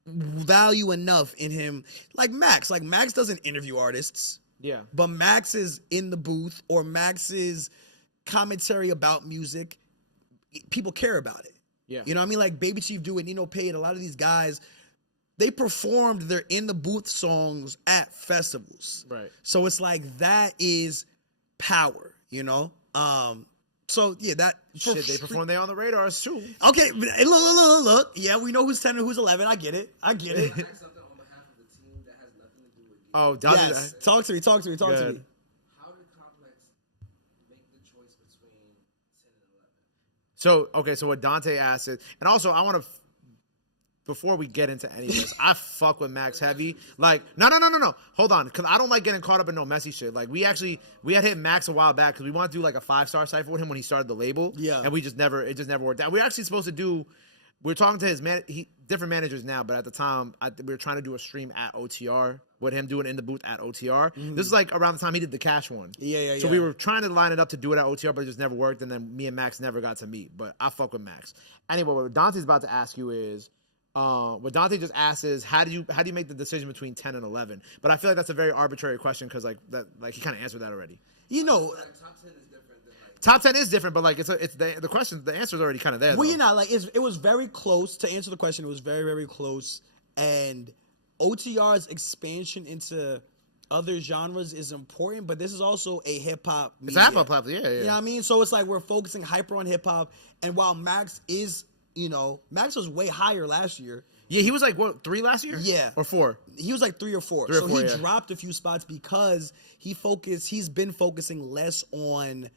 value enough in him. Like Max doesn't interview artists. Yeah. But Max is in the booth, or Max's commentary about music, people care about it. Yeah. You know what I mean? Like Baby Chief do it, Nino Payne, a lot of these guys, they performed their in the booth songs at festivals. Right. So it's like that is power, you know? So yeah, that shit, they perform they on the radars too. Okay, look. Yeah, we know who's 10 and who's 11. I get it. Oh, yes. Talk to me. How did Complex make the choice between 10 and 11? So what Dante asked is, and also I want to, before we get into any of this, I fuck with Max heavy. Like, no. Hold on, because I don't like getting caught up in no messy shit. Like, we had hit Max a while back because we wanted to do like a 5-star cypher with him when he started the label. Yeah. And it just never worked out. We were actually supposed to do, we were talking to his different managers now, but at the time, we were trying to do a stream at OTR with him doing in the booth at OTR. Mm-hmm. This is like around the time he did the Cash one. Yeah. So we were trying to line it up to do it at OTR, but it just never worked. And then me and Max never got to meet. But I fuck with Max. Anyway, what Dante's about to ask you is, what Dante just asked is, how do you make the decision between 10 and 11? But I feel like that's a very arbitrary question because like he kind of answered that already. You know, top 10 is different than like. Top 10 is different, but like it's the question, the answer is already kind of there. Well, you know, like it was very close to answer the question. It was very, very close, and OTR's expansion into other genres is important, but this is also a hip hop. It's a hip hop platform, yeah. You know what I mean? So it's like we're focusing hyper on hip hop, and while Max is, Max was way higher last year. Yeah, he was like, what, 3 last year? Yeah. Or 4? He was like 3 or 4. So he dropped a few spots because he's been focusing less on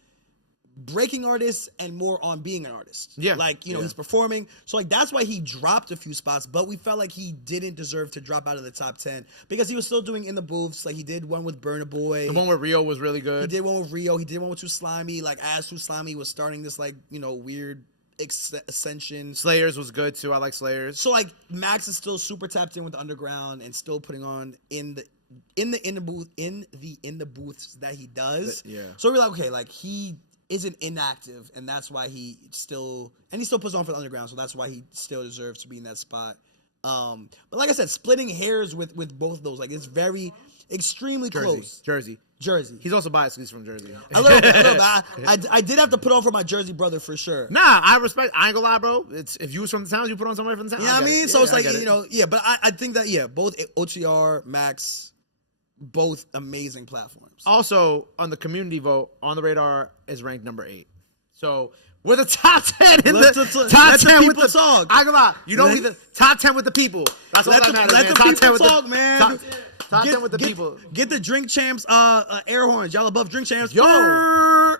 breaking artists and more on being an artist. Yeah. Like, he's performing. So like that's why he dropped a few spots, but we felt like he didn't deserve to drop out of the top 10 because he was still doing in the booths. Like he did one with Burna Boy. The one with Rio was really good. He did one with Rio. He did one with Too Slimy. Like as Too Slimy was starting this like, weird ascension. Slayers was good too. I like Slayers. So like Max is still super tapped in with the underground and still putting on in the booths that he does. Yeah. So we're like, okay, like he isn't inactive, and that's why he still puts on for the underground. So that's why he still deserves to be in that spot. But like I said, splitting hairs with both of those, like it's very extremely close. Jersey. He's also biased because he's from Jersey. A little bit. I did have to put on for my Jersey brother for sure. Nah, I ain't gonna lie, bro. It's if you was from the town, you put on somewhere from the town. You know what I mean? So it's like, but I think that, both OTR, Max, both amazing platforms. Also, on the community vote, On the Radar is ranked number 8. So we're the top 10 in the top 10 with the talk. I ain't gonna lie. We the top 10 with the people. That's what matters. Let the people talk, man. Top 10 with the people. Get the Drink Champs air horns. Y'all above Drink Champs. Yo.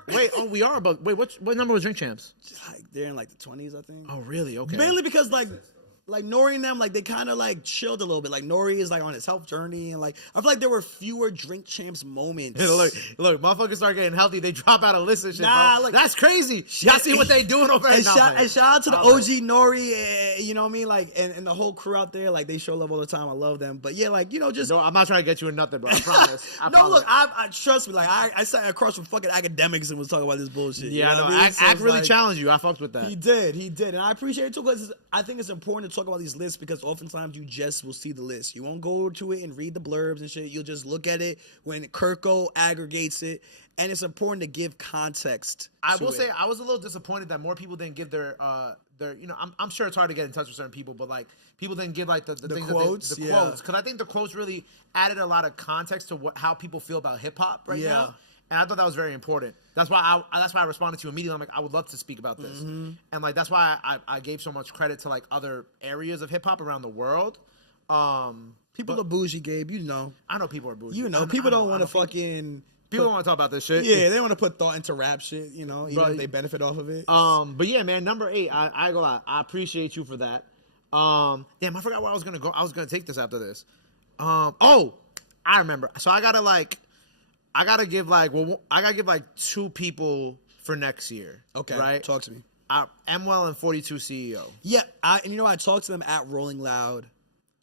Wait, we are above. Wait, what number was Drink Champs? Like they're in like the 20s, I think. Oh, really? Okay. Mainly because like Nori and them, like they kind of like chilled a little bit. Like Nori is like on his health journey, and like I feel like there were fewer Drink Champs moments. Look, motherfuckers start getting healthy. They drop out a list of shit. Nah, like, that's crazy. Y'all see what they doing over there? And shout out to the OG Nori, you know what I mean? Like and the whole crew out there, like they show love all the time. I love them. But yeah, like just no, I'm not trying to get you in nothing, bro. I promise. Look, I trust me. Like I sat across from fucking academics and was talking about this bullshit. Yeah, you know I know. Act really challenged you. I fucked with that. He did, and I appreciate it too because I think it's important to talk about these lists because oftentimes you just will see the list. You won't go to it and read the blurbs and shit. You'll just look at it when Kirko aggregates it, and it's important to give context. I will say I was a little disappointed that more people didn't give their I'm sure it's hard to get in touch with certain people, but like people didn't give like the things quotes, quotes, because I think the quotes really added a lot of context to how people feel about hip hop right now. And I thought that was very important. That's why I responded to you immediately. I'm like, I would love to speak about this. Mm-hmm. And like that's why I gave so much credit to like other areas of hip hop around the world. People are bougie, Gabe. You know. I know people are bougie. You know, people don't want to fucking. People want to talk about this shit. Yeah, they want to put thought into rap shit. You know, even if they benefit off of it. But yeah, man, number 8. I go out. I appreciate you for that. Damn, I forgot where I was gonna go. I was gonna take this after this. Oh, I remember. So I gotta give like 2 people for next year. Okay, right. Talk to me. Emwell and 42 CEO. Yeah, I talked to them at Rolling Loud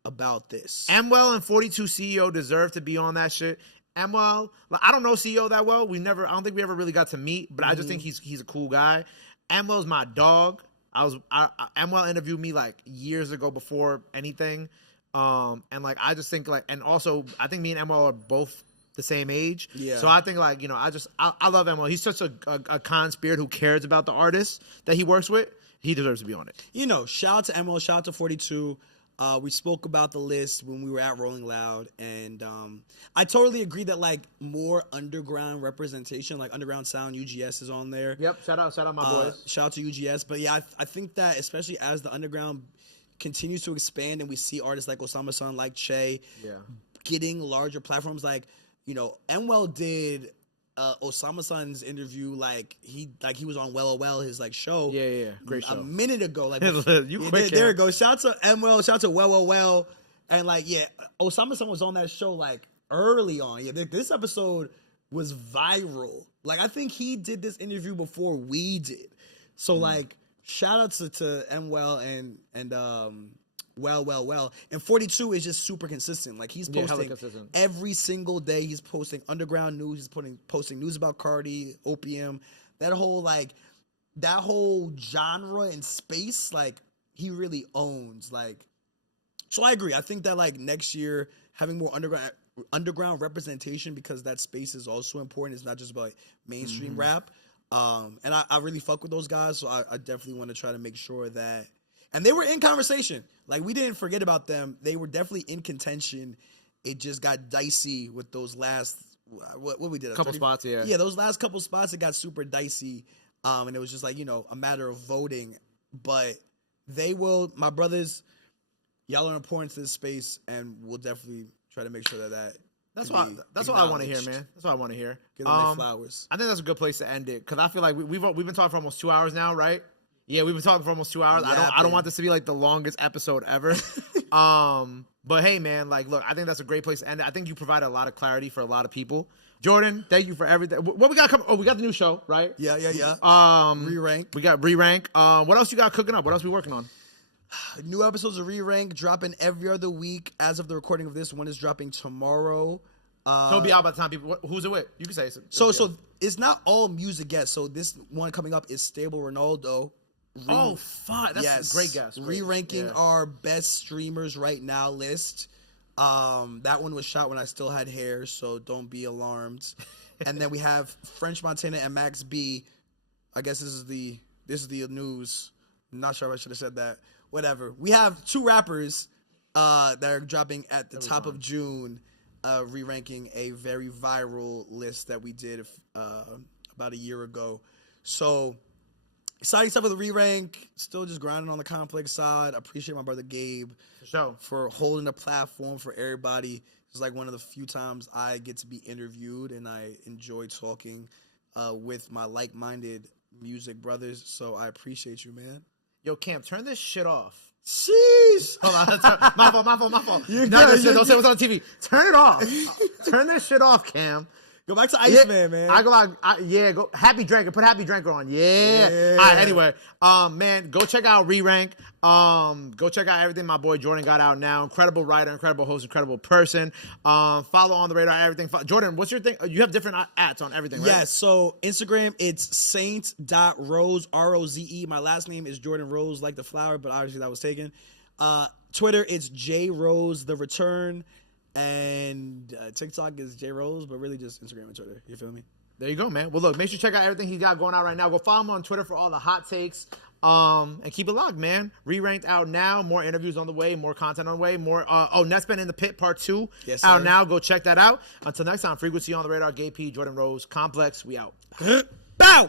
about this. Emwell and 42 CEO deserve to be on that shit. Emwell, like, I don't know CEO that well. I don't think we ever really got to meet, but I just think he's a cool guy. Emwell's my dog. Emwell interviewed me like years ago before anything. And like, I just think like, and also I think me and Emwell are both the same age. Yeah. So I think like, I love Emwell. He's such a kind spirit who cares about the artists that he works with. He deserves to be on it. Shout out to Emwell, shout out to 42. We spoke about the list when we were at Rolling Loud, and I totally agree that like more underground representation, like Underground Sound, UGS is on there. Yep, shout out my boys. Shout out to UGS. But yeah, I think that especially as the underground continues to expand and we see artists like Osama San, like Che, getting larger platforms, like Emwell did Osama San's interview like he was on Well his like show. Yeah, great show. A minute ago, like you quick. There it goes. Shout out to Emwell. Shout out to Well, and like Osama San was on that show like early on. Yeah, this episode was viral. Like I think he did this interview before we did. So like shout out to Emwell and Well. And 42 is just super consistent. Like he's posting every single day. He's posting underground news. He's posting news about Cardi, Opium, that whole genre and space. Like he really owns. Like, so I agree. I think that like next year having more underground representation, because that space is also important. It's not just about mainstream rap. And I really fuck with those guys. So I definitely want to try to make sure that. And they were in conversation. Like, we didn't forget about them. They were definitely in contention. It just got dicey with those last, what we did? Couple spots, yeah. Yeah, those last couple spots, it got super dicey. And it was just like, a matter of voting. But they will, my brothers, y'all are important to this space, and we'll definitely try to make sure that That's what I want to hear, man. That's what I want to hear. Give them their flowers. I think that's a good place to end it, because I feel like we've been talking for almost 2 hours now, right? Yeah, we've been talking for almost 2 hours. Yeah, I don't want this to be like the longest episode ever. But hey, man, like, look, I think that's a great place to end it. I think you provide a lot of clarity for a lot of people. Jordan, thank you for everything. What we got coming? Oh, we got the new show, right? Yeah. Re-Rank. We got Re-Rank. What else you got cooking up? What else we working on? New episodes of Re-Rank dropping every other week. As of the recording of this, one is dropping tomorrow. So it'll be out by the time people. Who's it with? You can say it. So it's not all music guests. So this one coming up is Stable Ronaldo. Oh, fuck. That's a great guess. Re-ranking our best streamers right now list. That one was shot when I still had hair, so don't be alarmed. And then we have French Montana and Max B. I guess this is the news. I'm not sure if I should have said that. Whatever. We have 2 rappers that are dropping at the top of June, re-ranking a very viral list that we did about a year ago. So exciting stuff with the re-rank. Still just grinding on the complex side. Appreciate my brother Gabe for holding a platform for everybody. It's like one of the few times I get to be interviewed, and I enjoy talking with my like-minded music brothers. So I appreciate you, man. Yo, Cam, turn this shit off. Sheesh. Hold on. My fault. Don't say what's on the TV. Turn it off. Turn this shit off, Cam. Go back to Iceman, man. I go out. Go Happy Drinker. Put Happy Drinker on. Yeah. All right. Anyway, man, go check out Re-Rank. Go check out everything my boy Jordan got out now. Incredible writer, incredible host, incredible person. Follow On the Radar, everything. Jordan, what's your thing? You have different ats on everything, right? Yes. So Instagram, it's saint.rose, R-O-Z-E. My last name is Jordan Rose, like the flower, but obviously that was taken. Twitter, it's J Rose the Return. And TikTok is J Rose, but really just Instagram and Twitter. You feel me? There you go, man. Well, look, make sure you check out everything he got going out right now. Go follow him on Twitter for all the hot takes. And keep it locked, man. Re-ranked out now. More interviews on the way. More content on the way. More. Netspend in the Pit Part 2 out now. Go check that out. Until next time, Frequency on the Radar. Gay P, Jordan Rose, Complex. We out. Bow.